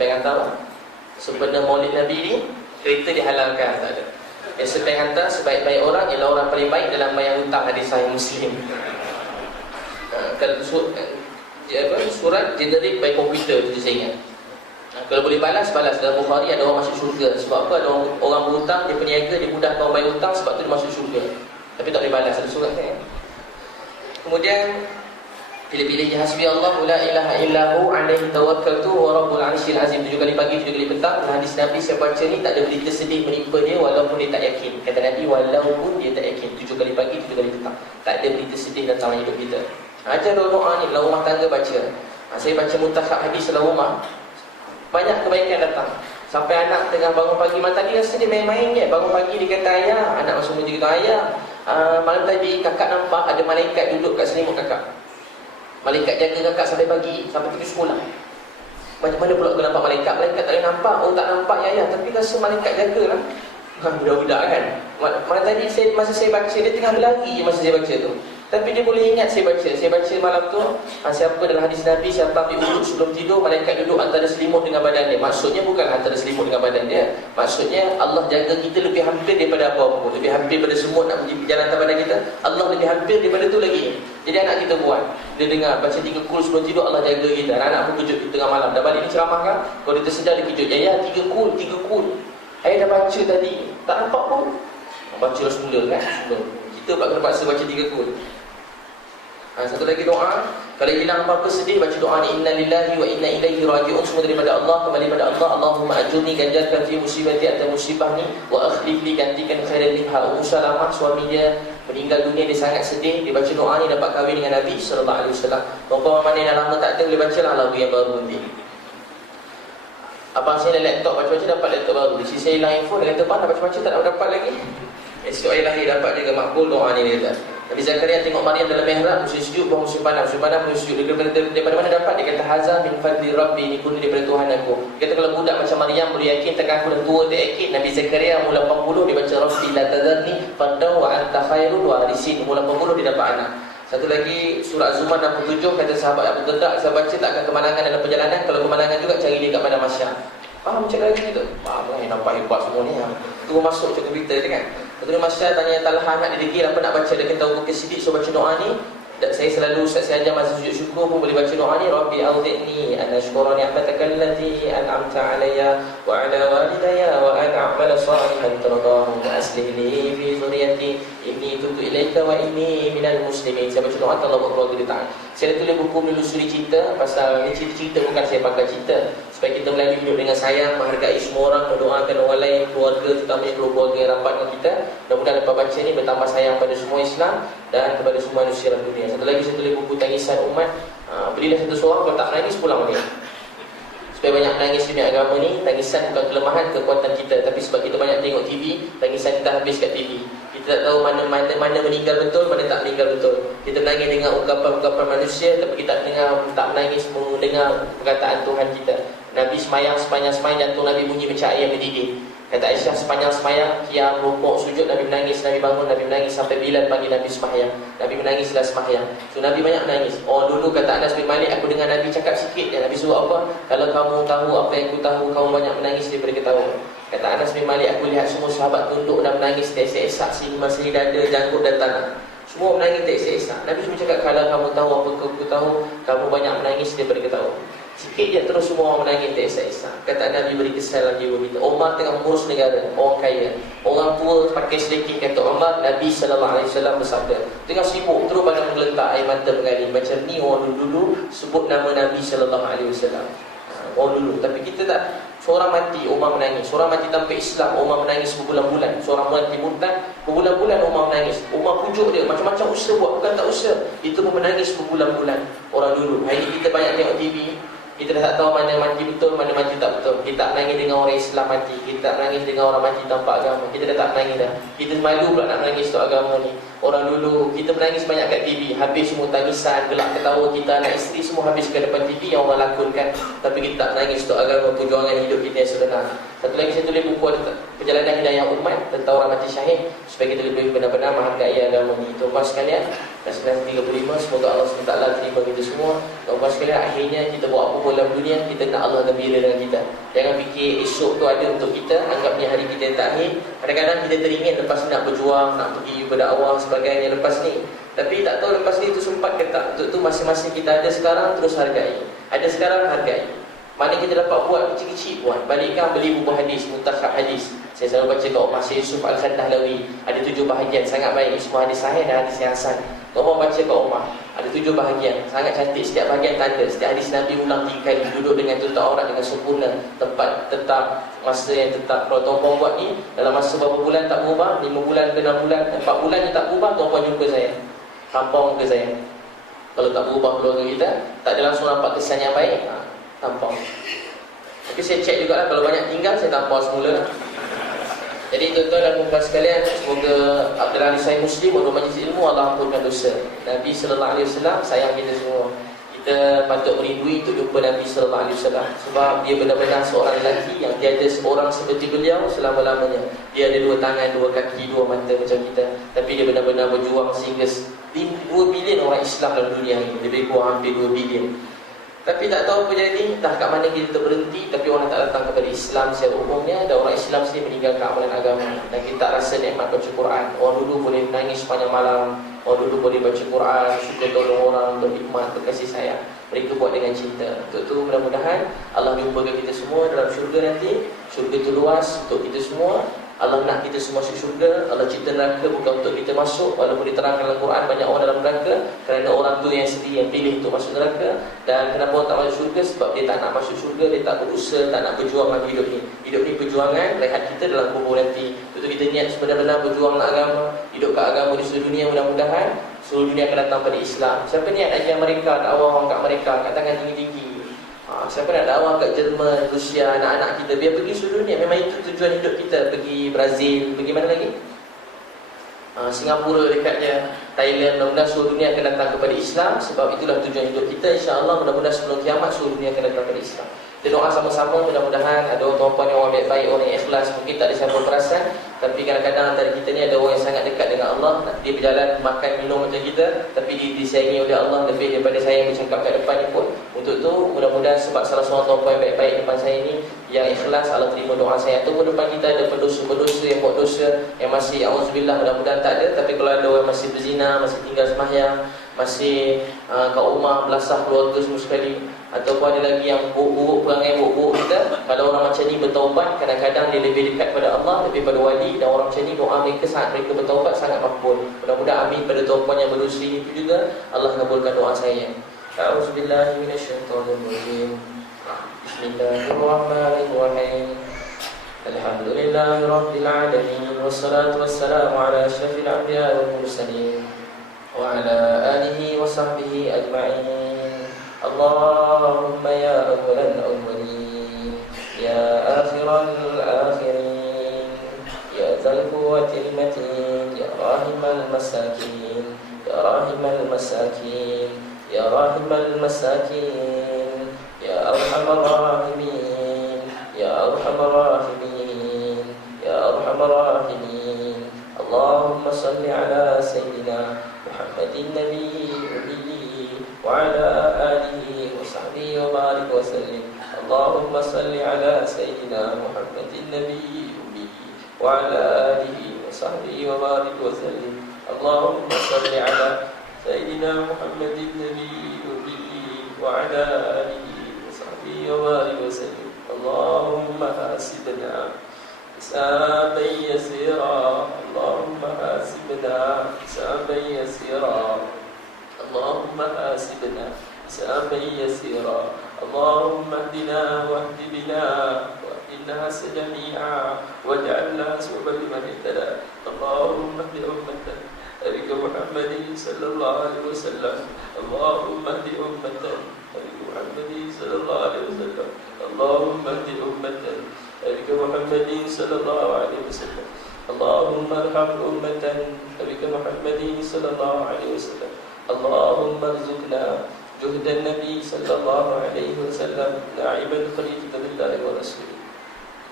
Bank hantar apa? Sebenarnya maulid Nabi ni, kereta dihalalkan, tak ada. Yang sebaik hantar sebaik-baik orang ialah orang paling baik dalam bayar hutang, hadis sahih Muslim. Kalau surat generate by komputer tu saya ingat. Kalau boleh balas. Dalam Bukhari ada orang masuk syurga. Sebab apa? Ada orang berhutang, dia peniaga, dia mudahkan orang bayar hutang, sebab tu dia masuk syurga. Tapi tak boleh balas, ada surat kan. Kemudian pilih-pilih hasbi Allah la ilaha illahu alaihi tawakkaltu wa rabbul arsyil azim. 7 kali pagi, 7 kali petang. Hadis Nabi saya baca ni tak ada berita sedih menimpa dia walaupun dia tak yakin. Kata Nabi, walaupun dia tak yakin, 7 kali pagi, 7 kali petang. Tak ada berita sedih datang hidup kita. Ajar doa ni dalam rumah tangga baca. Saya baca mutakhab hadis dalam rumah, banyak kebaikan datang. Sampai anak tengah bangun pagi, malam tadi rasa dia main-main je. Bangun pagi dia kata ayah, anak masuk meja kata ayah, malam tadi kakak nampak ada malaikat duduk kat selimut kakak. Malaikat jaga kakak sampai pagi, sampai pergi sekolah. Macam mana pula kau nampak malaikat? Malaikat tak boleh nampak. Oh tak nampak ya ayah, tapi rasa malaikat jaga lah. Budak-budak kan. Malam tadi masa saya baca, dia tengah berlari je masa saya baca tu. Tapi dia boleh ingat saya baca malam tu, siapa dalam hadis Nabi, siapa ambil wuduk sebelum tidur, malaikat duduk antara selimut dengan badan dia. Maksudnya bukan antara selimut dengan badan dia, maksudnya Allah jaga kita lebih hampir daripada apa pun. Lebih hampir daripada semut nak pergi jalan atas badan kita, Allah lebih hampir daripada tu lagi. Jadi anak kita buat, dia dengar baca 3 kul sebelum tidur, Allah jaga kita. Anak-anak pun kejut di tengah malam, dah balik ni ceramah kan, kalau dia tersedar dia kejut, ya 3 kul ayah dah baca tadi, tak nampak pun. Baca lah semula kan, kita pula kena paksa baca 3 kul. Satu lagi doa, kalau hilang apa-apa sedih, baca doa ni, inna lillahi wa inna ilaihi raji'un, semua daripada Allah, kembali pada Allah. Allahumma ajurni, ganjarkan fi musibati atas musibah ni, wa akhlif li, gantikan khairan minha. Ummu Salamah, suami dia meninggal dunia, dia sangat sedih, dia baca doa ni dapat kahwin dengan Nabi sallallahu alaihi wasallam. Tuan-tuan mana yang lama tak ada, boleh bacalah lagu yang baru nanti. Abang saya ada laptop, baca-baca dapat laptop baru. Di sisi saya hilang handphone, dia kata, "Bang, nak baca-baca tak dapat lagi." Esok air lahir dapat jaga makbul doa ni dia kata. Nabi Zakaria tengok Maryam dalam mihrab, musim sejuk, baru musim panas. Musim panas, musim sejuk. Daripada mana dapat? Dia kata, "Hazza min fadli Rabbi," ini pun daripada Tuhan aku. Dia kata, kalau budak macam Maryam boleh yakin, takkan aku dah tua tak yakin. Nabi Zakaria umur 80, dia baca, "Rabbi la tadharni fardan wa anta khairul warisin." Umur 80 dia dapat anak. Satu lagi, surah Zumar 67, kata sahabat Abu Darda, saya baca tak akan kemalangan dalam perjalanan. Kalau kemalangan juga, cari dia kat Padang Mahsyar. Faham macam lagi ni tu? Faham lah, nampak hebat semua ni. Tu masuk macam komputer je kan. Lepas tu Mahsyar tanya Talha, nak dia degil apa nak baca. Dia kata Abu Bakar Siddiq, so baca doa ni. Dan saya selalu, Ustaz saya ajar masa sujud syukur pun boleh baca doa ni. Rabbi awzi'ni an ashkura ni'mataka allati an'amta alayya wa ala walidayya wa an a'mala salihan tardahu wa aslih li fi dhurriyyati inni tubtu ilaika wa inni minal muslimin. Saya baca doa Allah buat keluarga dia taat. Saya tulis buku menelusuri cerita, pasal ni cerita bukan saya pakai cerita, supaya kita melalui hidup dengan sayang, menghargai semua orang, mendoakan orang lain, keluarga, terutamanya keluarga yang rapat dengan kita. Mudah-mudahan dapat baca ni bertambah sayang pada semua Islam dan kepada semua manusia dalam dunia. Satu lagi saya tulis buku Tangisan Umat. Belilah satu seorang, kalau tak menangis pulang balik. Supaya banyak menangis dunia agama ni. Tangisan bukan kelemahan, kekuatan kita. Tapi sebab kita banyak tengok TV, tangisan kita habis kat TV. Kita tak tahu mana meninggal betul, mana tak meninggal betul. Kita menangis dengan ungkapan-ungkapan manusia, tapi kita tak menangis mendengar perkataan Tuhan kita. Nabi semayang, sepanjang jantung Nabi bunyi macam air yang mendidih. Kata Aisyah, sepanjang semayang, qiyam, rukuk, sujud, Nabi menangis, Nabi bangun, Nabi menangis sampai Bilal panggil Nabi semayang. Nabi menangislah semayang. So Nabi banyak menangis. Oh dulu kata Anas bin Malik, aku dengar Nabi cakap sikit je. Nabi suruh apa? Kalau kamu tahu apa yang aku tahu, kamu banyak menangis daripada ketawa. Kata Anas bin Malik, aku lihat semua sahabat tunduk dan menangis tersesak sehingga masih dada, janggut dan tanah. Semua menangis tersesak. Nabi cuma cakap, kalau kamu tahu apa aku tahu, kamu banyak menangis daripada ketawa. Sikit je terus semua orang menangis tersesak. Kata Nabi beri kesal dalam jiwa kita. Umar tengah mengurus negara, orang kaya, orang tua pakai sedikit. Kata Umar, Nabi SAW bersabda, tengah sibuk terus badan menggelentak, air mata mengalir. Macam ni orang dulu sebut nama Nabi SAW. Orang dulu. Tapi kita tak. Seorang mati, Umar menangis. Seorang mati tanpa Islam, Umar menangis berbulan-bulan. Seorang mati murtad, berbulan-bulan Umar menangis. Umar pujuk dia, macam-macam usaha buat, bukan tak usaha. Itu pun menangis berbulan-bulan. Orang dulu. Hari ini kita banyak tengok TV, kita dah tak tahu mana mati betul, mana mati tak betul. Kita tak menangis dengan orang Islam mati, kita tak menangis dengan orang mati tanpa agama. Kita dah tak menangis dah. Kita malu pula nak menangis untuk agama ni. Orang dulu, kita menangis banyak kat TV, habis semua tangisan, gelak ketawa kita, anak isteri semua habis ke depan TV yang orang lakonkan. Tapi kita tak menangis untuk agama, perjuangan hidup kita yang sebenar. Satu lagi saya tulis buku Perjalanan Hidayah Umat tentang orang mati syahid, supaya kita lebih benar-benar menghargai agama ni. Tuan-tuan sekalian, 1935, semoga Allah SWT terima kita semua. Tuan-tuan sekalian, akhirnya kita buat apa dalam dunia, kita nak Allah gembira dengan kita. Jangan fikir esok tu ada untuk kita, anggap ni hari kita yang terakhir. Kadang-kadang kita teringin lepas ni nak berjuang, nak pergi berdakwah sebagainya lepas ni. Tapi tak tahu lepas ni tu sempat ke tak. Untuk tu masing-masing kita ada sekarang, terus hargai. Ada sekarang, hargai. Mana kita dapat buat kecil-kecil buat. Balikkan beli buku hadis, mutakhab hadis. Saya selalu baca kat Umar Syekh Yusuf Al-Khandahlawi. Ada 7 bahagian, sangat baik. Semua hadis sahih dan hadis yang hasan. Kau baca kat Umar, ada 7 bahagian, sangat cantik. Setiap bahagian tanda. Setiap hadis Nabi ulang 3 kali. Duduk dengan tutup aurat dengan sempurna. Tempat tetap, masa yang tetap. Kalau tuan-puan buat ni, dalam masa berapa bulan tak berubah, 5 bulan ke 6 bulan, 4 bulan je tak berubah, tuan-puan jumpa saya, tampang ke saya. Kalau tak berubah keluarga kita, tak ada langsung nampak kesan yang baik, tampang. Tapi saya cek juga lah, kalau banyak tinggal, saya tampang semula lah. Jadi tuan-tuan dan puan sekalian, semoga Abdul Ali Sahih Muslim untuk majlis ilmu, Allah ampunkan dosa. Nabi SAW sayang kita semua. Kita patut merindui untuk jumpa Nabi SAW, sebab dia benar-benar seorang lelaki yang tiada seorang seperti beliau selama-lamanya. Dia ada 2 tangan, 2 kaki, 2 mata macam kita, tapi dia benar-benar berjuang sehingga 2 bilion orang Islam dalam dunia ini, lebih kurang hampir 2 bilion. Tapi tak tahu apa jadi, entah kat mana kita berhenti. Tapi orang tak datang kepada Islam secara umumnya, dan orang Islam sendiri meninggalkan amalan agama. Dan kita tak rasa nikmat baca Quran. Orang dulu boleh menangis sepanjang malam, orang dulu boleh baca Quran, suka tolong orang, berkhidmat, berkasih sayang. Mereka buat dengan cinta. Untuk itu mudah-mudahan Allah jumpakan kita semua dalam syurga nanti. Syurga itu luas untuk kita semua. Allah nak kita semua masuk syurga. Allah cipta neraka bukan untuk kita masuk. Walaupun diterangkan dalam Quran banyak orang dalam neraka, kerana orang tu yang sendiri yang pilih untuk masuk neraka. Dan kenapa orang tak masuk syurga? Sebab dia tak nak masuk syurga, dia tak berusaha, tak nak berjuang dalam hidup ni. Hidup ni perjuangan, rehat kita dalam kubur nanti. Untuk kita niat sebenar-benar berjuang dalam agama, hidup kat agama di seluruh dunia. Mudah-mudahan seluruh dunia akan datang pada Islam. Siapa niat ajar mereka, dakwah orang kat mereka, kat tangan tinggi-tinggi. Siapa nak dakwah kat Jerman, Rusia, anak-anak kita, biar pergi seluruh dunia. Memang itu tujuan hidup kita. Pergi Brazil, pergi mana lagi? Singapura dekatnya, Thailand. Mudah-mudahan seluruh dunia akan datang kepada Islam. Sebab itulah tujuan hidup kita. InsyaAllah mudah-mudahan sebelum kiamat seluruh dunia akan datang kepada Islam. Kita doa sama-sama, mudah-mudahan ada orang-orang yang orang baik-baik, orang yang ikhlas. Mungkin tak ada siapa perasan, tapi kadang-kadang antara kita ni ada orang yang sangat dekat dengan Allah. Dia berjalan makan minum macam kita, tapi disayangi oleh Allah lebih daripada saya yang bercakap kat depan ni pun. Untuk tu mudah-mudahan sebab salah seorang tuan-tuan yang baik-baik depan saya ni yang ikhlas, Allah terima doa saya. Ataupun depan kita ada pendosa-pendosa yang buat dosa, yang masih auzubillah, mudah-mudahan tak ada. Tapi kalau ada orang masih berzina, masih tinggal sembahyang, masih kat rumah belasah keluarga semua sekali, ataupun ada lagi yang buruk-buruk, perangai buruk-buruk kita. Kalau orang macam ni bertaubat, kadang-kadang dia lebih dekat pada Allah, lebih pada wali. Dan orang macam ni doa mereka saat mereka bertaubat sangat makbul. Mudah-mudahan amin pada tuan-tuan yang berdosa itu juga Allah kabulkan doa saya. A'udzubillahi minasyaitonirrajim. Bismillahirrahmanirrahim. Alhamdulillahirabbil alamin, wassalatu wassalamu ala asyrafil anbiya'i wal mursalin wa ala alihi wa sahbihi ajma'in. Allahumma ya awwalal awwalin, ya akhiral akhirin, ya dzal quwwatil matin, ya rahimal masakin, ya rahimal masakin, ya rahimal masakin, ya arhamar rahimin, ya arhamar rahimin, ya arhamar rahimin. Allahumma salli ala sayyidina Muhammadin nabiyyi wa ala alihi wa sahbihi wa barik wa sallim. Allahumma salli ala sayyidina Muhammadin nabiyyi wa ala alihi wa sahbihi wa barik wa sallim. Allahumma salli ala sayyidina Muhammadin nabiyyi wa ala alihi wa sahbihi wa barik wa sallim. Allahumma hasibna hisaban yasira, Allahumma hasibna hisaban yasira, Allahumma hasibna hisaban yasira, Allahumma hdina wahdi bina wahdina jami'a waj'alna su'ban liman ihtada. Allahumma hdi ummatan Nabi Muhammad sallallahu alaihi wasallam, Allahumma hdi ummatan Nabi Muhammad sallallahu alaihi wasallam, Allahumma hdi ummatan Nabi Muhammad sallallahu alaihi wasallam, Allahumma arham ummatan Nabi Muhammad sallallahu alaihi wasallam, Allahumma arzuqna juhdan Nabi sallallahu alaihi wasallam na'iban khalifatan lillahi wa rasulih.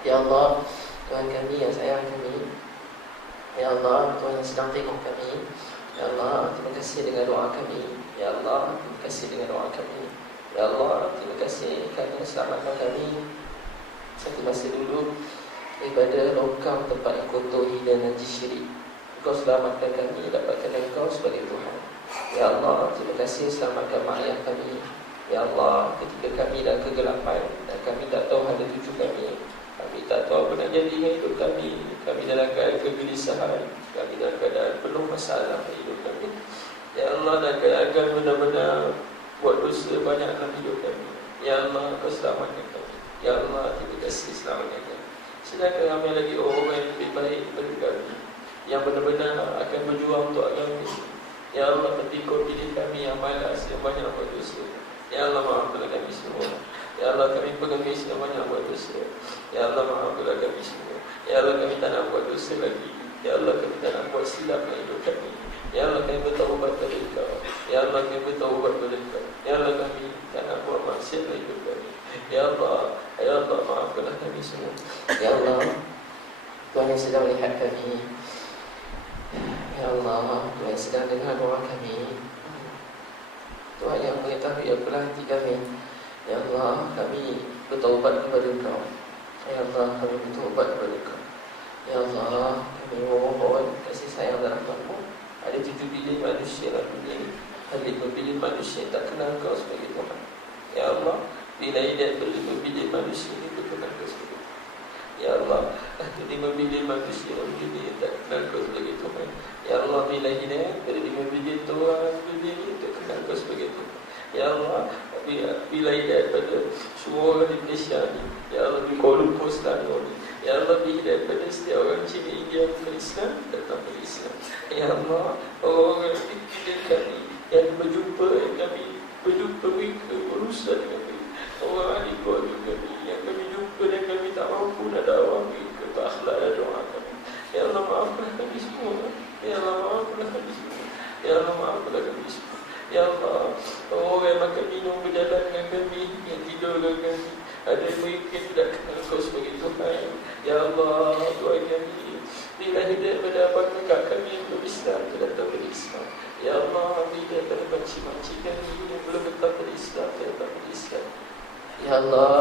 Ya Allah, Tuhan kami yang sayang kami, ya Allah, Tuhan yang sedang tengok kami, ya Allah, terima kasih dengan doa kami, ya Allah, terima kasih dengan doa kami, ya Allah, terima kasih kerana selamatkan kami satu masa dulu daripada lokam tempat yang kotor, hina dan najis syirik. Engkau selamatkan kami, dapatkan Engkau sebagai Tuhan. Ya Allah, terima kasih selamatkan mak ayah kami, ya Allah, ketika kami dalam kegelapan dan kami tak tahu hala tuju kami, kami tak tahu apa nak jadi dengan hidup kami, kami dalam keadaan kegelisahan, kami dalam keadaan penuh masalah hidup kami, ya Allah, dan keadaan benar-benar buat dosa banyak dalam hidup kami, ya Allah, Kau selamatkan kami, ya Allah, terima kasih selamatkan kami. Sedangkan ramai lagi orang yang lebih baik daripada kami, yang benar-benar akan berjuang untuk agama ini, ya Allah, tapi Kau pilih kami yang malas, yang banyak buat dosa, ya Allah, maafkanlah kami semua, ya Allah, kami pengemis yang banyak buat dosa, ya Allah, maafkanlah kami semua, ya Allah, kami tak nak buat dosa lagi, ya Allah, kami tak nak buat silap dalam hidup kami, ya Allah, kami bertaubat kepada Engkau, ya Allah, kami bertaubat kepada Engkau, ya Allah, kami tak nak buat maksiat dalam hidup kami, ya Allah, ya Allah, maafkanlah kami semua, ya Allah, Tuhan yang sedang melihat kami, Ya Allah, Tuhan sedang dengar doa kami. Tuhan yang mengetahui apalah hati kami. Ya Allah, kami bertaubat kepada Engkau. Ya Allah, kami bertaubat kepada Engkau. Ya Allah, kami mohon kasih sayang dan rahmat-Mu. Ada 7 bilion manusia dalam dunia ini. Ada 5 bilion manusia yang tak kenal Engkau sebagai Tuhan. Ya Allah, bila hidayah ber-5 bilion manusia ini berkenal Engkau sebagai Tuhan. Ya Allah, ada 5 bilion manusia dalam dunia yang tak kenal Engkau sebagai Tuhan. Ya Allah, bila hidayah pada 5 bilion Tuhan dunia ini tak kenal Engkau sebagai Tuhan. Ya Allah, bila hidayah pada semua orang di Malaysia ini. Ya Allah, di Kuala Lumpur Selangor ini. Ya Allah, bila hidayah pada setiap orang Cina, India, Islam datang pada Islam. Ya Allah, orang di negeri kami yang berjumpa, yang kami berjumpa mereka, berusaha dengan mereka. Orang ahli keluarga kami yang kami jumpa dan kami tak mampu nak dakwah mereka, berakhlak dan doa kami. Ya Allah, maafkan kami semua. Ya Allah, maafkan kami semua. Ya Allah, maafkan kami semua. Ya Allah, orang yang makan minum berjalan dengan kami, yang tidur dengan kami, ada mereka yang tidak kenal Kau sebagai Tuhan. Ya Allah, Tuhan kami, bila hidayah pada kakak kami yang belum Islam, tidak tahu pada Islam. Ya Allah, bila pada makcik-makcik kami yang belum tetap pada Islam, tidak tahu pada Islam. Ya Allah,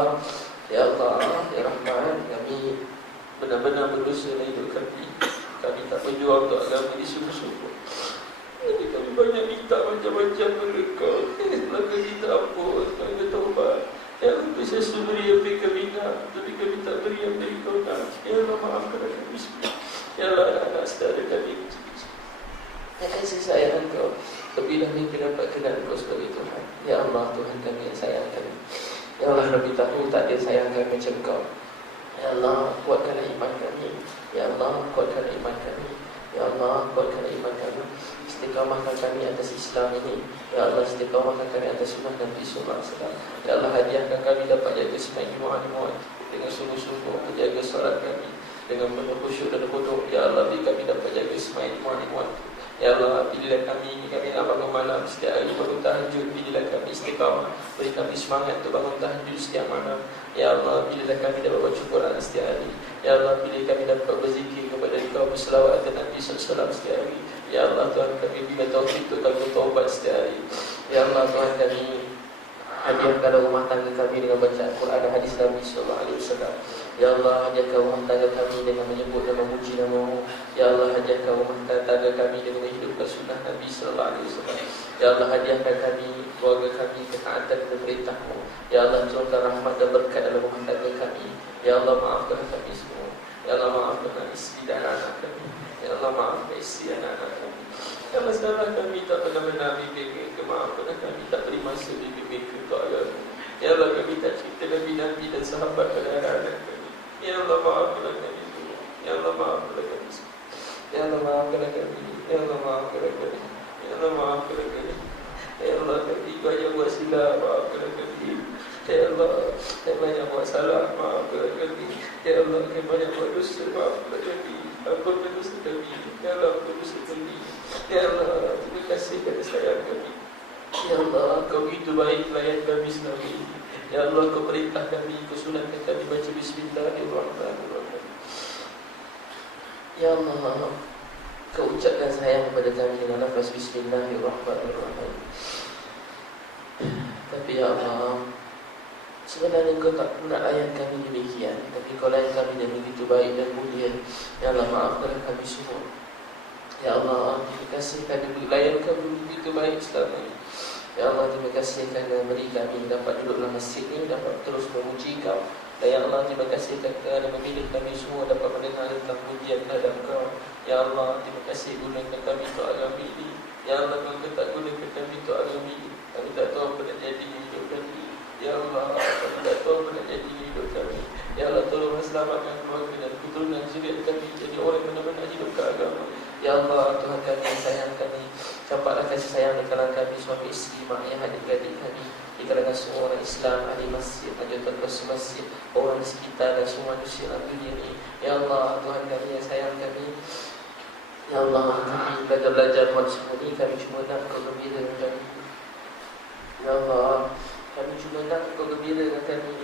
Ya Allah, Ya Rahman, kami benar-benar berdosa dalam hidup kami. Kami tak berjuang untuk agama ini sungguh-sungguh. Jadi kami banyak minta macam-macam kepada Kau. Maka kita ampun, kami bertaubat. Ya Allah, bisa beri apa yang kami nak, tapi kami tak beri apa yang Kau nak. Ya Allah, maafkan kami semua. Ya Allah, anak-anak saudara kami yang kasih sayang Kau, lebih dahulu dapat kenal Kau sebagai Tuhan. Ya Allah, Tuhan kami yang sayang kami. Ya Allah, Rabbi tahu tak dia sayang kami macam Kau. Ya Allah, kuatkanlah iman kami. Ya Allah, kuatkanlah iman kami. Ya Allah, kuatkanlah iman kami. Istiqamahkan kami atas Islam ini. Ya Allah, istiqamahkan kami atas sunnah Nabi Sallallahu Alaihi Wasallam. Ya Allah, hadiahkan kami dapat jaga sembahyang Jumaat dengan sungguh-sungguh, menjaga solat kami dengan penuh khusyuk dan khudu'. Ya Allah, beri kami dapat jaga sembahyang Jumaat. Ya Allah, bila kami nak bangun malam setiap hari bangun tahajud, bila kami istiqamah, beri kami semangat untuk bangun tahajud setiap malam. Ya Allah, bila kami dapat baca Quran setiap hari. Ya Allah, bila kami dapat berzikir kepada Kau, berselawat kepada Nabi SAW setiap hari. Ya Allah, Tuhan kami, bila taufik untuk kami bertaubat setiap hari. Ya Allah, Tuhan kami, hadiahkanlah rumah tangga kami dengan bacaan Quran dan hadis Nabi SAW. Ya Allah, hadiahkan rumah tangga kami dengan menyebut dan memuji nama-Mu. Ya Allah, hadiahkan rumah tangga kami dengan menghidupkan sunnah Nabi SAW. Ya Allah, hadiahkan kami, keluarga kami, ketaatan kepada perintah-Mu. Ya Allah, curahkan rahmat dan berkat dalam rumah tangga kami. Ya Allah, maafkan kami semua. Ya Allah, maafkan isteri dan anak kami. Ya Allah, maafkan isteri dan anak kami. Ya Allah, salah kami tak benar-benar bimbing ke, maafkan kami tak beri masa bimbing ke untuk agama. Ya Allah, kami tak cerita Nabi-Nabi dan sahabat pada anak-anak kami. Ya Allah, maafkan kami semua. Ya Allah, maafkan kami semua. Ya Allah, maafkan kami. Ya Allah, maafkan kami. Ya Allah, maafkan kami. Ya Allah, kami banyak buat silap, maafkan kami. Ya Allah, kami banyak buat salah, maafkan kami. Ya Allah, kami banyak buat dosa, maafkan kami. Ampunkan dosa kami. Ya Allah, ampunkan dosa kami. Ya Allah, terima kasih kerana sayang kami. Ya Allah, Kau begitu baik layan kami selama ini. Ya Allah, Kau perintah kami, Kau sunatkan kami baca Bismillahirrahmanirrahim. Ya Allah, Kau ucapkan sayang kepada kami dengan lafaz Bismillahirrahmanirrahim. Tapi ya Allah, sebenarnya Kau tak nak layan kami demikian, tapi Kau layan kami dengan begitu baik dan mulia. Ya Allah, maafkan kami semua. Ya Allah, terima kasih kerana layan kami begitu baik selama ini. Ya Allah, terima kasih kerana beri kami dapat duduk dalam masjid ini, dapat terus memuji Kau. Dan ya Allah, terima kasih kerana memilih kami semua dapat mendengar tentang pujian terhadap Kau. Ya Allah, terima kasih gunakan kami untuk agama ini. Ya Allah, Kau tak gunakan kami untuk agama ini. Kami tak tahu apa nak jadi hidup kami. Ya Allah, kami tak tahu apa nak jadi hidup kami. Ya Allah, tolonglah selamatkan keluarga dan keturunan zuriat kami jadi orang yang benar-benar hidup ke agama. Ya Allah, Tuhan kami yang sayang kami, campaklah kasih sayang di kalangan kami, suami isteri, mak ayah, adik-adik kami, di kalangan semua orang Islam, ahli masjid, anjutan masjid, orang di sekitar dan semua manusia dalam dunia ini. Ya Allah, Tuhan kami yang sayang kami. Ya Allah, kami belajar buat semua ini, kami cuma nak Kau gembira dengan kami. Ya Allah, kami cuma nak Kau gembira dengan kami.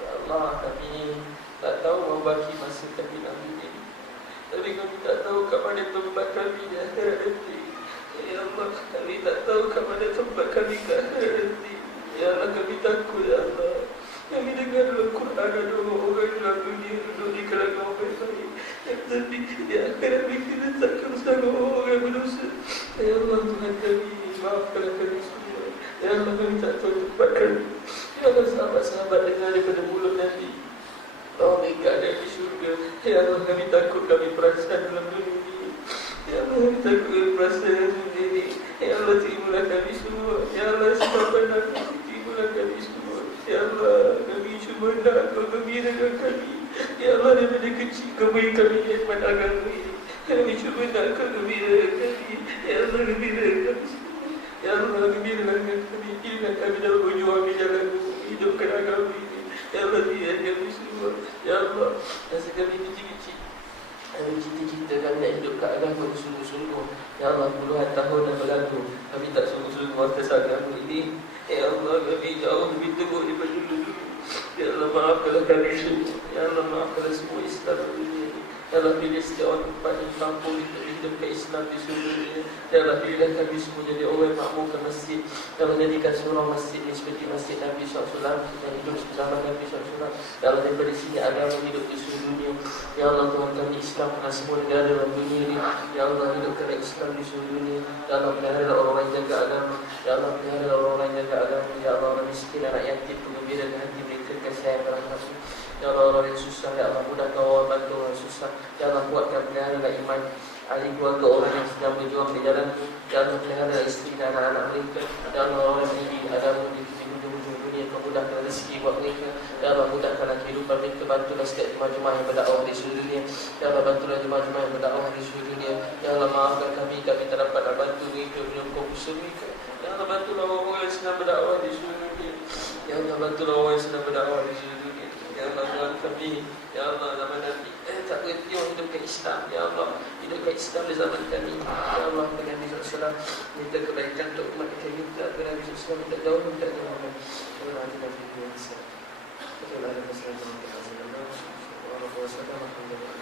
Ya Allah, kami tak tahu mau bagi masa kami dalam dunia ini. Tapi kami tak tahu kat mana tempat kami di akhirat nanti. Ya Allah, kami tak tahu kat mana tempat kami di akhirat nanti. Ya Allah, kami takut ya Allah. Kami dengar dalam Quran ada orang dalam dunia duduk di kalangan orang baik. Tapi di akhirat mereka letakkan bersama orang berdosa. Ya Allah, Tuhan kami, maafkanlah kami semua. Ya Allah, kami tak tahu tempat kami. Ya Allah, sahabat-sahabat dengar daripada mulut Nabi. Oh, mereka ada di syurga. Ya Allah, kami takut kami perasan dalam dunia ini. Ya Allah, kami takut kami perasan dalam dunia ini. Ya Allah, terimalah kami semua. Ya Allah, sebabkan aku, terimalah kami semua. Ya Allah, kami cuma nak kau gembirakan kami. Ya Allah, daripada kecil kau beri kami nikmat agama ini. Kami cuma nak kau gembirakan kami. Ya Allah, gembirakan kami semua. Ya Allah, gembirakan kami. Gembirakan kami dalam berjuang di jalan-Mu, hidupkan agama ini. Ya Allah, biar kami semua. Ya Allah, masa kami kecil-kecil, kami cita-cita kami nak hidup kat agama sungguh-sungguh. Ya Allah, puluhan tahun dah berlalu, kami tak sungguh-sungguh atas agama ini. Ya Allah, kami jauh lebih teruk daripada dulu. Ya Allah, maafkanlah kami semua. Ya Allah, maafkanlah semua Islam dunia ini. Ya Allah, pilih setiap orang tempat yang mampu untuk hidupkan Islam di seluruh dunia. Ya Allah, pilihlah kami semua jadi orang yang makmurkan masjid. Ya Allah, jadikan seluruh masjid ini seperti masjid Nabi SAW yang hidup bersama Nabi SAW. Ya Allah, daripada sini agama hidup di seluruh dunia. Ya Allah, Tuhan kami Islam kerana semua negara dalam dunia ini. Ya Allah, hidupkanlah Islam di seluruh dunia. Ya Allah, peliharalah orang-orang yang jaga agama. Ya Allah, peliharalah orang-orang yang jaga agama. Ya Allah, orang miskin, anak yatim, penggembirakan hati mereka, kasih sayang rahmat-Mu. Ya Allah, orang yang susah, Ya Allah, mudahkan orang bantu orang susah. Ya Allah, kuatkan peliharalah iman ahli keluarga orang yang sedang berjuang di jalan-Mu. Ya Allah, peliharalah isteri dan anak-anak mereka. Ya Allah, orang yang menjadi agama di hujung-hujung dunia, Kau mudahkan rezeki buat mereka. Ya Allah, mudahkanlah kehidupan mereka. Bantulah setiap jemaah-jemaah yang berdakwah di seluruh dunia. Ya Allah, bantulah jemaah-jemaah yang berdakwah di seluruh dunia. Ya Allah, maafkan kami tak dapat bantu mereka menyokong usaha mereka. Ya Allah, bantulah orang-orang yang sedang berdakwah di seluruh dunia. Ya Allah, bantulah orang yang sedang berdakwah di seluruh dunia. Ya Allah, Tuhan kami, Ya Allah, zaman Nabi tak berhenti hidupkan Islam. Ya Allah, hidupkan Islam di zaman kami. Ya Allah, kepada Nabi SAW minta kebaikan untuk umat kami. Kepada Nabi SAW minta jauh, minta jauh. Ya Allah, kita berdoa bersama. Ya Allah, kita berdoa bersama. Alhamdulillah.